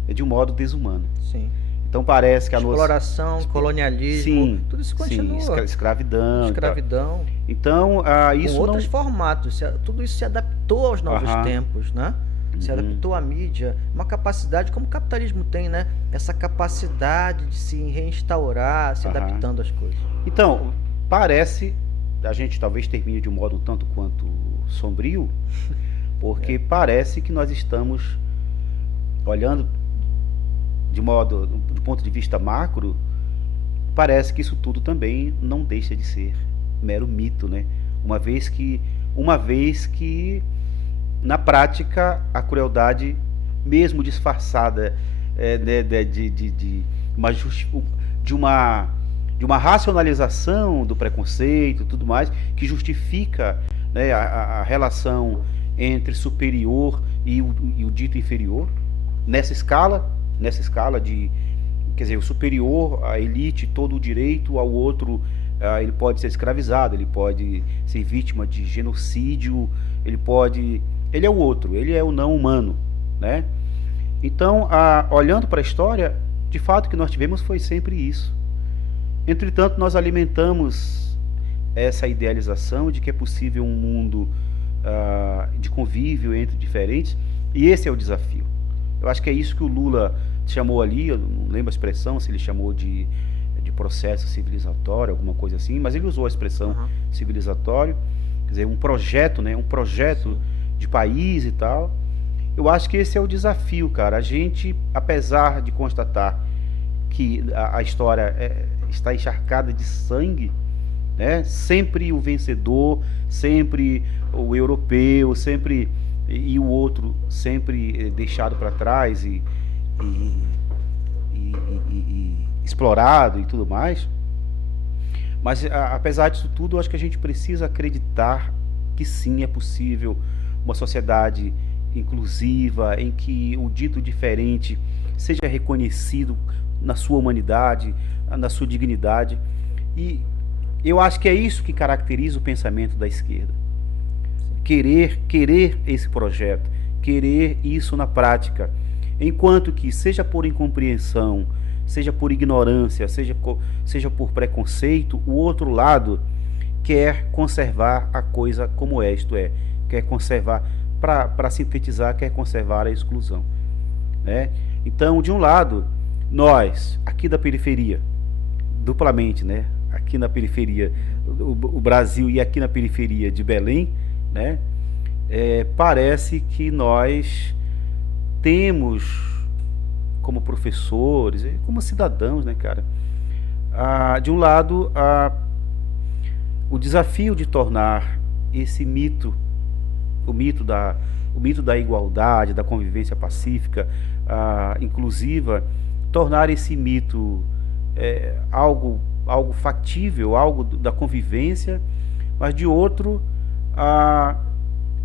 de um modo desumano. Sim. Então parece que a exploração, colonialismo, tudo isso continua. Sim, escravidão. Então, isso com outros formatos, tudo isso se adaptou aos novos tempos, né? se adaptou à mídia, uma capacidade, como o capitalismo tem, né? Essa capacidade de se reinstaurar, se Aham. adaptando às coisas. Então, parece, a gente talvez termine de um modo um tanto quanto sombrio, porque parece que nós estamos olhando do ponto de vista macro, parece que isso tudo também não deixa de ser mero mito, né? Uma vez que na prática a crueldade, mesmo disfarçada de uma racionalização do preconceito e tudo mais, que justifica, né, a relação entre superior e o dito inferior, nessa escala de, quer dizer, o superior, a elite, todo o direito, ao outro, ele pode ser escravizado, ele pode ser vítima de genocídio, ele é o outro, ele é o não humano, né? Então, olhando para a história, de fato o que nós tivemos foi sempre isso. Entretanto, nós alimentamos essa idealização de que é possível um mundo de convívio entre diferentes, e esse é o desafio. Eu acho que é isso que o Lula chamou ali, eu não lembro a expressão, se ele chamou de processo civilizatório, alguma coisa assim, mas ele usou a expressão civilizatório, quer dizer, um projeto, né, de país e tal. Eu acho que esse é o desafio, cara. A gente, apesar de constatar que a história está encharcada de sangue, né, sempre o vencedor, sempre o europeu, sempre e o outro sempre deixado para trás e explorado e tudo mais. Mas apesar disso tudo, eu acho que a gente precisa acreditar que sim, é possível uma sociedade inclusiva, em que o dito diferente seja reconhecido na sua humanidade, na sua dignidade. E eu acho que é isso que caracteriza o pensamento da esquerda. Querer esse projeto, querer isso na prática, enquanto que, seja por incompreensão, seja por ignorância, seja por preconceito, o outro lado quer conservar a coisa como é, isto é, quer conservar, para sintetizar, quer conservar a exclusão, né? Então, de um lado, nós, aqui da periferia, duplamente, né? Aqui na periferia, o Brasil e aqui na periferia de Belém, né? Parece que nós temos, como professores, como cidadãos, né, cara, de um lado, o desafio de tornar esse mito, o mito da igualdade, da convivência pacífica, inclusiva, tornar esse mito algo factível, algo da convivência, mas de outro,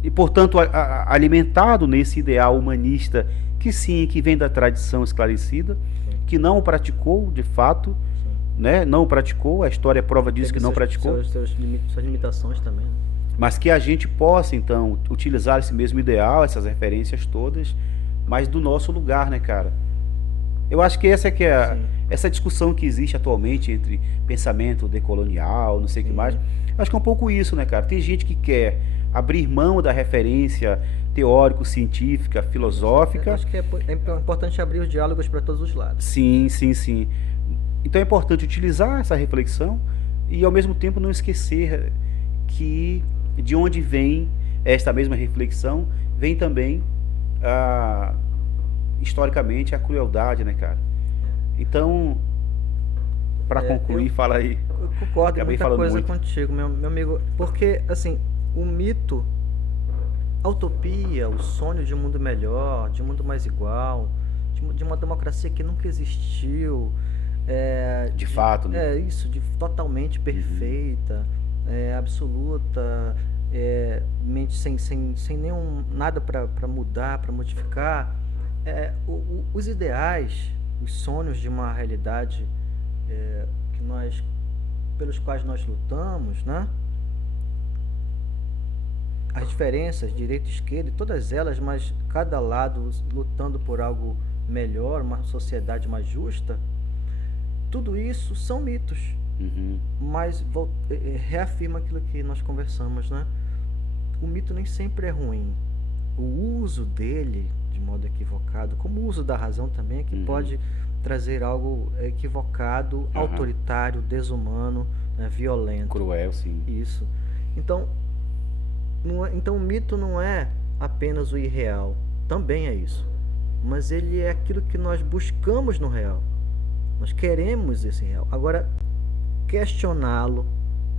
e portanto alimentado nesse ideal humanista que sim, que vem da tradição esclarecida, que não o praticou de fato, né? Não o praticou, a história prova disso, que não praticou. Suas limitações também, né? Mas que a gente possa, então, utilizar esse mesmo ideal, essas referências todas, mas do nosso lugar, né, cara? Eu acho que essa essa discussão que existe atualmente entre pensamento decolonial, não sei o que mais, acho que é um pouco isso, né, cara? Tem gente que quer abrir mão da referência teórico-científica, filosófica. Eu acho que é importante abrir os diálogos para todos os lados. Sim. Então é importante utilizar essa reflexão e, ao mesmo tempo, não esquecer que de onde vem esta mesma reflexão, vem também, historicamente, a crueldade, né, cara? Então, para concluir, fala aí. Eu concordo com muita coisa muito contigo, meu amigo, porque, assim, o mito, a utopia, o sonho de um mundo melhor, de um mundo mais igual, de uma democracia que nunca existiu, de fato, né? Totalmente perfeita, absoluta, sem nenhum nada para mudar, para modificar, os ideais, os sonhos de uma realidade pelos quais nós lutamos, né? As diferenças, direita e esquerda, todas elas, mas cada lado lutando por algo melhor, uma sociedade mais justa, tudo isso são mitos. Mas reafirma aquilo que nós conversamos, né? O mito nem sempre é ruim. o uso dele de modo equivocado, como o uso da razão também, é que pode trazer algo equivocado, autoritário, desumano, né, violento. Cruel, sim. Isso. Então, então o mito não é apenas o irreal, também é isso. Mas ele é aquilo que nós buscamos no real. Nós queremos esse real. Agora, questioná-lo,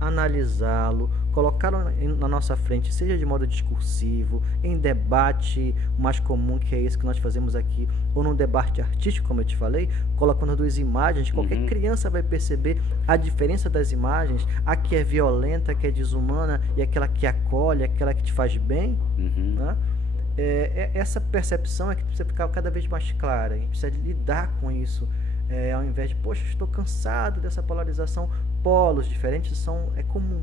analisá-lo, colocá-lo na nossa frente, seja de modo discursivo, em debate mais comum, que é esse que nós fazemos aqui, ou num debate artístico, como eu te falei, colocando duas imagens, qualquer criança vai perceber a diferença das imagens, a que é violenta, a que é desumana, e aquela que acolhe, aquela que te faz bem, né? Essa percepção é que precisa ficar cada vez mais clara, a gente precisa lidar com isso, ao invés de, poxa, estou cansado dessa polarização. Polos diferentes é comum.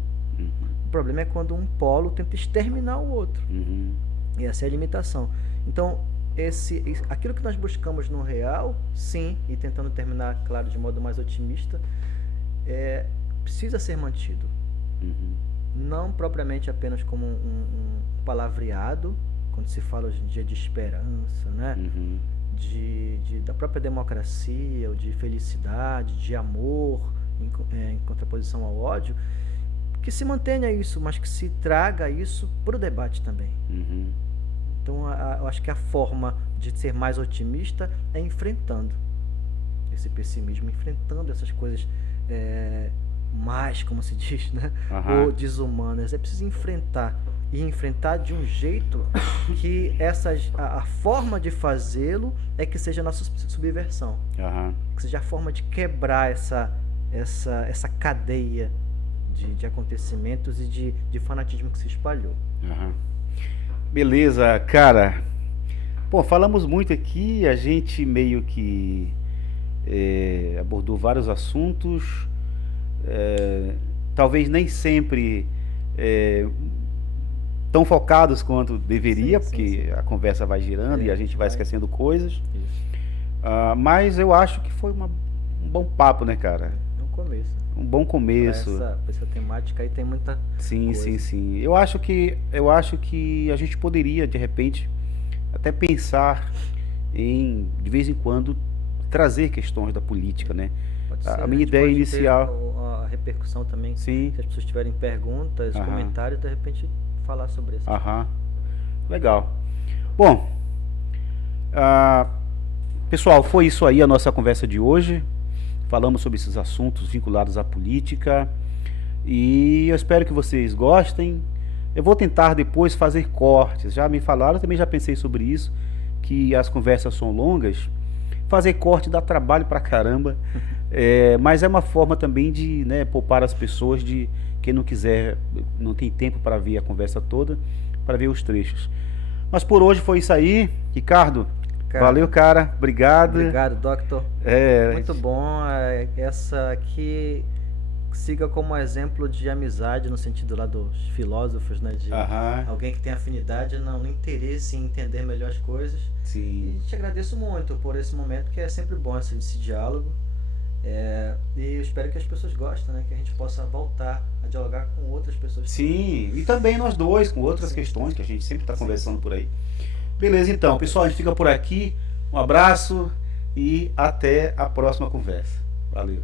O problema é quando um polo tenta exterminar o outro. E essa é a limitação. Então, aquilo que nós buscamos no real, sim, e tentando terminar, claro, de modo mais otimista, precisa ser mantido. Não propriamente apenas como um palavreado, quando se fala hoje em dia de esperança, né? Da própria democracia, ou de felicidade, de amor, em contraposição ao ódio, que se mantenha isso, mas que se traga isso para o debate também. Então, eu acho que a forma de ser mais otimista é enfrentando esse pessimismo, enfrentando essas coisas mais, como se diz, né? Ou desumanas. É preciso enfrentar, e enfrentar de um jeito que a forma de fazê-lo é que seja a nossa subversão, que seja a forma de quebrar essa cadeia de acontecimentos e de fanatismo que se espalhou. Beleza, cara. Bom, falamos muito aqui, a gente meio que abordou vários assuntos, talvez nem sempre tão focados quanto deveria, porque a conversa vai girando e a gente vai esquecendo coisas. Mas eu acho que foi um bom papo, né, cara? Um bom começo. Pra essa temática aí tem muita coisa. Sim. Eu acho que a gente poderia, de repente, até pensar em, de vez em quando, trazer questões da política, né? Pode ser, A minha ideia inicial... a repercussão também, se as pessoas tiverem perguntas, comentários, de repente falar sobre isso. Legal. Bom, pessoal, foi isso aí a nossa conversa de hoje. Falamos sobre esses assuntos vinculados à política e eu espero que vocês gostem. Eu vou tentar depois fazer cortes. Já me falaram, eu também já pensei sobre isso, que as conversas são longas. Fazer corte dá trabalho pra caramba, mas é uma forma também de, né, poupar as pessoas, de quem não quiser, não tem tempo para ver a conversa toda, para ver os trechos. Mas por hoje foi isso aí, Ricardo. Valeu, cara. Obrigado. Obrigado, Doctor. Muito bom. Essa aqui siga como exemplo de amizade, no sentido lá dos filósofos, né? De alguém que tem afinidade, no interesse em entender melhor as coisas. Sim. E te agradeço muito por esse momento, que é sempre bom esse diálogo. E eu espero que as pessoas gostem, né? Que a gente possa voltar a dialogar com outras pessoas. Sim, e também nós dois, com outras questões que a gente sempre está conversando por aí. Beleza, então, pessoal, a gente fica por aqui. Um abraço e até a próxima conversa. Valeu.